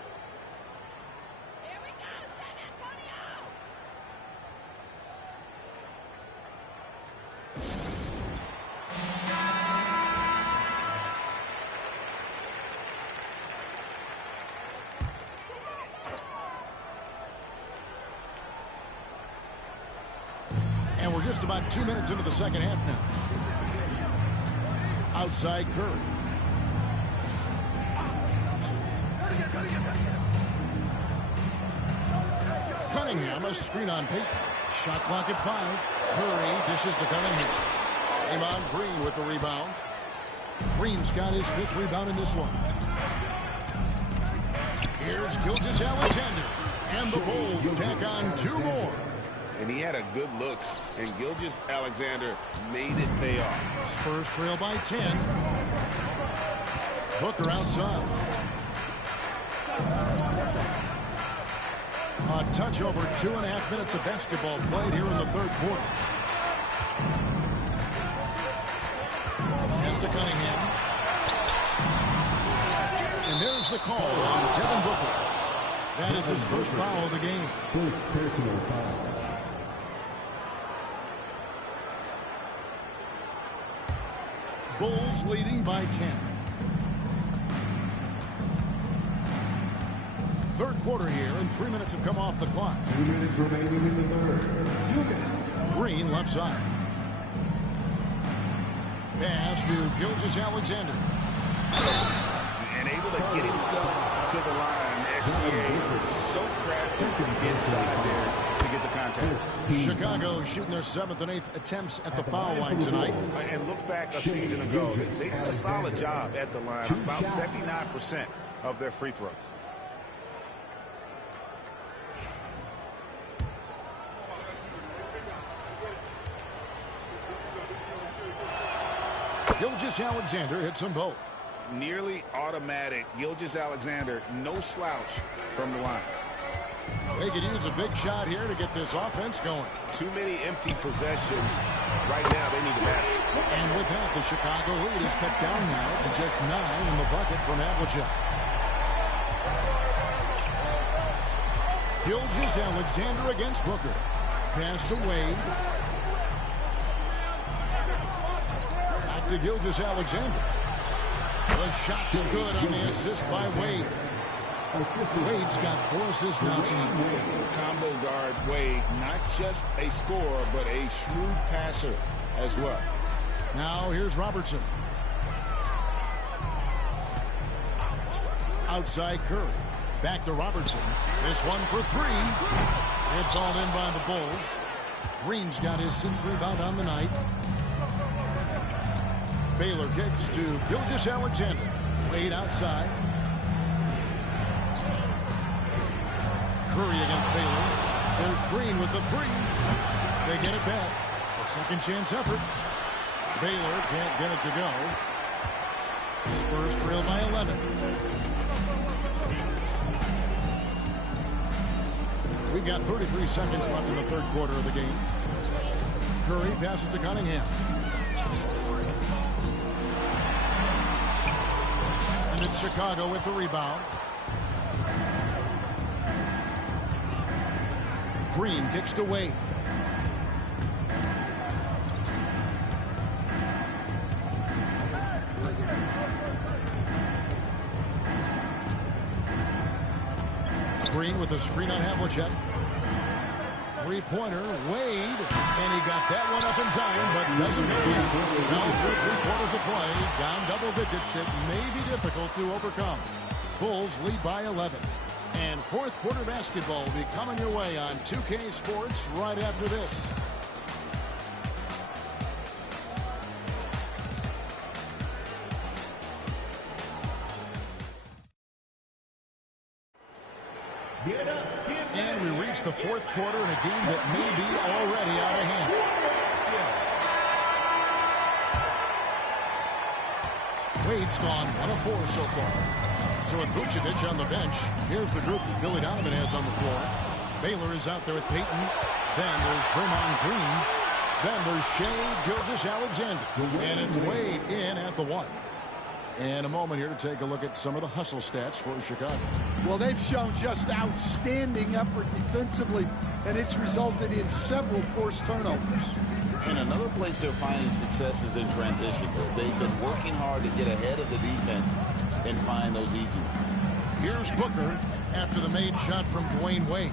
And we're just about 2 minutes into the second half now. Outside Curry. Cunningham, a screen on Peyton. Shot clock at 5. Curry dishes to Cunningham. Draymond Green with the rebound. Green's got his 5th rebound in this one. Here's Gilgeous-Alexander. And the Bulls tack on 2 more. And he had a good look, and Gilgeous-Alexander made it pay off. Spurs trail by 10. Booker outside. A touch over 2.5 minutes of basketball played here in the third quarter. Pass to Cunningham. And there's the call on Devin Booker. That is his first foul of the game. First personal foul. Bulls leading by 10. third quarter here, and 3 minutes have come off the clock. 2 minutes remaining in the third. 2 minutes. Green left side. Pass to Gilgeous-Alexander. And able to get himself to the line. SGA so crafty inside there to get the contact. Chicago shooting their 7th and 8th attempts at the foul line tonight. And look back a season ago. They did a solid job at the line. About 79% of their free throws. Gilgeous-Alexander hits them both. Nearly automatic. Gilgeous-Alexander, no slouch from the line. They could use a big shot here to get this offense going. Too many empty possessions. Right now, they need a basket. And with that, the Chicago lead is cut down now to just 9 in the bucket from Havlicek. Gilgeous-Alexander against Booker. Pass to Wade. Back to Gilgeous-Alexander. The shot's good on the assist by Wade. Wade's got 4 assists now tonight. Combo guard Wade, not just a scorer, but a shrewd passer as well. Now here's Robertson. Outside Curry. Back to Robertson. This one for 3. It's all in by the Bulls. Green's got his 6th rebound on the night. Baylor kicks to Gilgeous-Alexander. Wade outside. Curry against Baylor. There's Green with the 3. They get it back. A second chance effort. Baylor can't get it to go. Spurs trail by 11. We've got 33 seconds left in the third quarter of the game. Curry passes to Cunningham. And it's Chicago with the rebound. Green kicks to Wade. Green with a screen on Havlicek. Three-pointer, Wade, and he got that one up in time, but doesn't make it. Now through 3 quarters of play, down double digits, it may be difficult to overcome. Bulls lead by 11. And fourth quarter basketball will be coming your way on 2K Sports right after this. And we reach the fourth quarter in a game that may be already out of hand. Wade's gone 1 of 4 so far. So with Vucevic on the bench, here's the group that Billy Donovan has on the floor. Baylor is out there with Payton. Then there's Draymond Green. Then there's Shai Gilgeous-Alexander. And it's Wade in at the 1. And a moment here to take a look at some of the hustle stats for Chicago. Well, they've shown just outstanding effort defensively, and it's resulted in several forced turnovers. And another place they're finding success is in transition. They've been working hard to get ahead of the defense and find those easy ones. Here's Booker after the made shot from Dwayne Wade.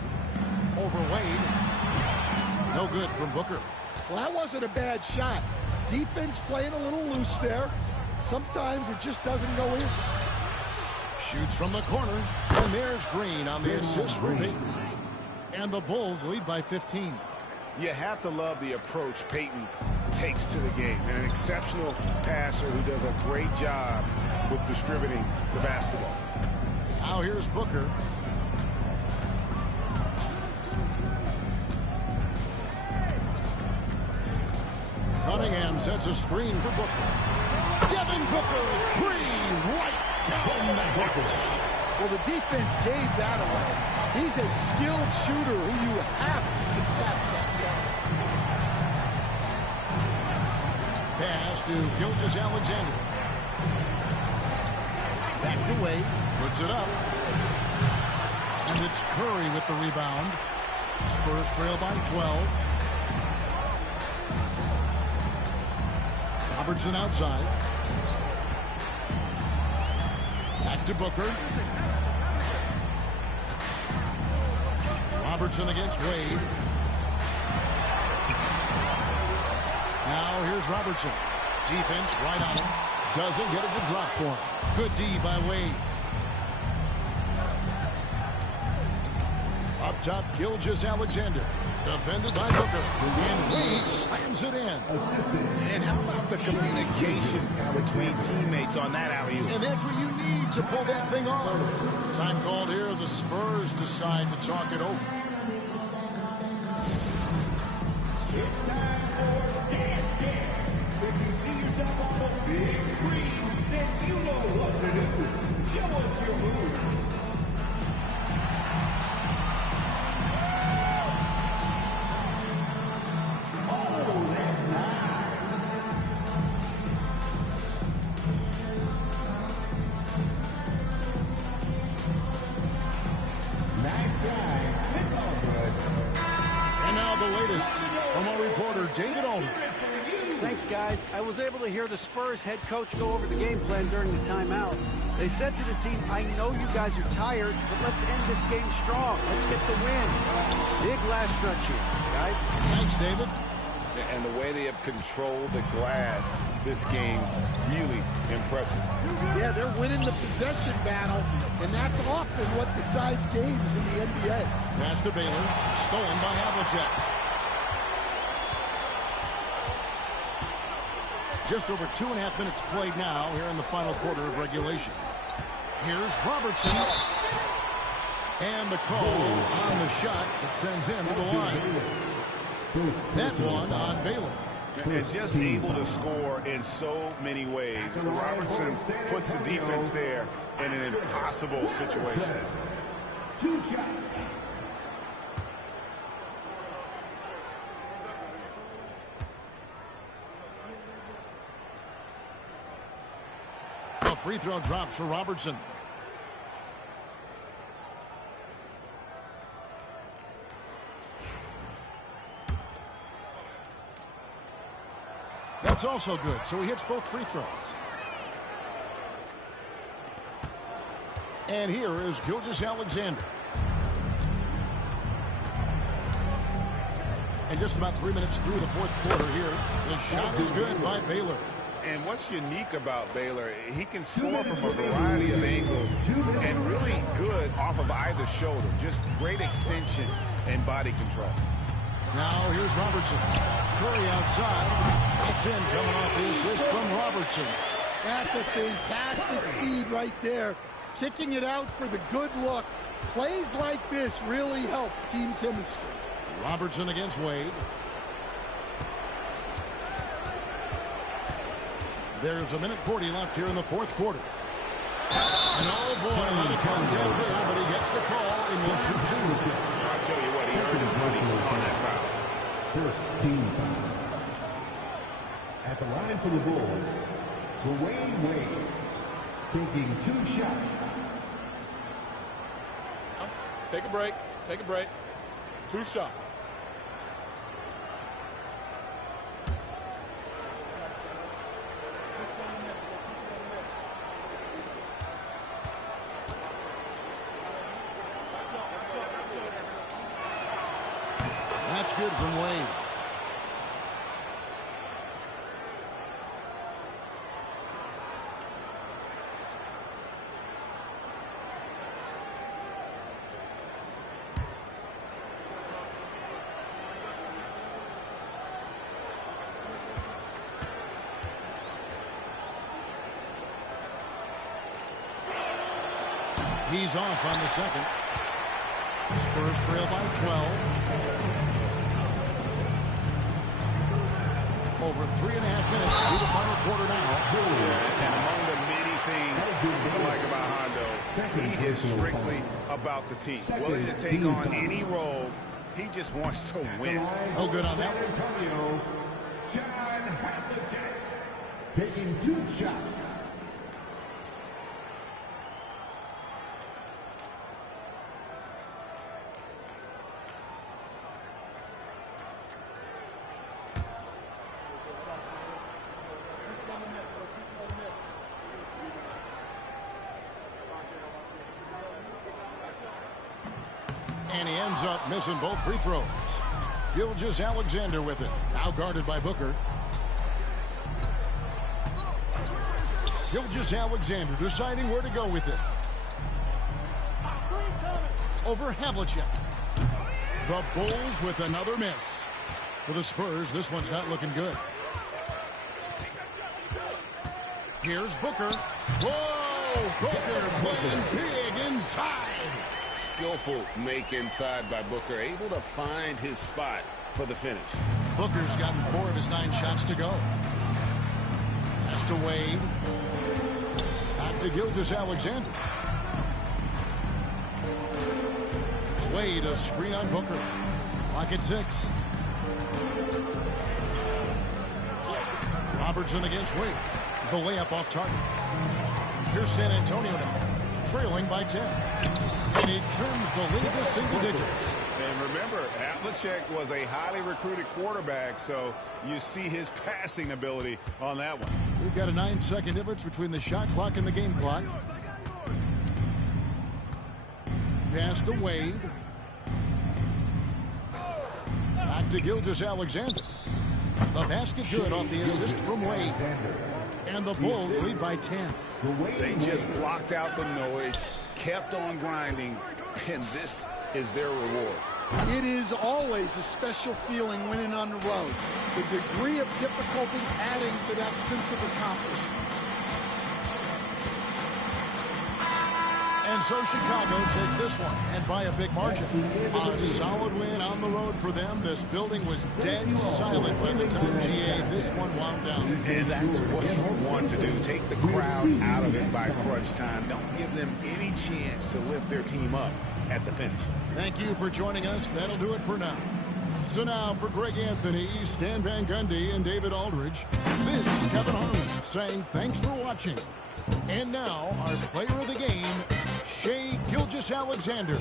Over Wade. No good from Booker. Well, that wasn't a bad shot. Defense playing a little loose there. Sometimes it just doesn't go in. Shoots from the corner. And there's Green on the assist for Payton. And the Bulls lead by 15. You have to love the approach Payton takes to the game. And an exceptional passer who does a great job with distributing the basketball. Now here's Booker. Cunningham sets a screen for Booker. Devin Booker, 3, right down the bucket. Well, the defense gave that away. He's a skilled shooter who you have to contest that guy. Pass to Gilgeous-Alexander. Back to Wade. Puts it up. And it's Curry with the rebound. Spurs trail by 12. Robertson outside. Back to Booker. Robertson against Wade. Now here's Robertson. Defense right on him. Doesn't get it to drop for him. Good D by Wade. Up top, Gilgeous-Alexander. Defended by Booker. And Wade slams it in. And how about the communication between teammates on that alley-oop? And that's what you need to pull that thing off. Time called here. The Spurs decide to talk it over. It's time for Dance Camp. If you see yourself on the big screen, then you know what to do. Show us your move. Oh, that's nice. Nice guys. It's all good. And now the latest from our reporter, David Aldridge. Thanks, guys. I was able to hear the Spurs head coach go over the game plan during the timeout. They said to the team, I know you guys are tired, but let's end this game strong. Let's get the win. Big last stretch here, guys. Thanks, David. And the way they have controlled the glass this game, really impressive. Yeah, they're winning the possession battle, and that's often what decides games in the NBA. Pass to Baylor, stolen by Havlicek. Just over 2.5 minutes played now here in the final quarter of regulation. Here's Robertson. And the call on the shot that sends him to the line. That one on Baylor. And just able to score in so many ways. Robertson puts the defense there in an impossible situation. 2 shots. A free throw drops for Robertson. That's also good, so he hits both free throws. And here is Gilgeous-Alexander. And just about 3 minutes through the fourth quarter here. The shot is good by Baylor. And what's unique about Baylor, he can score from a variety of angles and really good off of either shoulder. Just great extension and body control. Now here's Robertson. Curry outside. It's in, coming off the assist from Robertson. That's a fantastic feed right there. Kicking it out for the good look. Plays like this really help team chemistry. Robertson against Wade. There's 1:40 left here in the fourth quarter. And oh boy, a lot of contact there, but he gets the call and will shoot 2. I'll tell you what, he earned his money on that foul. First team foul. At the line for the Bulls, Dwayne Wade taking 2 shots. Take a break. Take a break. 2 shots. That's good from Wade. He's off on the second. Spurs trail by 12. Over 3.5 minutes through the final quarter now. And among the many things to like about Hondo, he is strictly about the team. Willing to take on any role. He just wants to win. Oh, good on that one. Antonio, John Havlicek taking 2 shots. And he ends up missing both free throws. Gilgeous-Alexander with it. Now guarded by Booker. Gilgeous-Alexander deciding where to go with it. Over Havlicek. The Bulls with another miss. For the Spurs, this one's not looking good. Here's Booker. Whoa! Booker playing big inside. Skillful make inside by Booker. Able to find his spot for the finish. Booker's gotten 4 of his 9 shots to go. Pass to Wade. Back to Gilgeous-Alexander. Wade, a screen on Booker. Clock at 6. Robertson against Wade. The layup off target. Here's San Antonio now, trailing by 10. And he trims the lead to single digits. And remember, Havlicek was a highly recruited quarterback, so you see his passing ability on that one. We've got a 9-second difference between the shot clock and the game clock. Pass to Wade. Back to Gilgeous-Alexander. The basket good off the assist from Wade. And the Bulls lead by 10. They just blocked out the noise, kept on grinding, and this is their reward. It is always a special feeling winning on the road. The degree of difficulty adding to that sense of accomplishment. And so Chicago takes this one, and by a big margin. A solid win on the road for them. This building was dead silent by the time GA this one wound down. And that's what you want to do. Take the crowd out of it by crunch time. Don't give them any chance to lift their team up at the finish. Thank you for joining us. That'll do it for now. So now for Greg Anthony, Stan Van Gundy, and David Aldridge, this is Kevin Harlan saying thanks for watching. And now our player of the game, Shai Gilgeous-Alexander.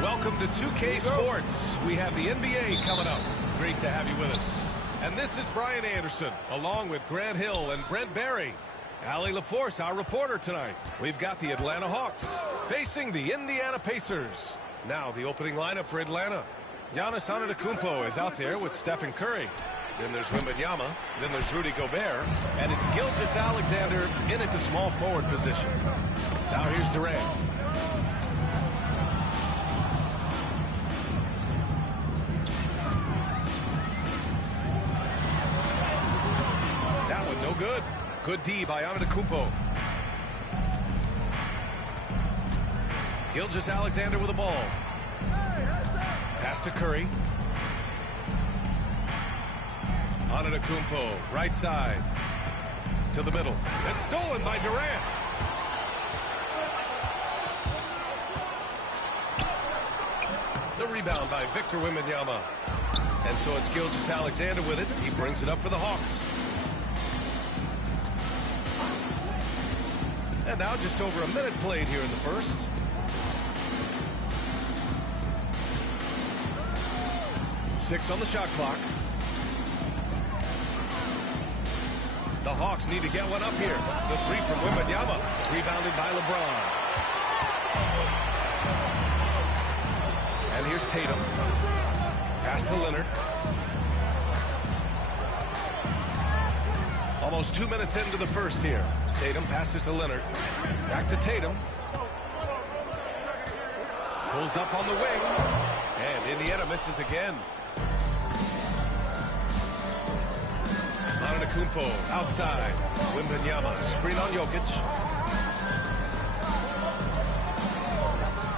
Welcome to 2K Sports. We have the NBA coming up. Great to have you with us. And this is Brian Anderson, along with Grant Hill and Brent Barry. Allie LaForce, our reporter tonight. We've got the Atlanta Hawks facing the Indiana Pacers. Now the opening lineup for Atlanta. Giannis Antetokounmpo is out there with Stephen Curry. Then there's Wembanyama. Then there's Rudy Gobert. And it's Gilgeous-Alexander in at the small forward position. Now here's Durant. That one no good. Good D by Antetokounmpo. Gilgeous-Alexander with the ball. Pass to Curry. Antetokounmpo, right side. To the middle. And stolen by Durant. The rebound by Victor Wembanyama. And so it's Gilgeous-Alexander with it. He brings it up for the Hawks. And now just over a minute played here in the first. Six on the shot clock. The Hawks need to get one up here. The three from Wembanyama. Rebounded by LeBron. And here's Tatum. Pass to Leonard. Almost 2 minutes into the first here. Tatum passes to Leonard. Back to Tatum. Pulls up on the wing. And Indiana misses again. Antetokounmpo outside. Wembanyama screen on Jokic.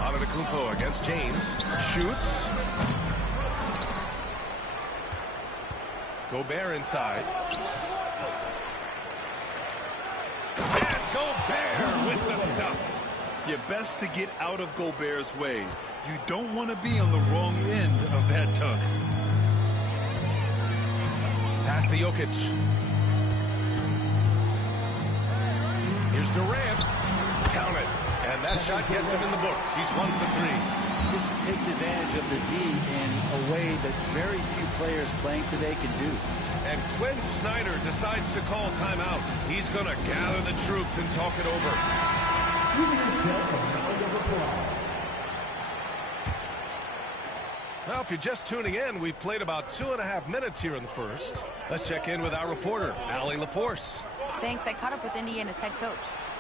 Antetokounmpo against James. Shoots. Gobert inside. And Gobert with the stuff. You're best to get out of Gobert's way. You don't want to be on the wrong end of that tuck. Pass to Jokic. Here's Durant. Count it. And that shot gets him in the books. He's 1 for 3. This takes advantage of the D in a way that very few players playing today can do. And Quinn Snyder decides to call timeout. He's going to gather the troops and talk it over. Well, if you're just tuning in, we've played about 2.5 minutes here in the first. Let's check in with our reporter, Allie LaForce. Thanks. I caught up with Indiana's head coach.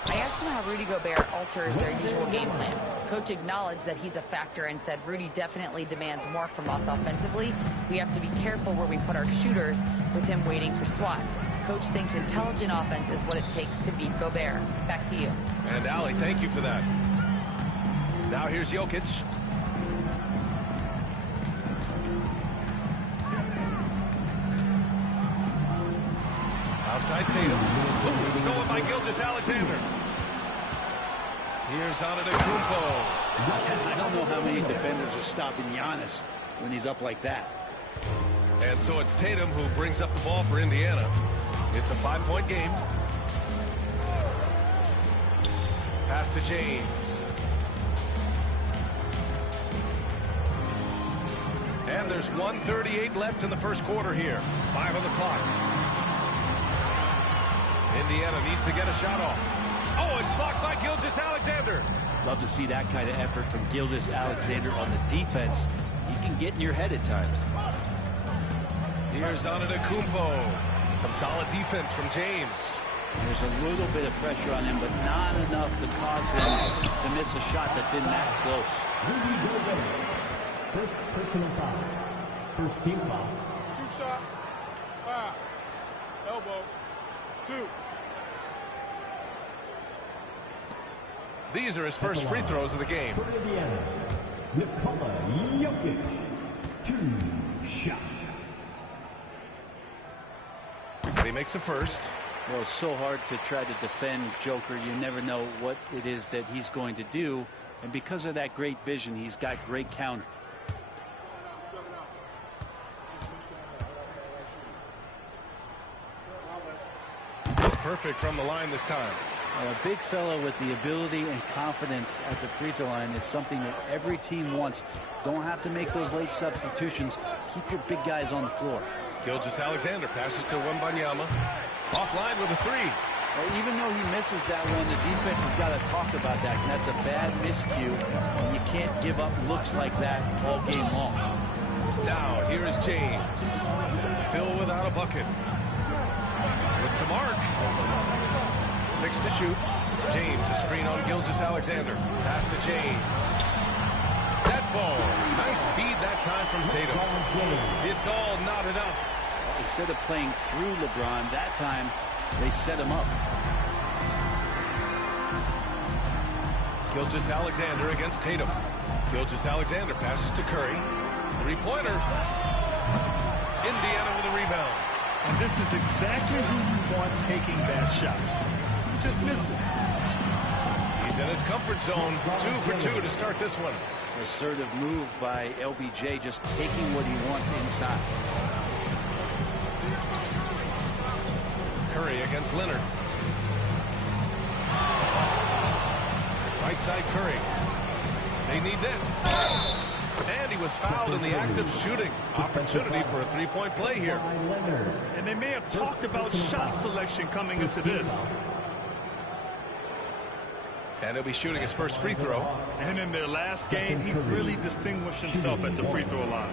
I asked him how Rudy Gobert alters their usual game plan. Coach acknowledged that he's a factor and said Rudy definitely demands more from us offensively. We have to be careful where we put our shooters with him waiting for swats. Coach thinks intelligent offense is what it takes to beat Gobert. Back to you. And Allie, thank you for that. Now here's Jokic. Outside Tatum. Ooh, stolen by Gilgeous-Alexander. Here's Antetokounmpo. I don't know how many defenders are stopping Giannis when he's up like that. And so it's Tatum who brings up the ball for Indiana. It's a 5-point game. Pass to James. And And there's 1:38 left in the first quarter here. 5 on the clock. Indiana needs to get a shot off. Oh, it's blocked by Gilgeous-Alexander. Love to see that kind of effort from Gilgeous-Alexander on the defense. He can get in your head at times. Here's Antetokounmpo. Some solid defense from James. There's a little bit of pressure on him, but not enough to cause him to miss a shot that's in that close. First personal foul. First team foul. 2 shots. 5. Elbow. 2. These are his first free throws of the game. For Indiana, Nikola Jokic. 2 shots. He makes a first. Well, it's so hard to try to defend Joker. You never know what it is that he's going to do. And because of that great vision, he's got great counter. It's perfect from the line this time. A big fellow with the ability and confidence at the free throw line is something that every team wants. Don't have to make those late substitutions. Keep your big guys on the floor. Gilgeous-Alexander passes to Wembanyama. Offline with a 3. Even though he misses that one, the defense has got to talk about that. And that's a bad miscue. And you can't give up looks like that all game long. Now, here is James. Still without a bucket. With some arc. 6 to shoot. James, a screen on Gilgeous-Alexander. Pass to James. That falls. Nice feed that time from Tatum. It's all knotted up. Instead of playing through LeBron, that time they set him up. Gilgeous-Alexander against Tatum. Gilgeous-Alexander passes to Curry. 3-pointer. Indiana with a rebound. And this is exactly who you want taking that shot. You just missed it. He's in his comfort zone. 2 for 2 to start this one. Assertive move by LBJ, just taking what he wants inside. Curry against Leonard. Right side Curry. They need this. And he was fouled in the act of shooting. Opportunity for a 3-point play here. And they may have talked about shot selection coming into this. And he'll be shooting his first free throw. And in their last game, he really distinguished himself at the free throw line.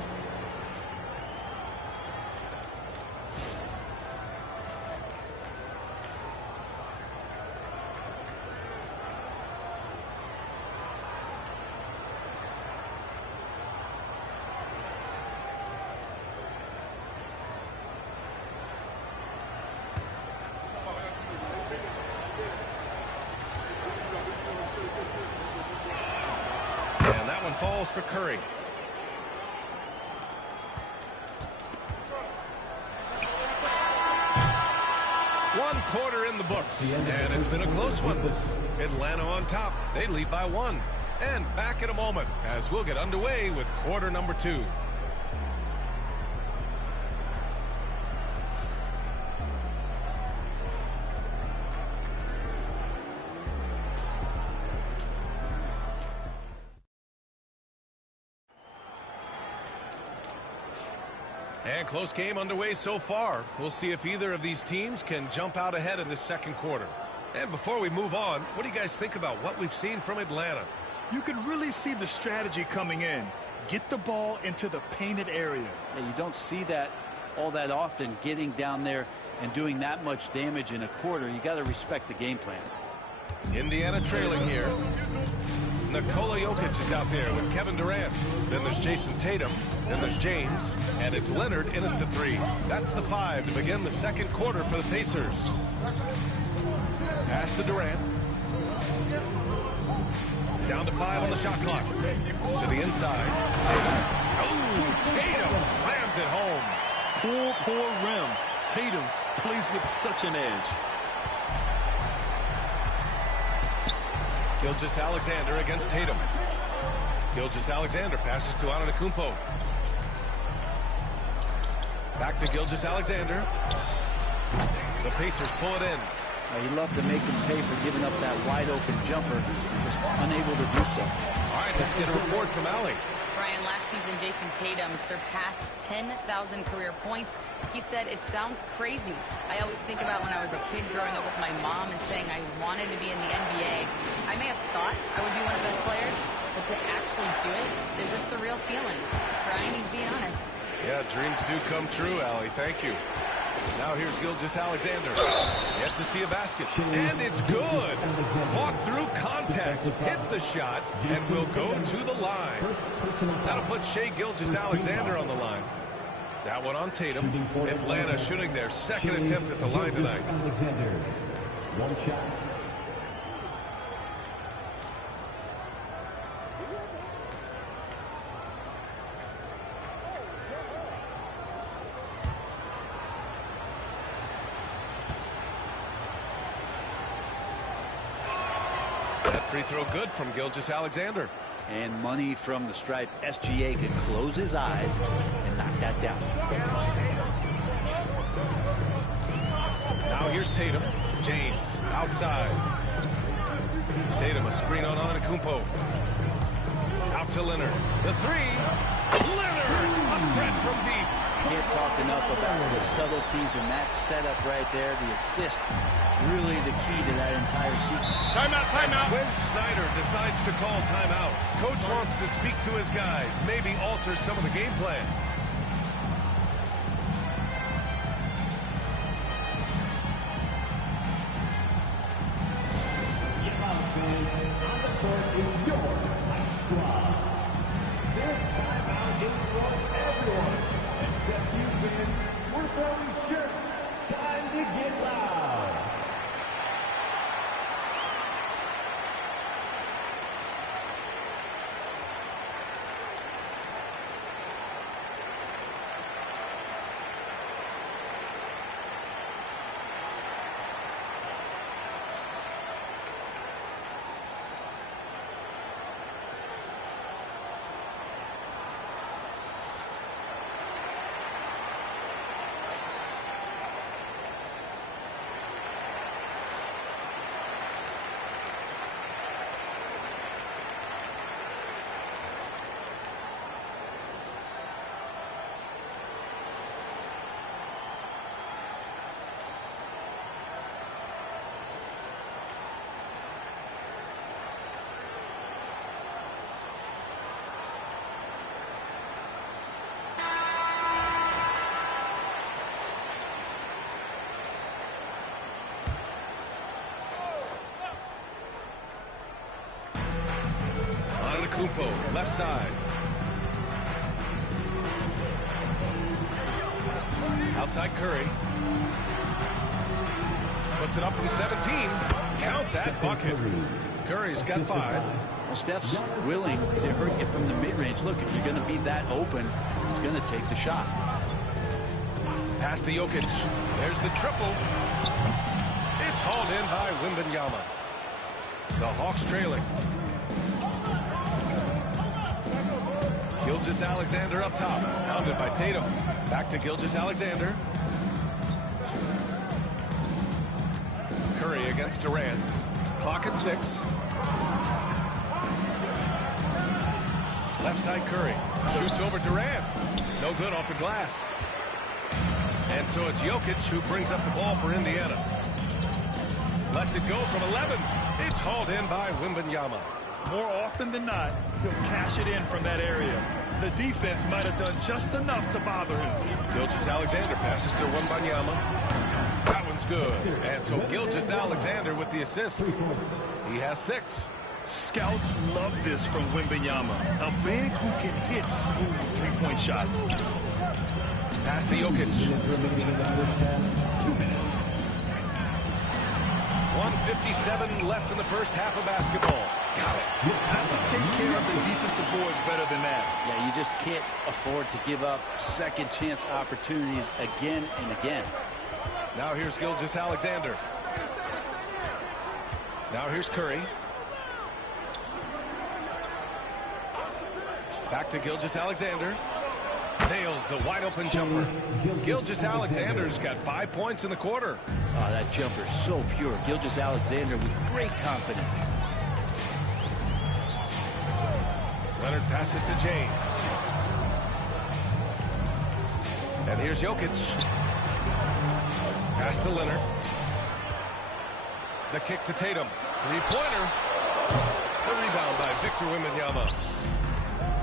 Falls for Curry. One quarter in the books, and it's been a close one. Atlanta on top. They lead by 1. And back in a moment as we'll get underway with quarter number 2. And close game underway so far. We'll see if either of these teams can jump out ahead in this second quarter. And before we move on, what do you guys think about what we've seen from Atlanta? You can really see the strategy coming in. Get the ball into the painted area. Yeah, you don't see that all that often, getting down there and doing that much damage in a quarter. You got to respect the game plan. Indiana trailing here. Nikola Jokic is out there with Kevin Durant. Then there's Jason Tatum. Then there's James. And it's Leonard in at the 3. That's the 5 to begin the second quarter for the Pacers. Pass to Durant. Down to 5 on the shot clock. To the inside. Oh, Tatum slams it home. Poor rim. Tatum plays with such an edge. Gilgeous-Alexander against Tatum. Gilgeous-Alexander passes to Antetokounmpo. Back to Gilgeous-Alexander. The Pacers pull it in. He loved to make him pay for giving up that wide open jumper. He was unable to do so. All right, let's get a report from Allie. Brian, last season, Jason Tatum surpassed 10,000 career points. He said, it sounds crazy. I always think about when I was a kid growing up with my mom and saying I wanted to be in the NBA. I may have thought I would be one of the best players, but to actually do it is a surreal feeling. Brian, he's being honest. Yeah, dreams do come true, Allie. Thank you. Now here's Gilgeous-Alexander. Yet to see a basket. And it's good. Fought through contact. Hit the shot. And will go to the line. That'll put Shai Gilgeous-Alexander on the line. That one on Tatum. Atlanta shooting their second attempt at the line tonight. One shot. Free throw good from Gilgeous-Alexander. And money from the stripe. SGA could close his eyes and knock that down. Now here's Tatum. James outside. Tatum a screen on Antetokounmpo. Out to Leonard. The three. Leonard! A threat from deep. Can't talk enough about the subtleties in that setup right there. The assist, really the key to that entire sequence. Timeout, timeout. When Snyder decides to call timeout, coach wants to speak to his guys, maybe alter some of the game plan. Antetokounmpo, left side. Outside Curry. Puts it up from 17. Count that bucket. Curry's got 5. Well, Steph's willing to hurt you from the mid-range. Look, if you're going to be that open, he's going to take the shot. Pass to Jokic. There's the triple. It's hauled in by Wembanyama. The Hawks trailing. Gilgeous-Alexander up top. Pounded by Tatum. Back to Gilgeous-Alexander. Curry against Durant. Clock at 6. Left side Curry. Shoots over Durant. No good off the glass. And so it's Jokic who brings up the ball for Indiana. Lets it go from 11. It's hauled in by Wembanyama. More often than not, he'll cash it in from that area. The defense might have done just enough to bother him. Gilgeous-Alexander passes to Wembanyama. That one's good. And so Gilgeous-Alexander with the assist. He has 6. Scouts love this from Wembanyama. A big who can hit smooth three-point shots. Pass to Jokic. 2 minutes. 1:57 left in the first half of basketball. Got it. You have to take care of the defensive boards better than that. Yeah, you just can't afford to give up second chance opportunities again and again. Now here's Gilgeous-Alexander. Now here's Curry. Back to Gilgeous-Alexander. Nails the wide open jumper. Gilgeous-Alexander's got 5 points in the quarter. Oh, that jumper so pure. Gilgeous-Alexander with great confidence. Leonard passes to James. And here's Jokic. Pass to Leonard. The kick to Tatum. Three-pointer. The rebound by Victor Wembanyama.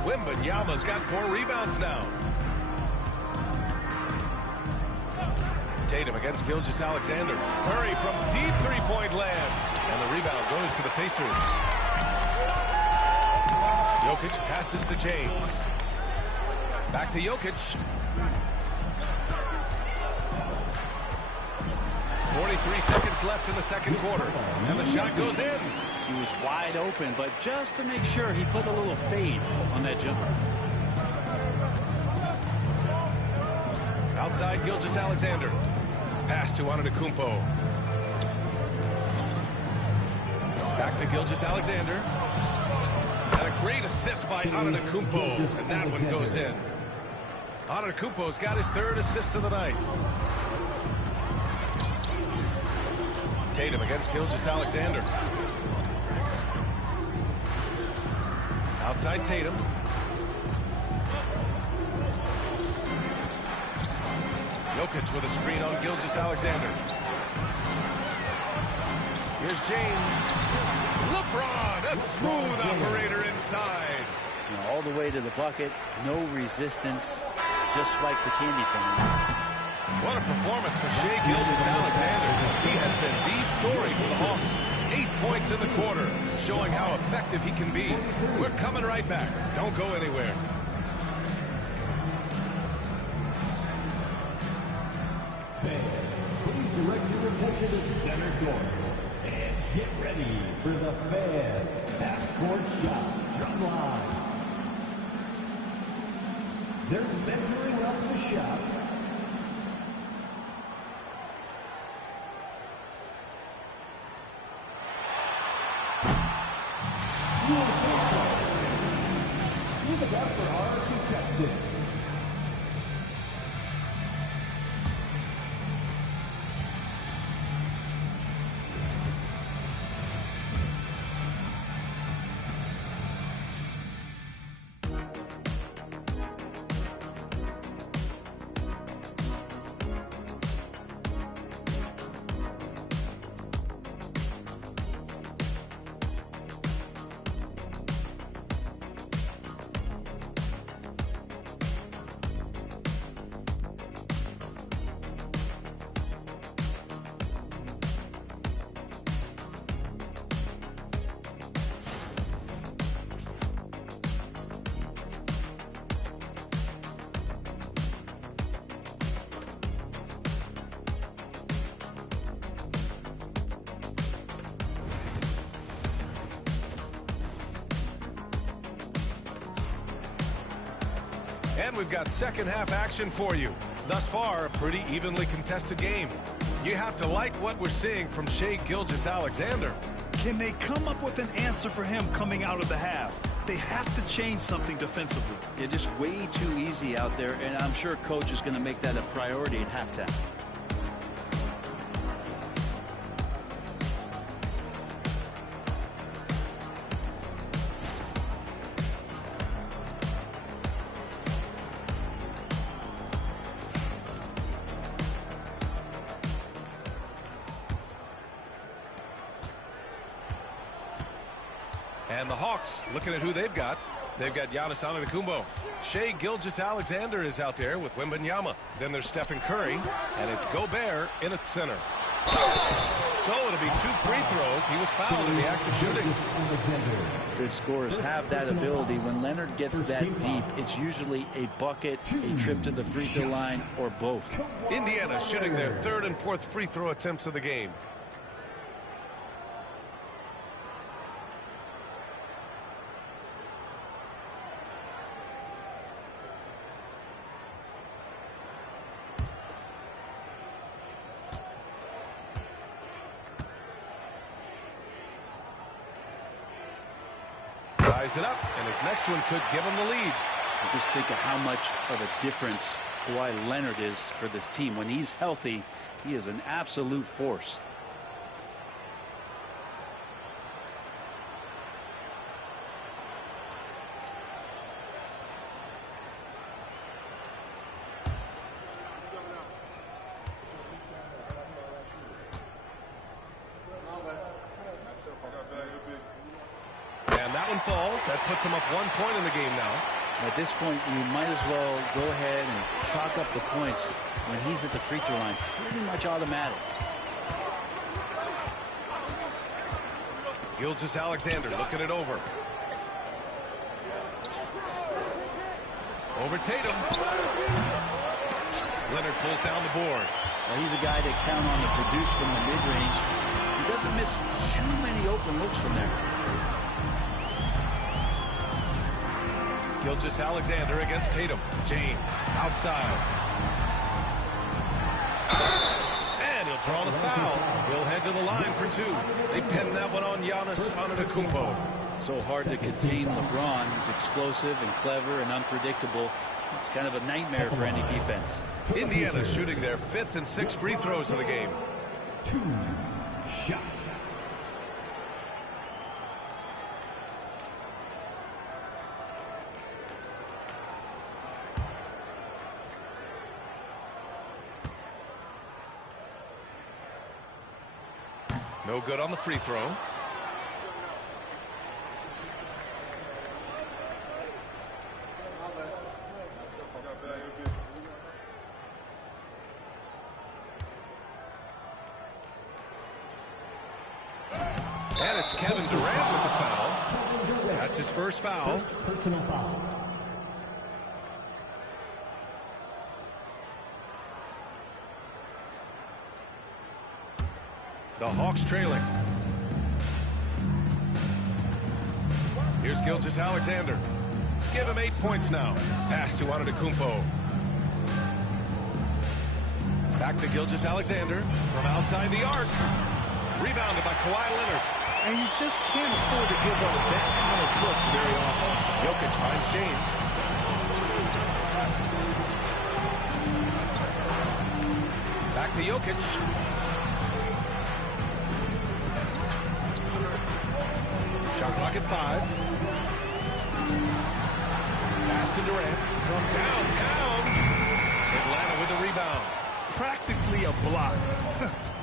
Wembanyama's got 4 rebounds now. Tatum against Gilgeous-Alexander. Curry from deep three-point land. And the rebound goes to the Pacers. Jokic passes to James. Back to Jokic. 43 seconds left in the second quarter. And the shot goes in. He was wide open, but just to make sure, he put a little fade on that jumper. Outside Gilgeous-Alexander. Pass to Antetokounmpo. Back to Gilgeous-Alexander. And a great assist by Antetokounmpo. And that one goes in. Antetokounmpo's got his 3rd assist of the night. Tatum against Gilgeous-Alexander. Outside Tatum. Jokic with a screen on Gilgeous-Alexander. Here's James. LeBron, a smooth operator inside. All the way to the bucket, no resistance, just swipe the candy from him. What a performance for Shai Gilgeous-Alexander. He has been the story for the Hawks. 8 points in the quarter, showing how effective he can be. We're coming right back. Don't go anywhere. Fans, please direct your attention to center court. And get ready for the Fan half-court shot drum line. They're measuring up the shot. Look out for our contestant. And we've got second half action for you. Thus far, a pretty evenly contested game. You have to like what we're seeing from Shai Gilgeous-Alexander. Can they come up with an answer for him coming out of the half? They have to change something defensively. Yeah, just way too easy out there, and I'm sure coach is going to make that a priority at halftime. And the Hawks, looking at who they've got. They've got Giannis Antetokounmpo. Shai Gilgeous-Alexander is out there with Wembanyama. Then there's Stephen Curry, and it's Gobert in at center. So it'll be 2 free throws. He was fouled in the act of shooting. Good scorers have that ability. When Leonard gets that deep, it's usually a bucket, a trip to the free throw line, or both. Indiana shooting their 3rd and 4th free throw attempts of the game. Ties it up, and his next one could give him the lead. Just think of how much of a difference Kawhi Leonard is for this team. When he's healthy, he is an absolute force. fouls. That puts him up 1 point in the game now. At this point, you might as well go ahead and chalk up the points when he's at the free throw line. Pretty much automatic. Gilgeous-Alexander looking it over. Over Tatum. Leonard pulls down the board. Well, he's a guy they count on to produce from the mid-range. He doesn't miss too many open looks from there. Gilgeous-Alexander against Tatum. James outside. And he'll draw the foul. He'll head to the line for 2. They pinned that one on Giannis Antetokounmpo. So hard to contain LeBron. He's explosive and clever and unpredictable. It's kind of a nightmare for any defense. Indiana shooting their 5th and 6th free throws of the game. 2 shots. No good on the free throw. And it's Kevin Durant with the foul. That's his first foul. Personal foul. The Hawks trailing. Here's Gilgeous-Alexander. Give him 8 points now. Pass to Antetokounmpo. Back to Gilgeous-Alexander from outside the arc. Rebounded by Kawhi Leonard. And you just can't afford to give up that kind of look very often. Jokic finds James. Back to Jokic. Shot clock at 5. Pass to Durant from downtown. Atlanta with the rebound. Practically a block.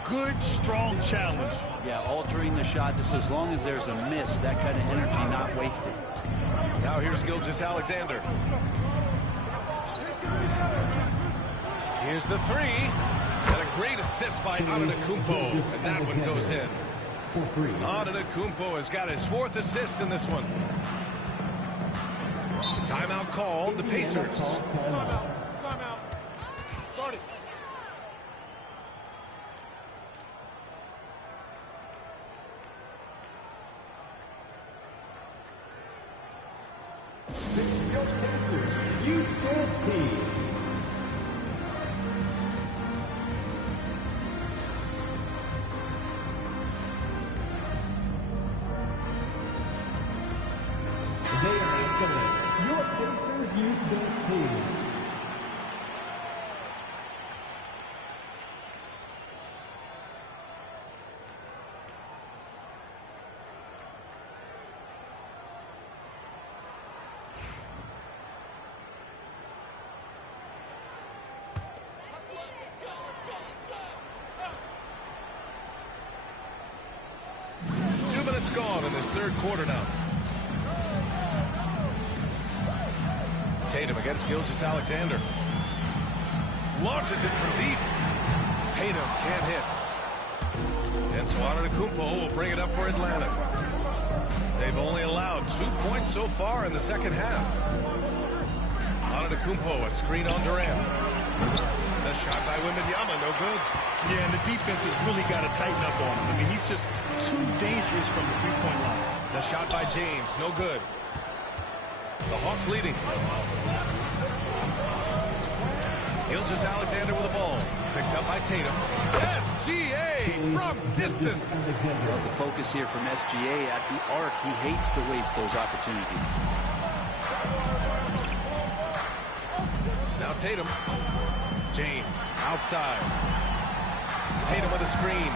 Good, strong challenge. Yeah, altering the shot just as long as there's a miss. That kind of energy not wasted. Now here's Gilgeous-Alexander. Here's the 3. And a great assist by Antetokounmpo. And that one goes in. Antetokounmpo has got his 4th assist in this one. Timeout called. The Pacers. Timeout. Start it. Youth Dance Team. They are excellent. Your Pacers Youth Dance Team. Gone in this 3rd quarter now. Tatum against Gilgeous-Alexander. Launches it from deep. Tatum can't hit. And so Antetokounmpo will bring it up for Atlanta. They've only allowed 2 points so far in the second half. Antetokounmpo, a screen on Durant. The shot by Wembanyama, no good. Yeah, and the defense has really got to tighten up on him. I mean, he's just too dangerous from the three-point line. The shot by James, no good. The Hawks leading. Gilgeous-Alexander with the ball. Picked up by Tatum. SGA from distance. Well, the focus here from SGA at the arc. He hates to waste those opportunities. Now Tatum. James outside. Tatum with a screen.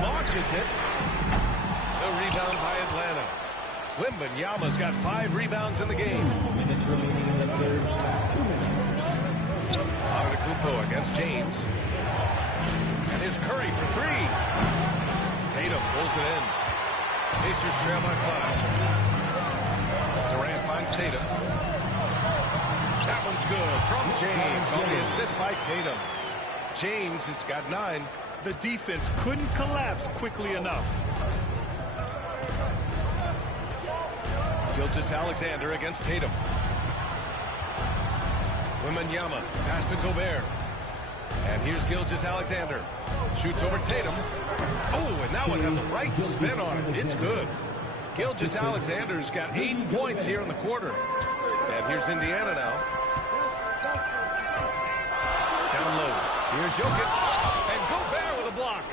Launches it. The rebound by Atlanta. Wembanyama's got 5 rebounds in the game. 2 minutes remaining in the 3rd. 2 minutes. Antetokounmpo against James. And here's Curry for 3. Tatum pulls it in. Pacers trail by 5. against Tatum. That one's good from James on the assist by Tatum. James has got 9. The defense couldn't collapse quickly enough. Gilgeous-Alexander against Tatum. Wembanyama pass to Gobert. And here's Gilgeous-Alexander. Shoots over Tatum. Oh, and that one had the right spin on it. It's good. Gilgeous-Alexander's got 8 points here in the quarter. And here's Indiana now. Down low. Here's Jokic. And Gobert with a block.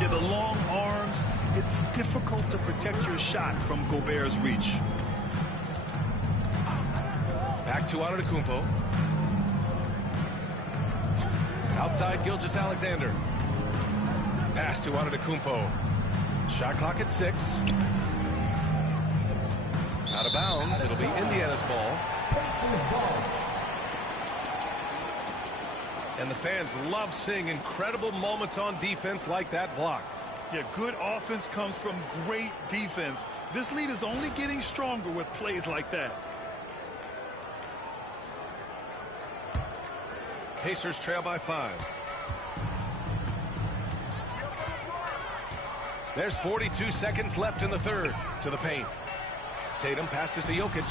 Yeah, the long arms. It's difficult to protect your shot from Gobert's reach. Back to Antetokounmpo. Outside Gilgeous-Alexander. Pass to Antetokounmpo. Shot clock at 6. Out of bounds. It'll be Indiana's ball. And the fans love seeing incredible moments on defense like that block. Yeah, good offense comes from great defense. This lead is only getting stronger with plays like that. Pacers trail by 5. There's 42 seconds left in the third. To the paint. Tatum passes to Jokic.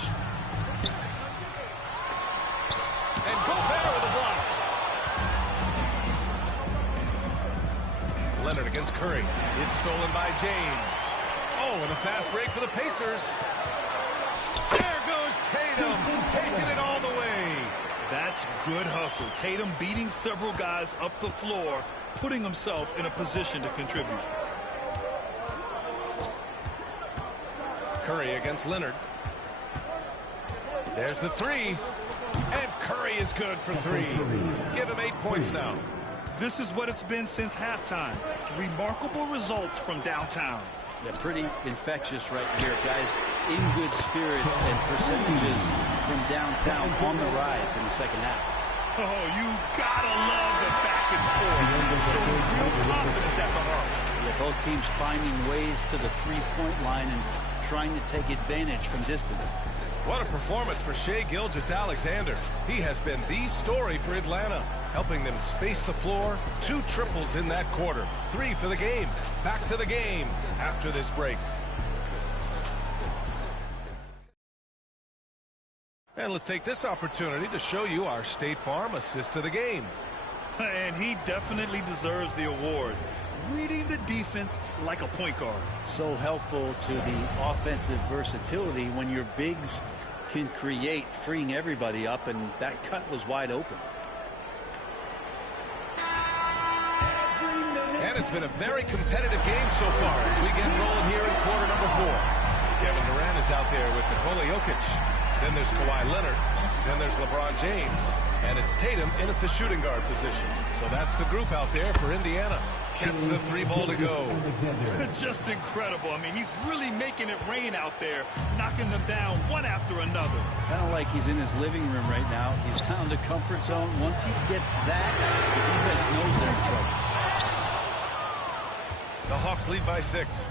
And Gobert with a block. Leonard against Curry. It's stolen by James. Oh, and a fast break for the Pacers. There goes Tatum, taking it all the way. That's good hustle. Tatum beating several guys up the floor, putting himself in a position to contribute. Curry against Leonard. There's the 3. And Curry is good for 3. Give him 8 points now. This is what it's been since halftime. Remarkable results from downtown. Yeah, pretty infectious right here, guys. In good spirits and percentages from downtown on the rise in the second half. Oh, you gotta love the back and forth. Shows real confidence at the heart. Yeah, both teams finding ways to the three-point line and trying to take advantage from distance. What a performance for Shai Gilgeous-Alexander. He has been the story for Atlanta, helping them space the floor. 2 triples in that quarter. 3 for the game. Back to the game after this break. And let's take this opportunity to show you our State Farm assist of the game. And he definitely deserves the award. Reading the defense like a point guard. So helpful to the offensive versatility when your bigs can create, freeing everybody up, and that cut was wide open. And it's been a very competitive game so far as we get rolling here in quarter number 4. Kevin Durant is out there with Nikola Jokic. Then there's Kawhi Leonard. Then there's LeBron James. And it's Tatum in at the shooting guard position. So that's the group out there for Indiana. Gets the 3 ball to go. Just incredible. I mean, he's really making it rain out there, knocking them down one after another. Kind of like he's in his living room right now. He's found a comfort zone. Once he gets that, the defense knows they're in trouble. The Hawks lead by 6.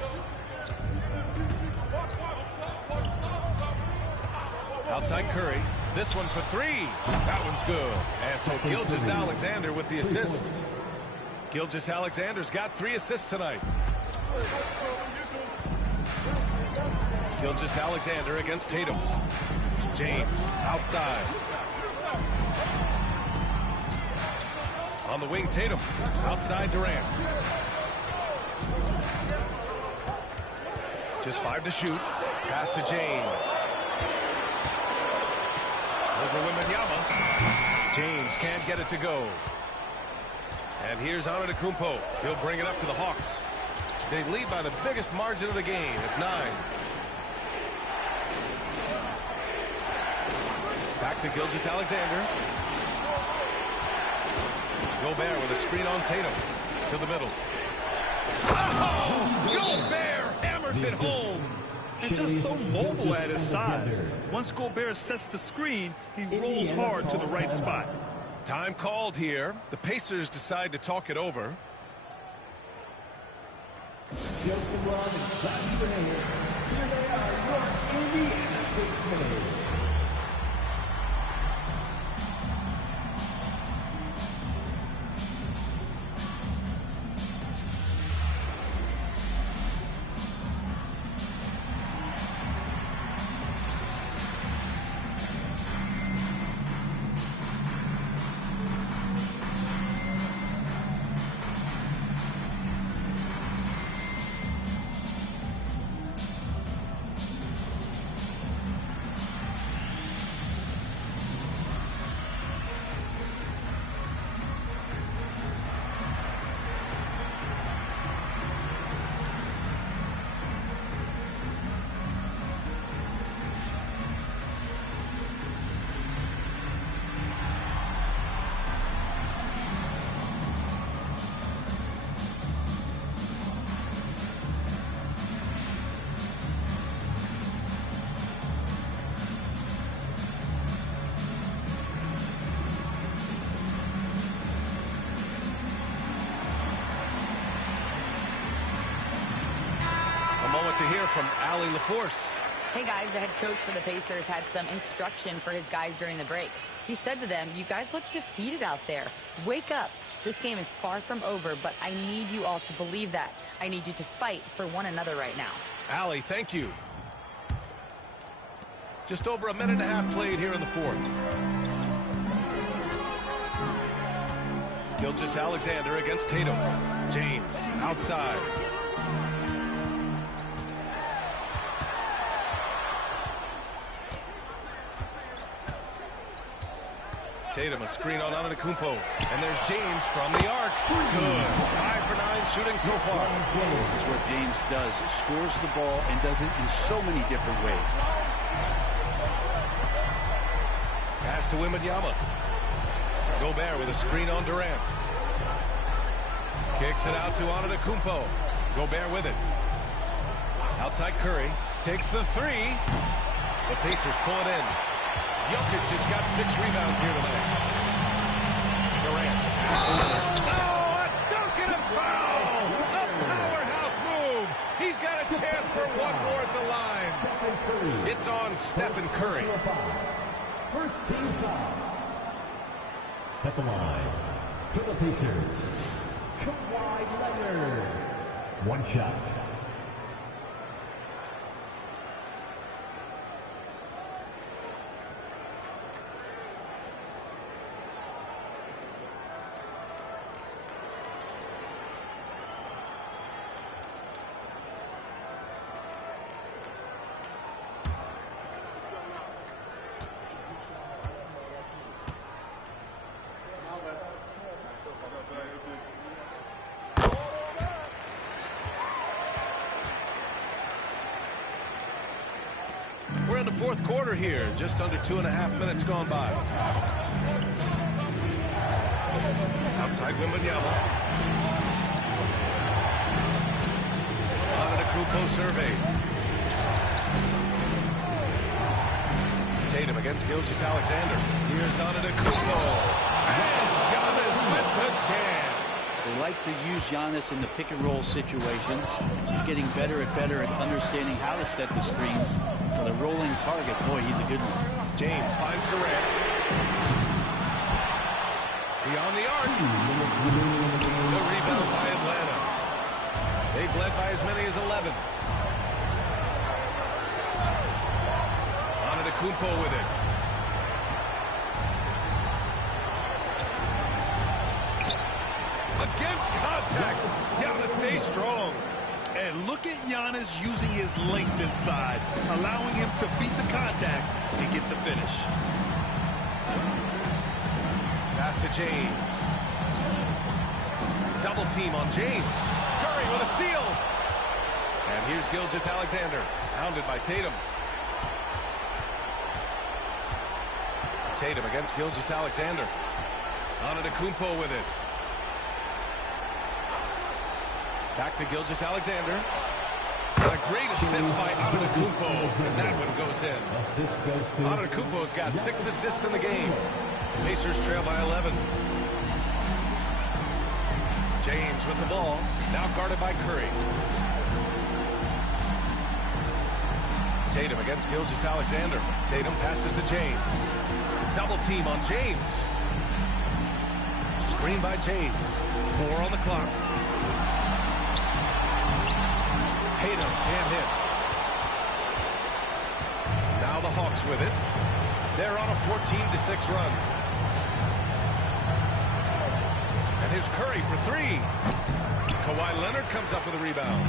Outside Curry. This one for 3. That one's good. And so Gilgeous-Alexander with the assist. Gilgeous-Alexander's got 3 assists tonight. Gilgeous-Alexander against Tatum. James outside. On the wing, Tatum. Outside Durant. Just 5 to shoot. Pass to James. Over Wembanyama. James can't get it to go. And here's Antetokounmpo. He'll bring it up to the Hawks. They lead by the biggest margin of the game at 9. Back to Gilgeous-Alexander. Gobert with a screen on Tatum. To the middle. Oh! Gobert hammers it home. And just so mobile at his size. Once Gobert sets the screen, he rolls hard to the right spot. Time called here. The Pacers decide to talk it over. hear from Allie LaForce. Hey guys, the head coach for the Pacers had some instruction for his guys during the break. He said to them, you guys look defeated out there. Wake up. This game is far from over, but I need you all to believe that. I need you to fight for one another right now. Allie, thank you. Just over a minute and a half played here in the fourth. Gilgeous-Alexander against Tatum. James outside. Tatum, a screen on Antetokounmpo. And there's James from the arc. Good. 5 for 9 shooting so far. This is what James does. Scores the ball and does it in so many different ways. Pass to Wembanyama. Gobert with a screen on Durant. Kicks it out to Antetokounmpo. Gobert with it. Outside Curry. Takes the three. The Pacers pull it in. Jokic has got 6 rebounds here tonight. Durant. Pass to Leonard. Oh, a dunk and a foul! A powerhouse move. He's got a chance for one more at the line. It's on Stephen Curry. First team foul. At the line for the Pacers, Kawhi Leonard. One shot. We're in the fourth quarter here, just under 2.5 minutes gone by. Outside Wembanyama. Antetokounmpo surveys. Tatum against Gilgeous-Alexander. Here's Antetokounmpo. And Giannis with the jam. They like to use Giannis in the pick-and-roll situations. He's getting better at understanding how to set the screens. With a rolling target, boy, he's a good one. James finds Durant. Beyond the arc. The rebound by Atlanta. They've led by as many as 11. Antetokounmpo with it. Against contact. Giannis stays strong. And look at Giannis using his length inside, allowing him to beat the contact and get the finish. Pass to James. Double team on James. Curry with a steal. And here's Gilgeous-Alexander, hounded by Tatum. Tatum against Gilgeous-Alexander. Antetokounmpo with it. Back to Gilgeous-Alexander. A great assist by Antetokounmpo, and that one goes in. Antetokounmpo's got 6 assists in the game. Pacers trail by 11. James with the ball, now guarded by Curry. Tatum against Gilgeous-Alexander. Tatum passes to James. Double team on James. Screen by James. 4 on the clock. Tatum can't hit. Now the Hawks with it. They're on a 14-6 run. And here's Curry for 3. Kawhi Leonard comes up with a rebound.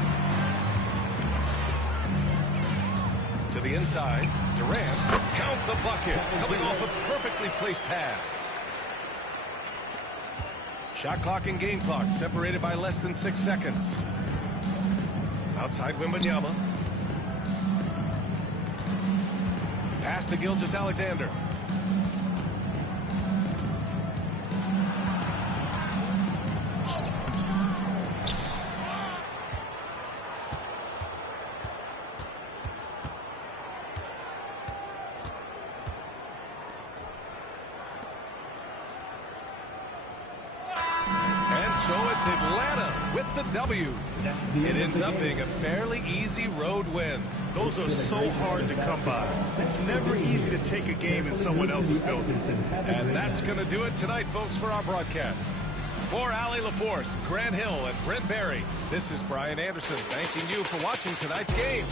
To the inside, Durant. Count the bucket. Coming off a perfectly placed pass. Shot clock and game clock separated by less than 6 seconds. Outside Wembanyama. Pass to Gilgeous-Alexander. And so it's It's Atlanta with the W. It ends up being a fairly easy road win. Those are so hard to come by. It's never easy to take a game in someone else's building. And that's going to do it tonight, folks, for our broadcast. For Allie LaForce, Grant Hill, and Brent Barry, this is Brian Anderson thanking you for watching tonight's game.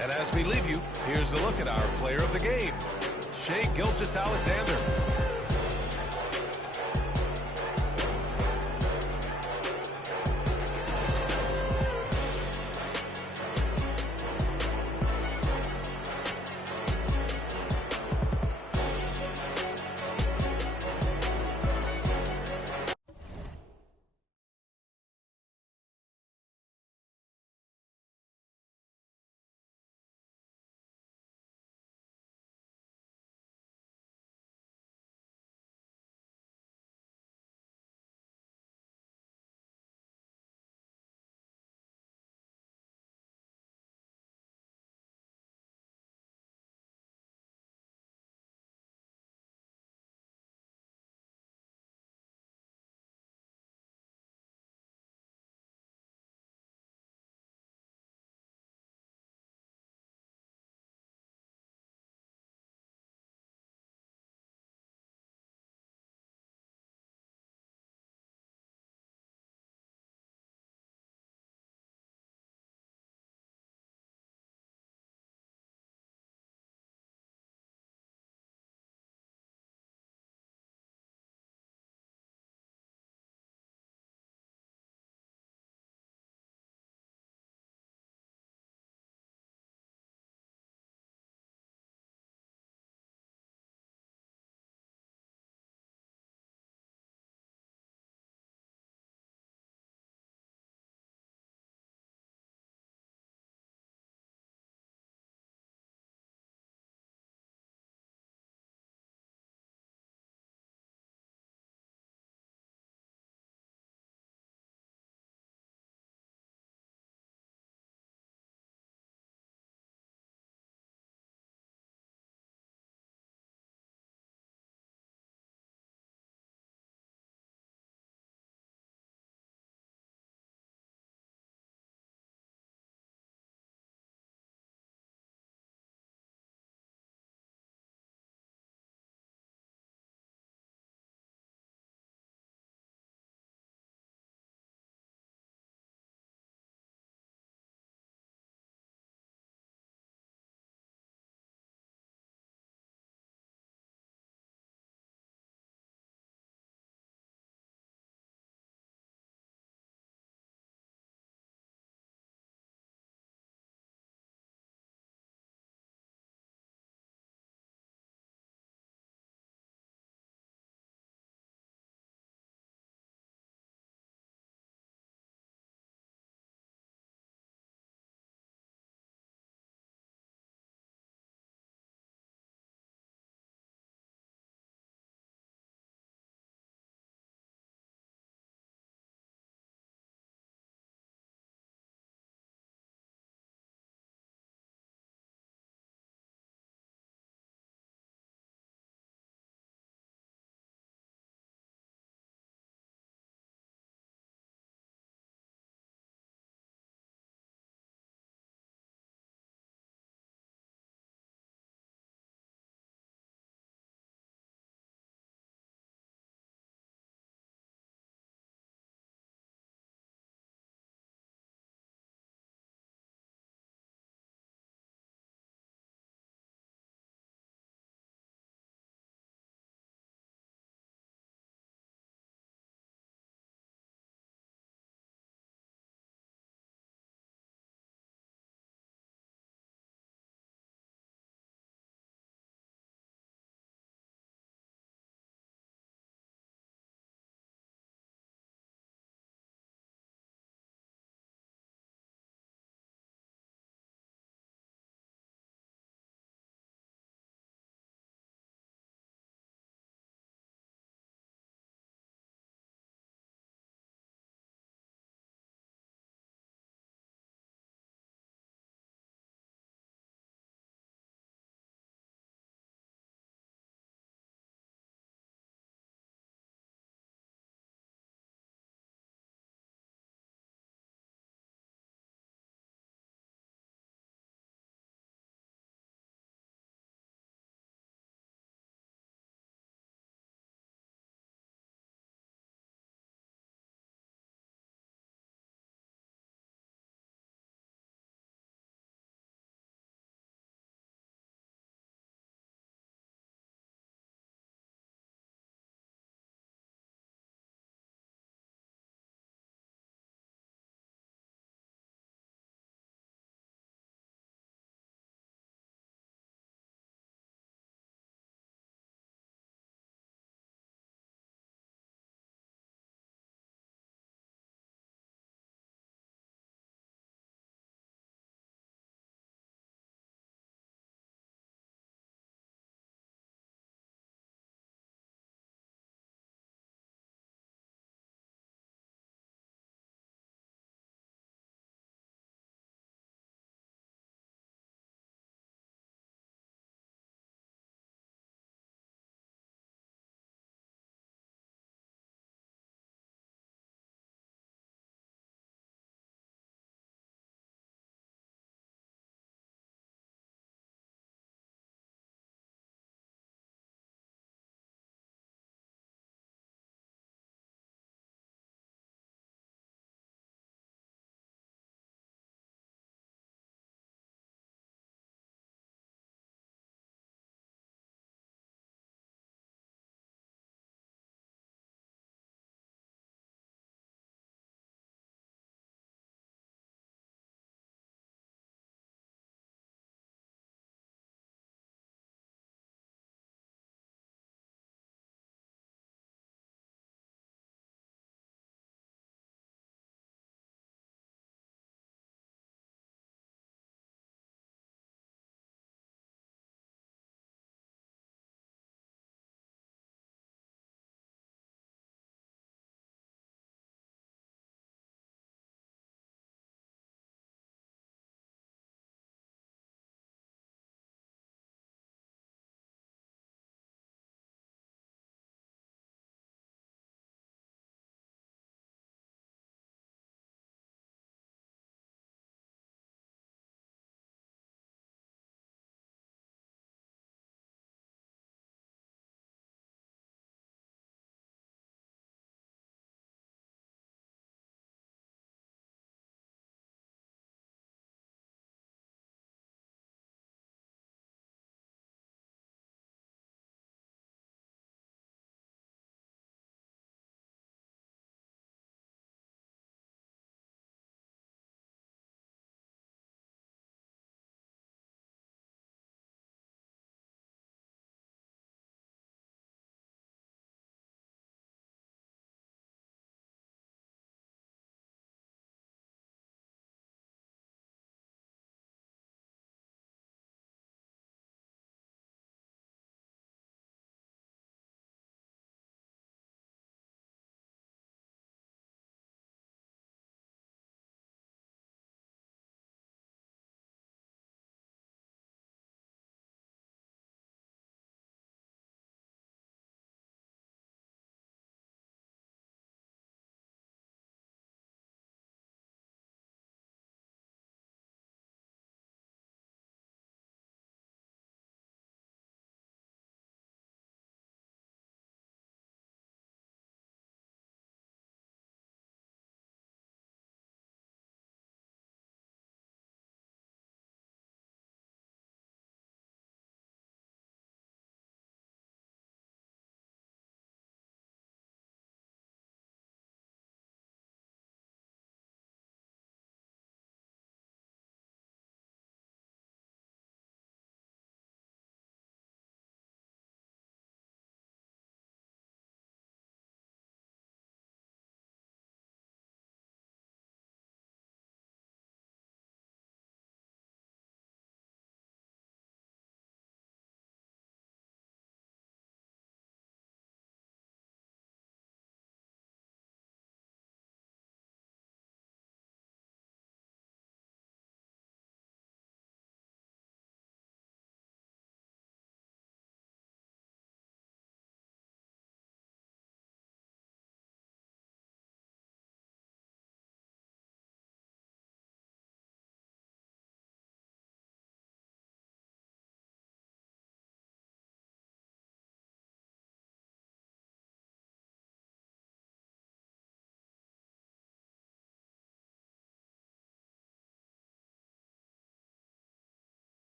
And as we leave you, here's a look at our player of the game, Shai Gilgeous-Alexander.